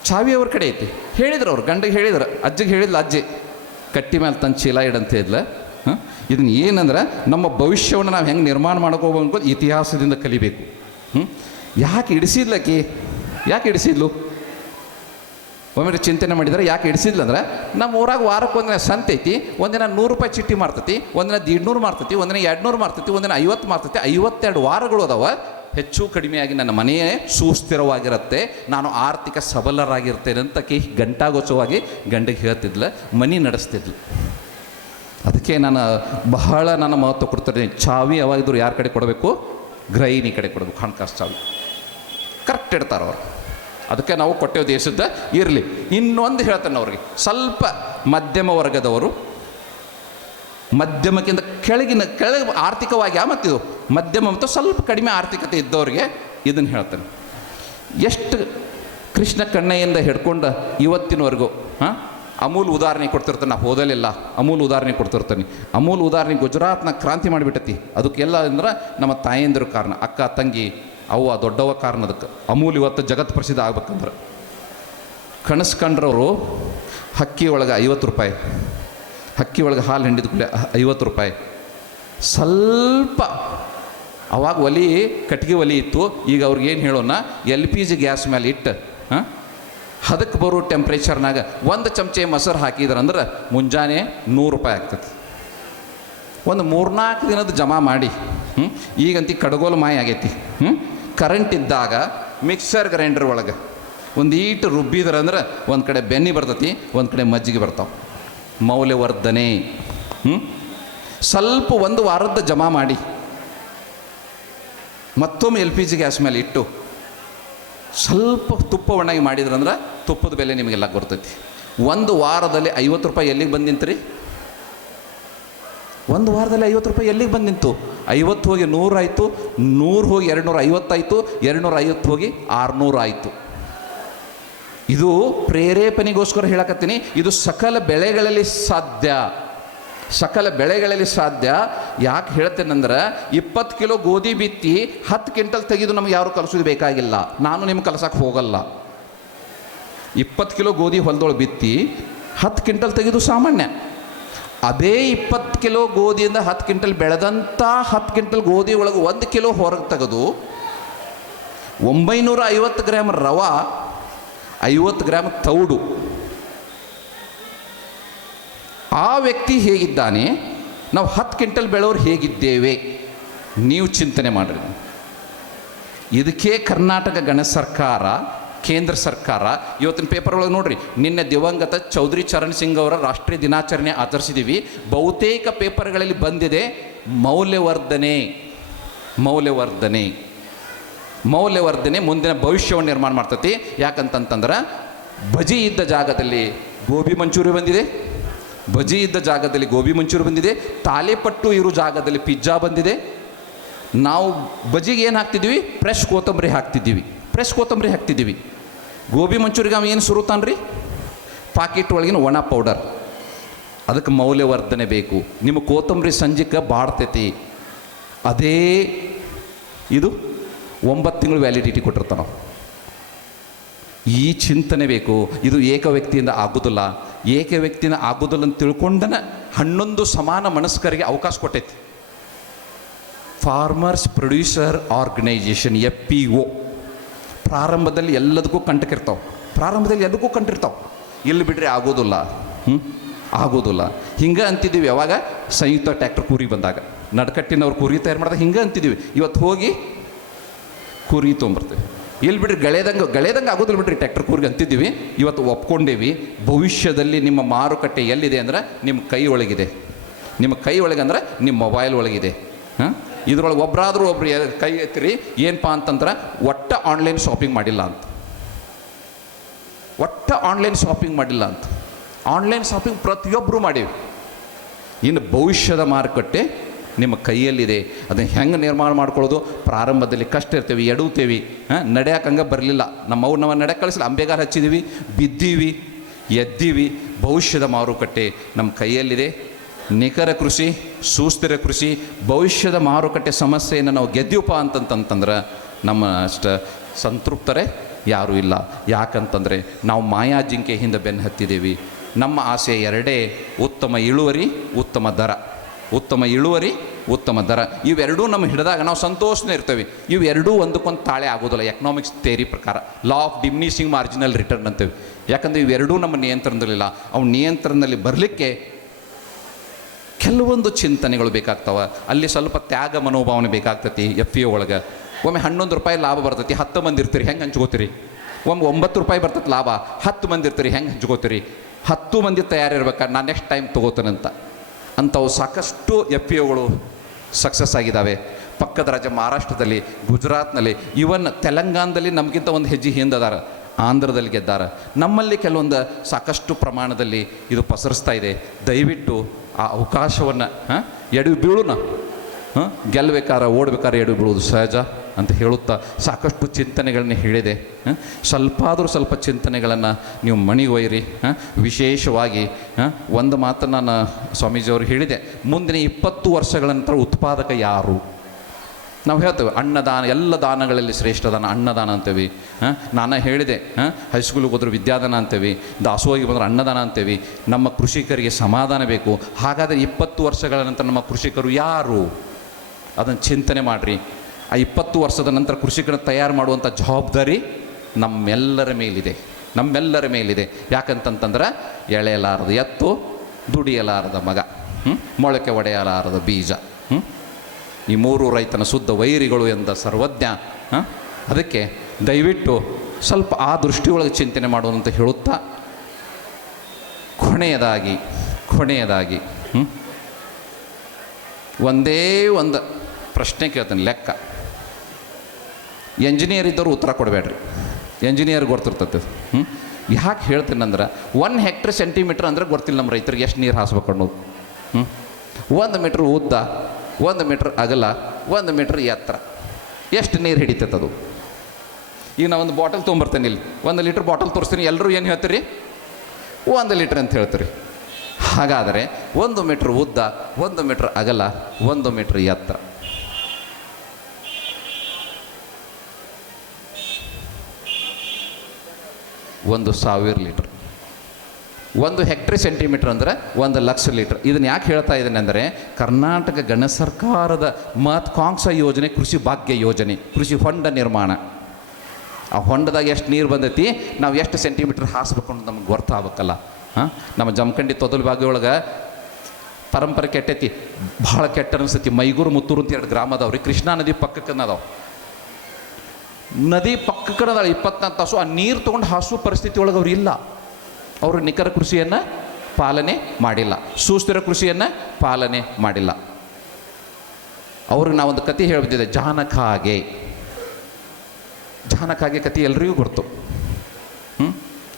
ಚಾವಿ ಅವ್ರ ಕಡೆ ಐತಿ. ಹೇಳಿದ್ರು ಅವ್ರು, ಗಂಡಿಗೆ ಹೇಳಿದ್ರು, ಅಜ್ಜಿಗೆ ಹೇಳಿದ್ಲ ಅಜ್ಜಿ, ಕಟ್ಟಿ ಮೇಲೆ ತಂದು ಚೀಲ ಇಡಂತ ಹೇಳಿದ್ಲ. ಇದನ್ನು ಏನಂದ್ರೆ ನಮ್ಮ ಭವಿಷ್ಯವನ್ನು ನಾವು ಹೆಂಗೆ ನಿರ್ಮಾಣ ಮಾಡ್ಕೋಬೇಕು ಇತಿಹಾಸದಿಂದ ಕಲಿಬೇಕು. ಯಾಕೆ ಇಡಿಸಿದ್ಲಕ್ಕಿ? ಯಾಕೆ ಇಡಿಸಿದ್ಲು? ಒಮ್ಮೆ ಚಿಂತನೆ ಮಾಡಿದರೆ ಯಾಕೆ ಇಡಿಸಿದ್ಲು ಅಂದ್ರೆ, ನಮ್ಮ ಊರಾಗ ವಾರಕ್ಕೆ ಒಂದಿನ ಸಂತೆ ಐತಿ. ಒಂದಿನ 100 ರೂಪಾಯಿ ಚಿಟ್ಟಿ ಮಾರ್ತತಿ, ಒಂದಿನ 150 ಮಾರ್ತತಿ, ಒಂದಿನ 200 ಮಾರ್ತತಿ, ಒಂದಿನ 50 ಮಾರ್ತತಿ. 52 ವಾರಗಳು ಅದಾವ. ಹೆಚ್ಚು ಕಡಿಮೆಯಾಗಿ ನನ್ನ ಮನೆಯೇ ಸುಸ್ಥಿರವಾಗಿರುತ್ತೆ, ನಾನು ಆರ್ಥಿಕ ಸಬಲರಾಗಿರ್ತೇನೆ ಅಂತ ಗಂಟಾಗೋಚವಾಗಿ ಗಂಡಿಗೆ ಹೇಳ್ತಿದ್ಲು, ಮನೆ ನಡೆಸ್ತಿದ್ಲು. ಅದಕ್ಕೆ ನಾನು ಬಹಳ ನನ್ನ ಮಹತ್ವ ಕೊಡ್ತೀನಿ. ಚಾವಿ ಯಾವಾಗಿದ್ರು ಯಾರ ಕಡೆ ಕೊಡಬೇಕು? ಗೃಹಿಣಿ ಕಡೆ ಕೊಡಬೇಕು. ಹಣಕಾಸು ಚಾವಿ ಕರೆಕ್ಟ್ ಇಡ್ತಾರೆ ಅವರು. ಅದಕ್ಕೆ ನಾವು ಕೊಟ್ಟೇವು ದೇಶದ. ಇರಲಿ, ಇನ್ನೊಂದು ಹೇಳ್ತಾನೆ ಅವ್ರಿಗೆ, ಸ್ವಲ್ಪ ಮಧ್ಯಮ ವರ್ಗದವರು, ಮಧ್ಯಮಕ್ಕಿಂತ ಕೆಳಗೆ ಆರ್ಥಿಕವಾಗಿ ಮತ್ತಿದು ಮಧ್ಯಮ ಮತ್ತು ಸ್ವಲ್ಪ ಕಡಿಮೆ ಆರ್ಥಿಕತೆ ಇದ್ದವ್ರಿಗೆ ಇದನ್ನು ಹೇಳ್ತಾನೆ. ಎಷ್ಟು ಕೃಷ್ಣ ಕಣ್ಣಯ್ಯಿಂದ ಹಿಡ್ಕೊಂಡು ಇವತ್ತಿನವರೆಗೂ ಅಮೂಲ್ ಉದಾಹರಣೆ ಕೊಡ್ತಿರ್ತಾನೆ. ನಾವು ಓದಲಿಲ್ಲ, ಅಮೂಲ್ ಉದಾಹರಣೆ ಕೊಡ್ತಿರ್ತಾನೆ. ಅಮೂಲ್ ಉದಾಹರಣೆ ಗುಜರಾತ್ನ ಕ್ರಾಂತಿ ಮಾಡಿಬಿಟ್ಟತಿ. ಅದಕ್ಕೆಲ್ಲ ಅಂದ್ರೆ ನಮ್ಮ ತಾಯಂದಿರು ಕಾರಣ, ಅಕ್ಕ ತಂಗಿ ಅವ್ವ ದೊಡ್ಡವ ಕಾರಣ. ಅದಕ್ಕೆ ಅಮೂಲ್ ಇವತ್ತು ಜಗತ್ ಪ್ರಸಿದ್ಧ ಆಗ್ಬೇಕಂದ್ರೆ ಕನಸು ಕಂಡ್ರವರು ಹಕ್ಕಿ ಒಳಗೆ 50 ರೂಪಾಯಿ, ಹಕ್ಕಿ ಒಳಗೆ ಹಾಲು ಹಿಂಡಿದ ಕೂಡಲೇ 50 ರೂಪಾಯಿ. ಸ್ವಲ್ಪ ಅವಾಗ ಒಲಿ ಕಟ್ಟಿಗೆ ಒಲಿ ಇತ್ತು. ಈಗ ಅವ್ರಿಗೆ ಏನು ಹೇಳೋಣ, LPG ಗ್ಯಾಸ್ ಮೇಲೆ ಇಟ್ಟು ಅದಕ್ಕೆ ಬರೋ ಟೆಂಪ್ರೇಚರ್ನಾಗ 1 ಚಮಚೆ ಮೊಸರು ಹಾಕಿದ್ರಂದ್ರೆ ಮುಂಜಾನೆ 100 ರೂಪಾಯಿ ಆಗ್ತೈತಿ. ಒಂದು 3-4 ದಿನದ ಜಮಾ ಮಾಡಿ. ಈಗಂತೂ ಕಡಗೋಲು ಮಾಯ ಆಗೈತಿ. ಕರೆಂಟ್ ಇದ್ದಾಗ ಮಿಕ್ಸರ್ ಗ್ರೈಂಡರ್ ಒಳಗೆ ಒಂದು ಈಟು ರುಬ್ಬಿದ್ರಂದ್ರೆ ಒಂದು ಕಡೆ ಬೆನ್ನಿ ಬರ್ತೈತಿ, ಒಂದು ಕಡೆ ಮಜ್ಜಿಗೆ ಬರ್ತಾವೆ. ಮೌಲ್ಯವರ್ಧನೆ. ಸ್ವಲ್ಪ 1 ವಾರದ ಜಮಾ ಮಾಡಿ ಮತ್ತೊಮ್ಮೆ LPG ಗ್ಯಾಸ್ ಮೇಲೆ ಇಟ್ಟು ಸ್ವಲ್ಪ ತುಪ್ಪ ಒಣಗಿ ಮಾಡಿದ್ರಂದ್ರೆ ತುಪ್ಪದ ಬೆಲೆ ನಿಮಗೆಲ್ಲ ಗೊತ್ತೈತಿ. 1 ವಾರದಲ್ಲಿ 50 ರೂಪಾಯಿ ಎಲ್ಲಿಗೆ ಬಂದು ನಿಂತ್ರಿ? 1 ವಾರದಲ್ಲಿ 50 ರೂಪಾಯಿ ಎಲ್ಲಿಗೆ ಬಂದು ನಿಂತು? 50 ಹೋಗಿ 100 ಆಯಿತು, 100 ಹೋಗಿ 250 ಆಯಿತು, 250 ಹೋಗಿ 600 ಆಯಿತು. ಇದು ಪ್ರೇರೇಪಣೆಗೋಸ್ಕರ ಹೇಳಕತ್ತೀನಿ. ಇದು ಸಕಲ ಬೆಳೆಗಳಲ್ಲಿ ಸಾಧ್ಯ, ಸಕಲ ಬೆಳೆಗಳಲ್ಲಿ ಸಾಧ್ಯ. ಯಾಕೆ ಹೇಳ್ತೇನೆಂದ್ರೆ, 20 ಕಿಲೋ ಗೋಧಿ ಬಿತ್ತಿ 10 ಕ್ವಿಂಟಲ್ ತೆಗೆದು ನಮ್ಗೆ ಯಾರು ಕಲಿಸೋದು ಬೇಕಾಗಿಲ್ಲ. ನಾನು ನಿಮ್ಗೆ ಕಲ್ಸಕ್ಕೆ ಹೋಗಲ್ಲ. 20 ಕಿಲೋ ಗೋಧಿ ಹೊಲದೊಳಗೆ ಬಿತ್ತಿ 10 ಕ್ವಿಂಟಲ್ ತೆಗೆದು ಸಾಮಾನ್ಯ. ಅದೇ 20 ಕಿಲೋ ಗೋಧಿಯಿಂದ 10 ಕ್ವಿಂಟಲ್ ಬೆಳೆದಂಥ 10 ಕ್ವಿಂಟಲ್ ಗೋಧಿ ಒಳಗೆ 1 ಕಿಲೋ ಹೊರಗೆ ತೆಗೆದು 950 ಗ್ರಾಮ್ ರವಾ, 50 ಗ್ರಾಮ್ ತೌಡು. ಆ ವ್ಯಕ್ತಿ ಹೇಗಿದ್ದಾನೆ, ನಾವು 10 ಕ್ವಿಂಟಲ್ ಬೆಳೆಯೋರು ಹೇಗಿದ್ದೇವೆ? ನೀವು ಚಿಂತನೆ ಮಾಡಿರಿ. ಇದಕ್ಕೆ ಕರ್ನಾಟಕ ಗಣ ಸರ್ಕಾರ, ಕೇಂದ್ರ ಸರ್ಕಾರ ಇವತ್ತಿನ ಪೇಪರ್ ಒಳಗೆ ನೋಡ್ರಿ, ನಿನ್ನೆ ದಿವಂಗತ ಚೌಧರಿ ಚರಣ್ ಸಿಂಗ್ ಅವರ ರಾಷ್ಟ್ರೀಯ ದಿನಾಚರಣೆ ಆಚರಿಸಿದ್ದೀವಿ. ಬಹುತೇಕ ಪೇಪರ್ಗಳಲ್ಲಿ ಬಂದಿದೆ ಮೌಲ್ಯವರ್ಧನೆ, ಮೌಲ್ಯವರ್ಧನೆ, ಮೌಲ್ಯವರ್ಧನೆ ಮುಂದಿನ ಭವಿಷ್ಯವನ್ನು ನಿರ್ಮಾಣ ಮಾಡ್ತೈತಿ. ಯಾಕಂತಂತಂದ್ರೆ ಬಜಿ ಇದ್ದ ಜಾಗದಲ್ಲಿ ಗೋಬಿ ಮಂಚೂರಿ ಬಂದಿದೆ, ಬಜಿ ಇದ್ದ ಜಾಗದಲ್ಲಿ ಗೋಬಿ ಮಂಚೂರಿ ಬಂದಿದೆ, ತಾಲೆಪಟ್ಟು ಇರೋ ಜಾಗದಲ್ಲಿ ಪಿಜ್ಜಾ ಬಂದಿದೆ. ನಾವು ಬಜಿಗೆ ಏನು ಹಾಕ್ತಿದ್ದೀವಿ? ಫ್ರೆಶ್ ಕೊತ್ತಂಬರಿ ಹಾಕ್ತಿದ್ದೀವಿ, ಫ್ರೆಶ್ ಕೊತ್ತಂಬರಿ ಹಾಕ್ತಿದ್ದೀವಿ. ಗೋಬಿ ಮಂಚೂರಿಗೆ ಅವ ಏನು ಸುರುತ್ತಾನ್ರಿ? ಪಾಕೆಟ್ ಒಳಗಿನ ಒಣ ಪೌಡರ್. ಅದಕ್ಕೆ ಮೌಲ್ಯವರ್ಧನೆ ಬೇಕು. ನಿಮ್ಮ ಕೊತ್ತಂಬರಿ ಸಂಜೆಗೆ ಬಾಡ್ತೈತಿ. ಅದೇ ಇದು 9 ತಿಂಗಳು ವ್ಯಾಲಿಡಿಟಿ ಕೊಟ್ಟಿರ್ತಾನೆ ನಾವು. ಈ ಚಿಂತನೆ ಬೇಕು. ಇದು ಏಕ ವ್ಯಕ್ತಿಯಿಂದ ಆಗೋದಿಲ್ಲ. ಏಕ ವ್ಯಕ್ತಿಯಿಂದ ಆಗೋದಿಲ್ಲ ಅಂತ ತಿಳ್ಕೊಂಡನ 11 ಸಮಾನ ಮನಸ್ಕರಿಗೆ ಅವಕಾಶ ಕೊಟ್ಟೈತಿ. Farmers producer organization, FPO. ಪ್ರಾರಂಭದಲ್ಲಿ ಎಲ್ಲದಕ್ಕೂ ಕಂಟಕಿರ್ತಾವೆ, ಎಲ್ಲದಕ್ಕೂ ಕಂಟಿರ್ತಾವೆ. ಇಲ್ಲಿ ಬಿಡ್ರಿ ಆಗೋದಿಲ್ಲ, ಆಗೋದಿಲ್ಲ. ಹಿಂಗೆ ಅಂತಿದ್ದೀವಿ. ಯಾವಾಗ ಸಂಯುಕ್ತ ಟ್ರ್ಯಾಕ್ಟರ್ ಕೂರಿ ಬಂದಾಗ, ನಡ್ಕಟ್ಟಿನವ್ರು ಕೂರಿ ತಯಾರು ಮಾಡಿದಾಗ ಹಿಂಗೆ ಅಂತಿದ್ದೀವಿ. ಇವತ್ತು ಹೋಗಿ ಕೂರಿ ತೊಗೊಂಬರ್ತೀವಿ. ಇಲ್ಲಿ ಬಿಡ್ರಿ ಗಳೆದಂಗೆ ಆಗೋದಿಲ್ಲ ಬಿಡ್ರಿ ಟ್ರ್ಯಾಕ್ಟರ್ ಕೂರಿಗೆ ಅಂತಿದ್ದೀವಿ. ಇವತ್ತು ಒಪ್ಕೊಂಡೇವಿ. ಭವಿಷ್ಯದಲ್ಲಿ ನಿಮ್ಮ ಮಾರುಕಟ್ಟೆ ಎಲ್ಲಿದೆ ಅಂದ್ರೆ ನಿಮ್ಮ ಕೈ ಒಳಗಿದೆ. ನಿಮ್ಮ ಕೈ ಒಳಗೆ ಅಂದ್ರೆ ನಿಮ್ಮ ಮೊಬೈಲ್ ಒಳಗಿದೆ. ಇದ್ರೊಳಗೆ ಒಬ್ಬರಾದರೂ ಒಬ್ರು ಕೈ ಎತ್ತಿರಿ, ಏನಪ್ಪ ಅಂತಂದ್ರೆ ಆನ್ಲೈನ್ ಶಾಪಿಂಗ್ ಮಾಡಿಲ್ಲ ಅಂತ, ಆನ್ಲೈನ್ ಶಾಪಿಂಗ್ ಮಾಡಿಲ್ಲ ಅಂತ. ಆನ್ಲೈನ್ ಶಾಪಿಂಗ್ ಪ್ರತಿಯೊಬ್ಬರು ಮಾಡೀವಿ. ಇನ್ನು ಭವಿಷ್ಯದ ಮಾರುಕಟ್ಟೆ ನಿಮ್ಮ ಕೈಯಲ್ಲಿದೆ. ಅದನ್ನು ಹೆಂಗೆ ನಿರ್ಮಾಣ ಮಾಡ್ಕೊಳ್ಳೋದು? ಪ್ರಾರಂಭದಲ್ಲಿ ಕಷ್ಟ ಇರ್ತೀವಿ, ಎಡುತ್ತೇವೆ, ನಡೆಯಕ್ಕೆ ಹಂಗೆ ಬರಲಿಲ್ಲ. ನಮ್ಮವ್ರು ನಾವು ನಡೆಯಕ್ಕೆ ಕಳಿಸಿಲ್ಲ, ಅಂಬೆಗಾಲ ಹಚ್ಚಿದ್ದೀವಿ, ಬಿದ್ದೀವಿ, ಎದ್ದೀವಿ. ಭವಿಷ್ಯದ ಮಾರುಕಟ್ಟೆ ನಮ್ಮ ಕೈಯಲ್ಲಿದೆ. ನಿಖರ ಕೃಷಿ, ಸುಸ್ಥಿರ ಕೃಷಿ, ಭವಿಷ್ಯದ ಮಾರುಕಟ್ಟೆ ಸಮಸ್ಯೆಯನ್ನು ನಾವು ಗೆದ್ದೀವಪ್ಪ ಅಂತಂತಂದ್ರೆ ನಮ್ಮ ಅಷ್ಟು ಸಂತೃಪ್ತರೇ ಯಾರೂ ಇಲ್ಲ. ಯಾಕಂತಂದರೆ ನಾವು ಮಾಯಾ ಜಿಂಕೆ ಹಿಂದೆ ಬೆನ್ನು ಹತ್ತಿದ್ದೀವಿ. ನಮ್ಮ ಆಸೆ ಎರಡೇ: ಉತ್ತಮ ಇಳುವರಿ, ಉತ್ತಮ ದರ. ಉತ್ತಮ ಇಳುವರಿ, ಉತ್ತಮ ದರ. ಇವೆರಡೂ ನಮ್ಮ ಹಿಡಿದಾಗ ನಾವು ಸಂತೋಷನೇ ಇರ್ತೇವೆ. ಇವೆರಡೂ ಒಂದಕ್ಕೊಂದು ತಾಳೆ ಆಗೋದಿಲ್ಲ. ಎಕನಾಮಿಕ್ಸ್ ಥಿಯರಿ ಪ್ರಕಾರ law of diminishing marginal return ಅಂತೇವೆ. ಯಾಕಂದರೆ ಇವೆರಡೂ ನಮ್ಮ ನಿಯಂತ್ರಣದಲ್ಲಿಲ್ಲ. ಅವು ನಿಯಂತ್ರಣದಲ್ಲಿ ಬರಲಿಕ್ಕೆ ಕೆಲವೊಂದು ಚಿಂತನೆಗಳು ಬೇಕಾಗ್ತವೆ. ಅಲ್ಲಿ ಸ್ವಲ್ಪ ತ್ಯಾಗ ಮನೋಭಾವನೆ ಬೇಕಾಗ್ತತಿ. FPO ಒಳಗೆ ಒಮ್ಮೆ 11 ರೂಪಾಯಿ ಲಾಭ ಬರ್ತೈತಿ, 10 ಮಂದಿ ಇರ್ತೀರಿ, ಹೆಂಗೆ ಹಂಚ್ಕೋತೀರಿ? ಒಮ್ಮೆ 9 ರೂಪಾಯಿ ಬರ್ತೈತಿ ಲಾಭ, 10 ಮಂದಿ ಇರ್ತೀರಿ, ಹೆಂಗೆ ಹಂಚ್ಕೋತೀರಿ? 10 ಮಂದಿ ತಯಾರಿರ್ಬೇಕಾದ್ರೆ ನಾನು ನೆಕ್ಸ್ಟ್ ಟೈಮ್ ತೊಗೋತೇನಂತ. ಅಂಥವು ಸಾಕಷ್ಟು FPOಗಳು ಸಕ್ಸಸ್ ಆಗಿದ್ದಾವೆ. ಪಕ್ಕದ ರಾಜ್ಯ ಮಹಾರಾಷ್ಟ್ರದಲ್ಲಿ, ಗುಜರಾತ್ನಲ್ಲಿ, ಇವನ್ ತೆಲಂಗಾಣದಲ್ಲಿ ನಮಗಿಂತ ಒಂದು ಹೆಜ್ಜೆ ಹಿಂದದಾರ. ಆಂಧ್ರದಲ್ಲಿ ಗೆದ್ದಾರ. ನಮ್ಮಲ್ಲಿ ಕೆಲವೊಂದು ಸಾಕಷ್ಟು ಪ್ರಮಾಣದಲ್ಲಿ ಇದು ಪಸರಿಸ್ತಾ ಇದೆ. ದಯವಿಟ್ಟು ಆ ಅವಕಾಶವನ್ನು ಎಡು ಬೀಳುನ ಗೆಲ್ಲಬೇಕಾದ್ರೆ ಓಡಬೇಕಾದ್ರೆ ಎಡು ಬೀಳೋದು ಸಹಜ ಅಂತ ಹೇಳುತ್ತಾ ಸಾಕಷ್ಟು ಚಿಂತನೆಗಳನ್ನ ಹೇಳಿದೆ. ಸ್ವಲ್ಪ ಚಿಂತನೆಗಳನ್ನು ನೀವು ಮಣಿಗೊಯ್ಯಿರಿ. ವಿಶೇಷವಾಗಿ ಒಂದು ಮಾತನ್ನು ನಾನು ಸ್ವಾಮೀಜಿಯವರು ಹೇಳಿದೆ, ಮುಂದಿನ 20 ವರ್ಷಗಳ ನಂತರ ಉತ್ಪಾದಕ ಯಾರು? ನಾವು ಹೇಳ್ತೇವೆ ಅನ್ನದಾನ, ಎಲ್ಲ ದಾನಗಳಲ್ಲಿ ಶ್ರೇಷ್ಠ ದಾನ ಅನ್ನದಾನ ಅಂತೇವೆ. ನಾನು ಹೇಳಿದೆ, ಹೈಸ್ಕೂಲಿಗೆ ಹೋದ್ರೆ ವಿದ್ಯಾದಾನ ಅಂತೇವೆ, ದಾಸೋಹಿಗೆ ಬಂದ್ರೆ ಅನ್ನದಾನ ಅಂತೇವೆ. ನಮ್ಮ ಕೃಷಿಕರಿಗೆ ಸಮಾಧಾನ ಬೇಕು. ಹಾಗಾದರೆ 20 ವರ್ಷಗಳ ನಂತರ ನಮ್ಮ ಕೃಷಿಕರು ಯಾರು? ಅದನ್ನು ಚಿಂತನೆ ಮಾಡಿರಿ. ಆ 20 ವರ್ಷದ ನಂತರ ಕೃಷಿಕರನ್ನು ತಯಾರು ಮಾಡುವಂಥ ಜವಾಬ್ದಾರಿ ನಮ್ಮೆಲ್ಲರ ಮೇಲಿದೆ. ಯಾಕಂತಂತಂದ್ರೆ ಎಳೆಯಲಾರದ ಎತ್ತು, ದುಡಿಯಲಾರದ ಮಗ, ಮೊಳಕೆ ಒಡೆಯಲಾರದ ಬೀಜ, ಈ 3 ರೈತನ ಶುದ್ಧ ವೈರಿಗಳು ಎಂದ ಸರ್ವಜ್ಞ. ಅದಕ್ಕೆ ದಯವಿಟ್ಟು ಸ್ವಲ್ಪ ಆ ದೃಷ್ಟಿಯೊಳಗೆ ಚಿಂತನೆ ಮಾಡುವಂತ ಹೇಳುತ್ತಾ, ಕೊನೆಯದಾಗಿ ಒಂದೇ ಒಂದು ಪ್ರಶ್ನೆ ಕೇಳ್ತೇನೆ. ಲೆಕ್ಕ ಎಂಜಿನಿಯರ್ ಇದ್ದವರು ಉತ್ತರ ಕೊಡಬೇಡ್ರಿ. ಎಂಜಿನಿಯರ್ ಗೊತ್ತಿರ್ತದೆ. ಯಾಕೆ ಹೇಳ್ತೇನೆಂದ್ರೆ 1 ಹೆಕ್ಟರ್ ಸೆಂಟಿಮೀಟ್ರ್ ಅಂದರೆ ಗೊತ್ತಿಲ್ಲ ನಮ್ಮ ರೈತರಿಗೆ ಎಷ್ಟು ನೀರು ಹಾಸ್ಬೇಕು ಅನ್ನೋದು. 1 ಮೀಟ್ರ್ ಉದ್ದ, 1 ಮೀಟ್ರ್ ಅಗಲ, 1 ಮೀಟ್ರ್ ಎತ್ತರ, ಎಷ್ಟು ನೀರು ಹಿಡಿತೈತದು? ಈಗ ನಾವು ಒಂದು ಬಾಟಲ್ ತೊಗೊಂಬರ್ತೇನೆ, ಇಲ್ಲಿ 1 ಲೀಟ್ರ್ ಬಾಟಲ್ ತೋರಿಸ್ತೀನಿ. ಎಲ್ಲರೂ ಏನು ಹೇಳ್ತೀರಿ? 1 ಲೀಟ್ರ್ ಅಂತ ಹೇಳ್ತೀರಿ. ಹಾಗಾದರೆ 1 ಮೀಟ್ರ್ ಉದ್ದ, 1 ಮೀಟ್ರ್ ಅಗಲ, 1 ಮೀಟ್ರ್ ಎತ್ತರ, ಒಂದು 1000 ಲೀಟ್ರ್. 1 ಹೆಕ್ಟರ್ ಸೆಂಟಿಮೀಟ್ರ್ ಅಂದರೆ 1,00,000 ಲೀಟ್ರ್. ಇದನ್ನು ಯಾಕೆ ಹೇಳ್ತಾ ಇದ್ದೇನೆ ಅಂದರೆ, ಕರ್ನಾಟಕ ಗಣ ಸರ್ಕಾರದ ಮಹತ್ವಾಕಾಂಕ್ಷ ಯೋಜನೆ ಕೃಷಿ ಭಾಗ್ಯ ಯೋಜನೆ, ಕೃಷಿ ಹೊಂಡ ನಿರ್ಮಾಣ. ಆ ಹೊಂಡದಾಗ ಎಷ್ಟು ನೀರು ಬಂದೈತಿ, ನಾವು ಎಷ್ಟು ಸೆಂಟಿಮೀಟ್ರ್ ಹಾಸ್ಬೇಕು ಅನ್ನೋದು ನಮ್ಗೆ ಗೊತ್ತಾಗಬೇಕಲ್ಲ. ನಮ್ಮ ಜಮಖಂಡಿ ತೊದಲು ಭಾಗದೊಳಗೆ ಪರಂಪರೆ ಕೆಟ್ಟೈತಿ, ಭಾಳ ಕೆಟ್ಟ ಅನಿಸ್ತೈತಿ. ಮೈಗೂರು, ಮುತ್ತೂರು ಅಂತ 2 ಗ್ರಾಮ ಅದಾವ್ರಿ. ಕೃಷ್ಣಾ ನದಿ ಪಕ್ಕಕ್ಕನ್ನದಾವ. ನದಿ ಪಕ್ಕಕ್ಕನದಾಳ 24 ತಾಸು. ಆ ನೀರು ತೊಗೊಂಡು ಹಾಸುವ ಪರಿಸ್ಥಿತಿ ಒಳಗೆ ಅವ್ರು ಇಲ್ಲ. ಅವರು ನಿಖರ ಕೃಷಿಯನ್ನು ಪಾಲನೆ ಮಾಡಿಲ್ಲ, ಸುಸ್ಥಿರ ಕೃಷಿಯನ್ನು ಪಾಲನೆ ಮಾಡಿಲ್ಲ. ಅವ್ರಿಗೆ ನಾವೊಂದು ಕತೆ ಹೇಳ್ಬಿಟ್ಟಿದೆ, ಜಾನಕಾಗೆ ಕತೆ ಎಲ್ರಿಗೂ ಗೊತ್ತು.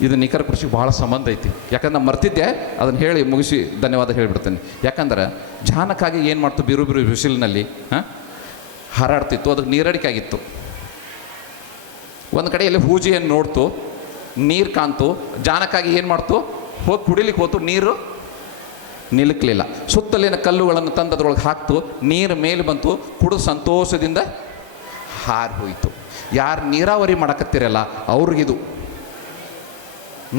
ಇದು ನಿಖರ ಕೃಷಿಗೆ ಭಾಳ ಸಂಬಂಧ ಐತಿ. ಯಾಕಂದ್ರೆ ನಾನು ಮರ್ತಿದ್ದೆ, ಅದನ್ನು ಹೇಳಿ ಮುಗಿಸಿ ಧನ್ಯವಾದ ಹೇಳಿಬಿಡ್ತೇನೆ. ಯಾಕಂದ್ರೆ ಜಾನಕಾಗೆ ಏನು ಮಾಡ್ತು, ಬಿರು ಬಿಸಿಲಿನಲ್ಲಿ ಹಾರಾಡ್ತಿತ್ತು. ಅದಕ್ಕೆ ನೀರಡಿಕೆ ಆಗಿತ್ತು. ಒಂದು ಕಡೆಯಲ್ಲಿ ಹೂಜಿಯನ್ನು ನೋಡ್ತು, ನೀರು ಕಾಣ್ತು. ಜಾನಕಾಗಿ ಏನು ಮಾಡ್ತು, ಹೋಗಿ ಕುಡಿಲಿಕ್ಕೆ ಹೋತು, ನೀರು ನಿಲುಕಲಿಲ್ಲ. ಸುತ್ತಲಿನ ಕಲ್ಲುಗಳನ್ನು ತಂದು ಅದ್ರೊಳಗೆ ಹಾಕ್ತು, ನೀರು ಮೇಲೆ ಬಂತು, ಕುಡಿದು ಸಂತೋಷದಿಂದ ಹಾರಿ ಹೋಯಿತು. ಯಾರು ನೀರಾವರಿ ಮಾಡಕತ್ತೀರಲ್ಲ ಅವ್ರಿಗಿದು.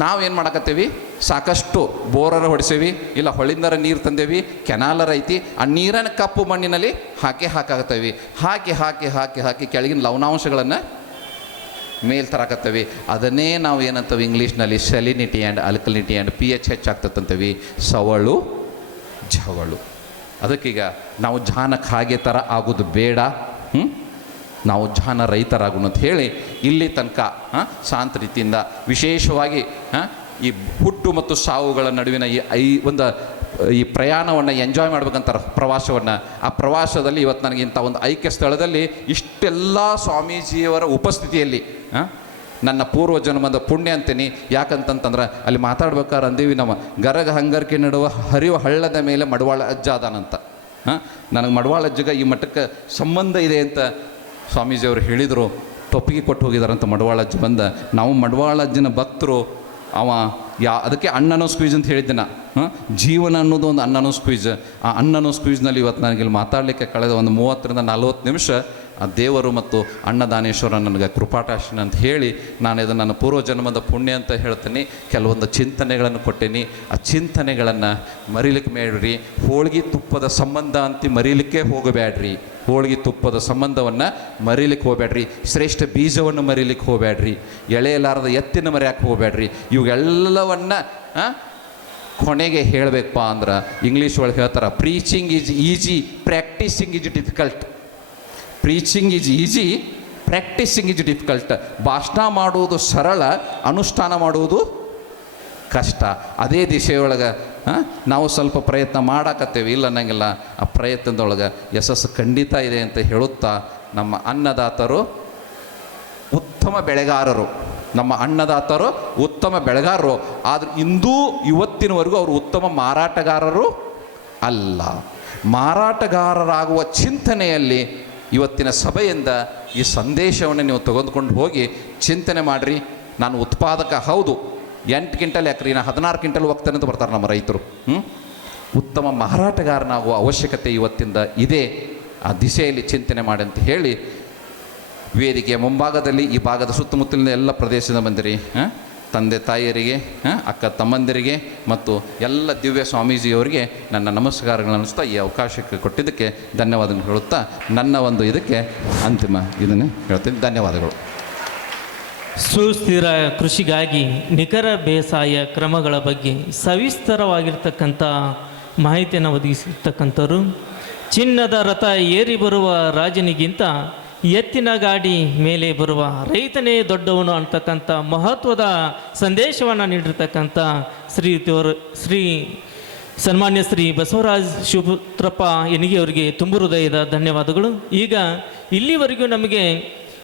ನಾವೇನು ಮಾಡಕತ್ತೀವಿ, ಸಾಕಷ್ಟು ಬೋರರ ಹೊಡಿಸೇವಿ, ಇಲ್ಲ ಹೊಳಿಂದರ ನೀರು ತಂದೇವಿ, ಕೆನಾಲರ ಐತಿ, ಆ ನೀರನ್ನು ಕಪ್ಪು ಮಣ್ಣಿನಲ್ಲಿ ಹಾಕಾಕತ್ತೇವಿ. ಹಾಕಿ ಕೆಳಗಿನ ಲವಣಾಂಶಗಳನ್ನು ಮೇಲ್ ತರಾಕತ್ತೇವಿ. ಅದನ್ನೇ ನಾವು ಏನಂತೇವೆ ಇಂಗ್ಲೀಷ್ನಲ್ಲಿ ಸೆಲಿನಿಟಿ ಆ್ಯಂಡ್ ಅಲ್ಕಲಿನಿಟಿ ಆ್ಯಂಡ್ pH ಹೆಚ್ಚಾಗ್ತದಂತೇವಿ, ಸವಳು ಝವಳು. ಅದಕ್ಕೀಗ ನಾವು ಜಾನಕ್ಕೆ ಹಾಗೆ ಥರ ಆಗೋದು ಬೇಡ, ನಾವು ಜಾನ ರೈತರಾಗೋಣ ಅಂತ ಹೇಳಿ ಇಲ್ಲಿ ತನಕ ಶಾಂತ ರೀತಿಯಿಂದ ವಿಶೇಷವಾಗಿ ಈ ಹುಟ್ಟು ಮತ್ತು ಸಾವುಗಳ ನಡುವಿನ ಈ ಪ್ರಯಾಣವನ್ನು ಎಂಜಾಯ್ ಮಾಡ್ಬೇಕಂತಾರೆ, ಪ್ರವಾಸವನ್ನು. ಆ ಪ್ರವಾಸದಲ್ಲಿ ಇವತ್ತು ನನಗೆ ಇಂಥ ಒಂದು ಐಕ್ಯ ಸ್ಥಳದಲ್ಲಿ ಇಷ್ಟೆಲ್ಲ ಸ್ವಾಮೀಜಿಯವರ ಉಪಸ್ಥಿತಿಯಲ್ಲಿ ನನ್ನ ಪೂರ್ವ ಜನ್ಮದ ಪುಣ್ಯ ಅಂತೀನಿ. ಯಾಕಂತಂತಂದ್ರೆ ಅಲ್ಲಿ ಮಾತಾಡ್ಬೇಕಾದ್ರೆ ಅಂದೀವಿ, ನಮ್ಮ ಗರಗ ಹಂಗರ್ಕೆ ನಡುವ ಹರಿಯುವ ಹಳ್ಳದ ಮೇಲೆ ಮಡವಾಳ ಅಜ್ಜ ಅದಾನಂತ. ನನಗೆ ಮಡವಾಳ ಅಜ್ಜಗ ಈ ಮಟ್ಟಕ್ಕೆ ಸಂಬಂಧ ಇದೆ ಅಂತ ಸ್ವಾಮೀಜಿಯವರು ಹೇಳಿದರು. ಟೊಪ್ಪಿಗೆ ಕೊಟ್ಟು ಹೋಗಿದಾರಂತ ಮಡವಾಳ ಅಜ್ಜ ಬಂದ. ನಾವು ಮಡವಾಳ ಅಜ್ಜನ ಭಕ್ತರು. ಅವ ಅದಕ್ಕೆ ಅಣ್ಣನೋ ಸ್ಕ್ವೀಜ್ ಅಂತ ಹೇಳಿದ್ದೆ ನಾ. ಜೀವನ ಅನ್ನೋದು ಒಂದು ಅಣ್ಣನೋ ಸ್ಕ್ವೀಜ್. ಆ ಅಣ್ಣನೋ ಸ್ಕ್ವೀಜ್ನಲ್ಲಿ ಇವತ್ತು ನನಗಿಲ್ಲಿ ಮಾತಾಡಲಿಕ್ಕೆ ಕಳೆದ ಒಂದು 30ರಿಂದ 40 ನಿಮಿಷ ಆ ದೇವರು ಮತ್ತು ಅನ್ನದಾನೇಶ್ವರ ನನಗೆ ಕೃಪಾಟಾಶನ ಅಂತ ಹೇಳಿ ನಾನು ಇದನ್ನು ನನ್ನ ಪೂರ್ವಜನ್ಮದ ಪುಣ್ಯ ಅಂತ ಹೇಳ್ತೀನಿ. ಕೆಲವೊಂದು ಚಿಂತನೆಗಳನ್ನು ಕೊಟ್ಟೇನಿ. ಆ ಚಿಂತನೆಗಳನ್ನು ಮರೀಲಿಕ್ಕೆ ಬೇಡ್ರಿ. ಹೋಳ್ಗೆ ತುಪ್ಪದ ಸಂಬಂಧ ಅಂತ ಮರೀಲಿಕ್ಕೆ ಹೋಗಬೇಡ್ರಿ. ಹೋಳ್ಗೆ ತುಪ್ಪದ ಸಂಬಂಧವನ್ನು ಮರೀಲಿಕ್ಕೆ ಹೋಗಬೇಡ್ರಿ. ಶ್ರೇಷ್ಠ ಬೀಜವನ್ನು ಮರೀಲಿಕ್ಕೆ ಹೋಗಬೇಡ್ರಿ. ಎಳೆಯಲಾರದ ಎತ್ತಿನ ಮರೆಯಕ್ಕೆ ಹೋಗಬೇಡ್ರಿ. ಇವೆಲ್ಲವನ್ನು ಕೊನೆಗೆ ಹೇಳಬೇಕಪ್ಪ ಅಂದ್ರೆ ಇಂಗ್ಲೀಷ್ ಒಳಗೆ ಹೇಳ್ತಾರೆ, preaching is easy, practising is difficult. Preaching is easy, practising is difficult. ಭಾಷಣ ಮಾಡುವುದು ಸರಳ, ಅನುಷ್ಠಾನ ಮಾಡುವುದು ಕಷ್ಟ. ಅದೇ ದಿಶೆಯೊಳಗೆ ನಾವು ಸ್ವಲ್ಪ ಪ್ರಯತ್ನ ಮಾಡಾಕತ್ತೇವೆ, ಇಲ್ಲ ಅನ್ನಂಗಿಲ್ಲ. ಆ ಪ್ರಯತ್ನದೊಳಗೆ ಯಶಸ್ಸು ಖಂಡಿತ ಇದೆ ಅಂತ ಹೇಳುತ್ತಾ, ನಮ್ಮ ಅನ್ನದಾತರು ಉತ್ತಮ ಬೆಳೆಗಾರರು, ನಮ್ಮ ಅನ್ನದಾತರು ಉತ್ತಮ ಬೆಳೆಗಾರರು. ಆದರೆ ಇವತ್ತಿನವರೆಗೂ ಅವರು ಉತ್ತಮ ಮಾರಾಟಗಾರರು ಅಲ್ಲ. ಮಾರಾಟಗಾರರಾಗುವ ಚಿಂತನೆಯಲ್ಲಿ ಇವತ್ತಿನ ಸಭೆಯಿಂದ ಈ ಸಂದೇಶವನ್ನು ನೀವು ತೆಗೆದುಕೊಂಡು ಹೋಗಿ ಚಿಂತನೆ ಮಾಡಿರಿ. ನಾನು ಉತ್ಪಾದಕ ಹೌದು, 8 ಕ್ವಿಂಟಲ್ ಯಾಕ್ರಿ, ನಾನು 16 ಕ್ವಿಂಟಲ್ ಹೋಗ್ತೇನೆ ಅಂತ ಬರ್ತಾರೆ ನಮ್ಮ ರೈತರು. ಉತ್ತಮ ಮಾರಾಟಗಾರನಾಗುವ ಅವಶ್ಯಕತೆ ಇವತ್ತಿಂದ ಇದೆ. ಆ ದಿಶೆಯಲ್ಲಿ ಚಿಂತನೆ ಮಾಡಿ ಅಂತ ಹೇಳಿ, ವೇದಿಕೆಯ ಮುಂಭಾಗದಲ್ಲಿ ಈ ಭಾಗದ ಸುತ್ತಮುತ್ತಲಿನ ಎಲ್ಲ ಪ್ರದೇಶದ ಬಂದಿರಿ, ತಂದೆ ತಾಯಿಯರಿಗೆ, ಅಕ್ಕ ತಮ್ಮಂದಿರಿಗೆ ಮತ್ತು ಎಲ್ಲ ದಿವ್ಯ ಸ್ವಾಮೀಜಿಯವರಿಗೆ ನನ್ನ ನಮಸ್ಕಾರಗಳನ್ನು ಅನ್ನಿಸ್ತಾ ಈ ಅವಕಾಶಕ್ಕೆ ಕೊಟ್ಟಿದ್ದಕ್ಕೆ ಧನ್ಯವಾದಗಳು ಹೇಳುತ್ತಾ ನನ್ನ ಒಂದು ಇದಕ್ಕೆ ಅಂತಿಮ ಇದನ್ನು ಹೇಳ್ತೀನಿ. ಧನ್ಯವಾದಗಳು. ಸುಸ್ಥಿರ ಕೃಷಿಗಾಗಿ ನಿಖರ ಬೇಸಾಯ ಕ್ರಮಗಳ ಬಗ್ಗೆ ಸವಿಸ್ತರವಾಗಿರ್ತಕ್ಕಂಥ ಮಾಹಿತಿಯನ್ನು ಒದಗಿಸಿರ್ತಕ್ಕಂಥವ್ರು, ಚಿನ್ನದ ರಥ ಏರಿ ಬರುವ ರಾಜನಿಗಿಂತ ಎತ್ತಿನ ಗಾಡಿ ಮೇಲೆ ಬರುವ ರೈತನೇ ದೊಡ್ಡವನು ಅಂತಕ್ಕಂಥ ಮಹತ್ವದ ಸಂದೇಶವನ್ನು ನೀಡಿರ್ತಕ್ಕಂಥ ಶ್ರೀ ಸನ್ಮಾನ್ಯ ಶ್ರೀ ಬಸವರಾಜ್ ಶಿವಪುತ್ರಪ್ಪ ಎನಿಗೆ ಅವರಿಗೆ ತುಂಬು ಹೃದಯದ ಧನ್ಯವಾದಗಳು. ಈಗ ಇಲ್ಲಿವರೆಗೂ ನಮಗೆ